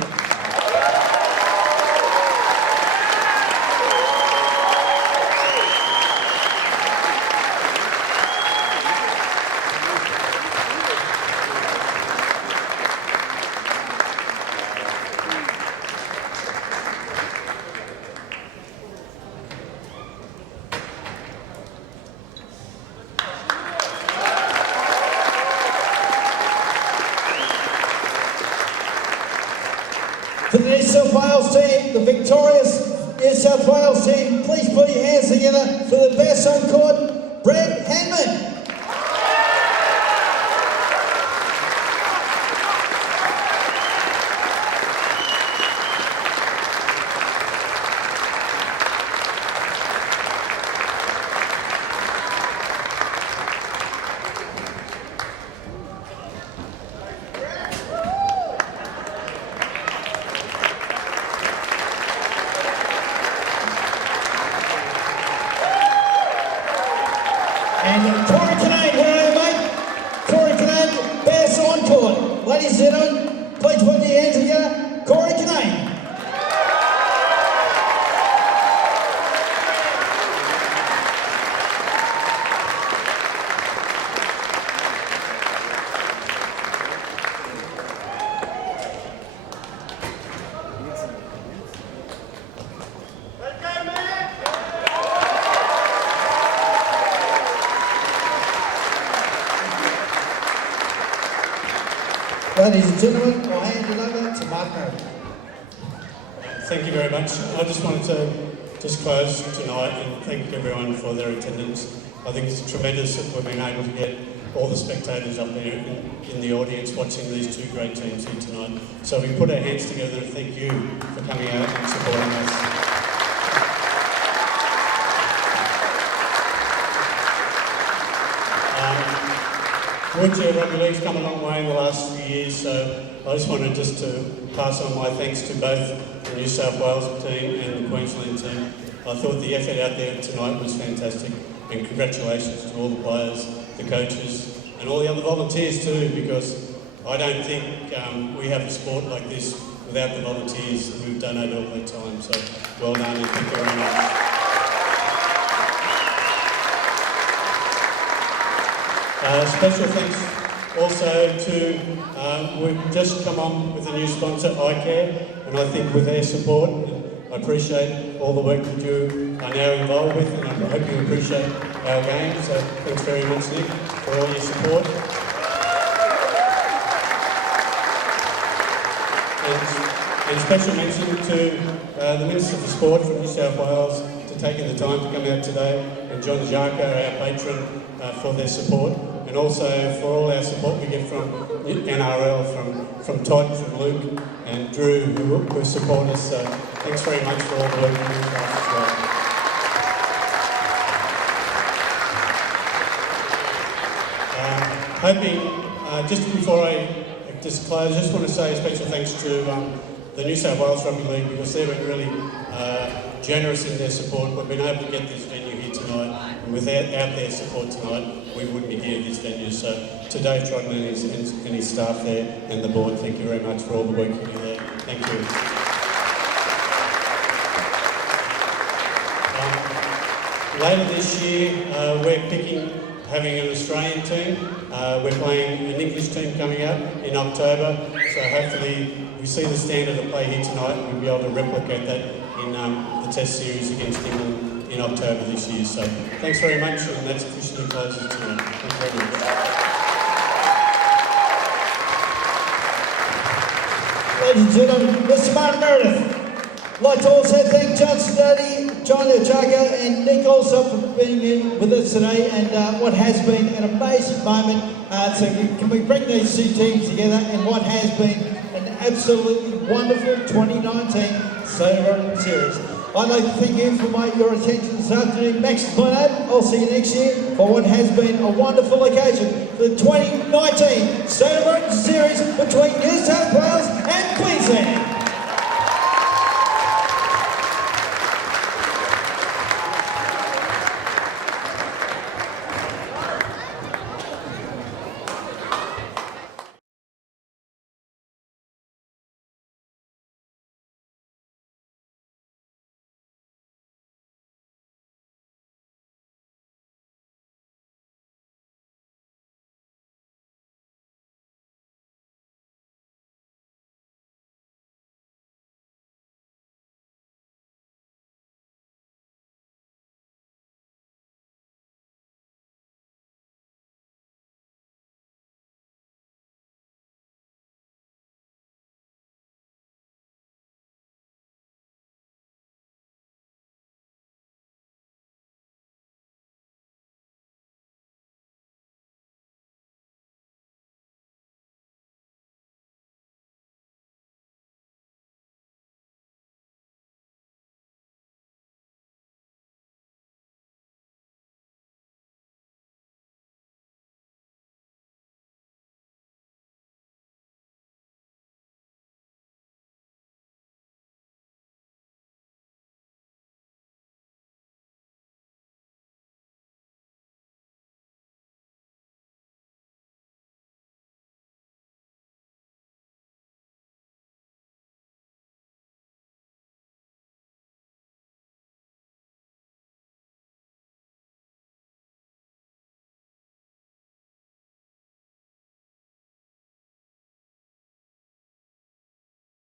For the New South Wales team, the victorious New South Wales team, please put your hands together for the best on court, Brett Hanman. And Corey Canane, where are you, mate? Corey Canane, best on court. Ladies and gentlemen, please put your hands together. Corey Canane. Ladies and gentlemen, I'll hand it over to Mark Meredith. Thank you very much. I just wanted to close tonight and thank everyone for their attendance. I think it's tremendous that we've been able to get all the spectators up there in the audience watching these two great teams here tonight. So we put our hands together and thank you for coming out and supporting us. Wheelchair Rugby League's come a long way in the last few years, so I just wanted to pass on my thanks to both the New South Wales team and the Queensland team. I thought the effort out there tonight was fantastic, and congratulations to all the players, the coaches, and all the other volunteers too, because I don't think we have a sport like this without the volunteers that we've donated all that time. So well done and thank you very much. Special thanks also to, we've just come on with a new sponsor, iCare, and I think with their support, I appreciate all the work that you are now involved with, and I hope you appreciate our game. So thanks very much, Nick, for all your support. And special mention to the Minister for Sport from New South Wales for taking the time to come out today, and John Jarko, our patron, for their support, and also for all our support we get from NRL, from Todd, from Luke, and Drew, who support us. So thanks very much for all the work you do for us as well. Hoping, just before I just close, I just want to say a special thanks to the New South Wales Rugby League, because they've been really generous in their support. We've been able to get this venue here tonight, and without their support tonight, we wouldn't be here at this venue. So to Dave Trotton and his staff there, and the board, thank you very much for all the work you do there. Thank you. Later this year, we're having an Australian team. We're playing an English team coming up in October, so hopefully we see the standard of play here tonight and we'll be able to replicate that in the Test series against England in October this year. So thanks very much, and that's officially closes tonight. Thanks very much. Ladies and gentlemen, Mr. Mark Meredith. I'd like to also thank John Sidoti, John Jarko and Nick also for being here with us today, and what has been an amazing moment. So can we bring these two teams together in what has been an absolutely wonderful 2019 Soda Series. I'd like to thank you for your attention this afternoon. Max Bonad, I'll see you next year for what has been a wonderful occasion, the 2019 Soda Series between New South Wales and Queensland.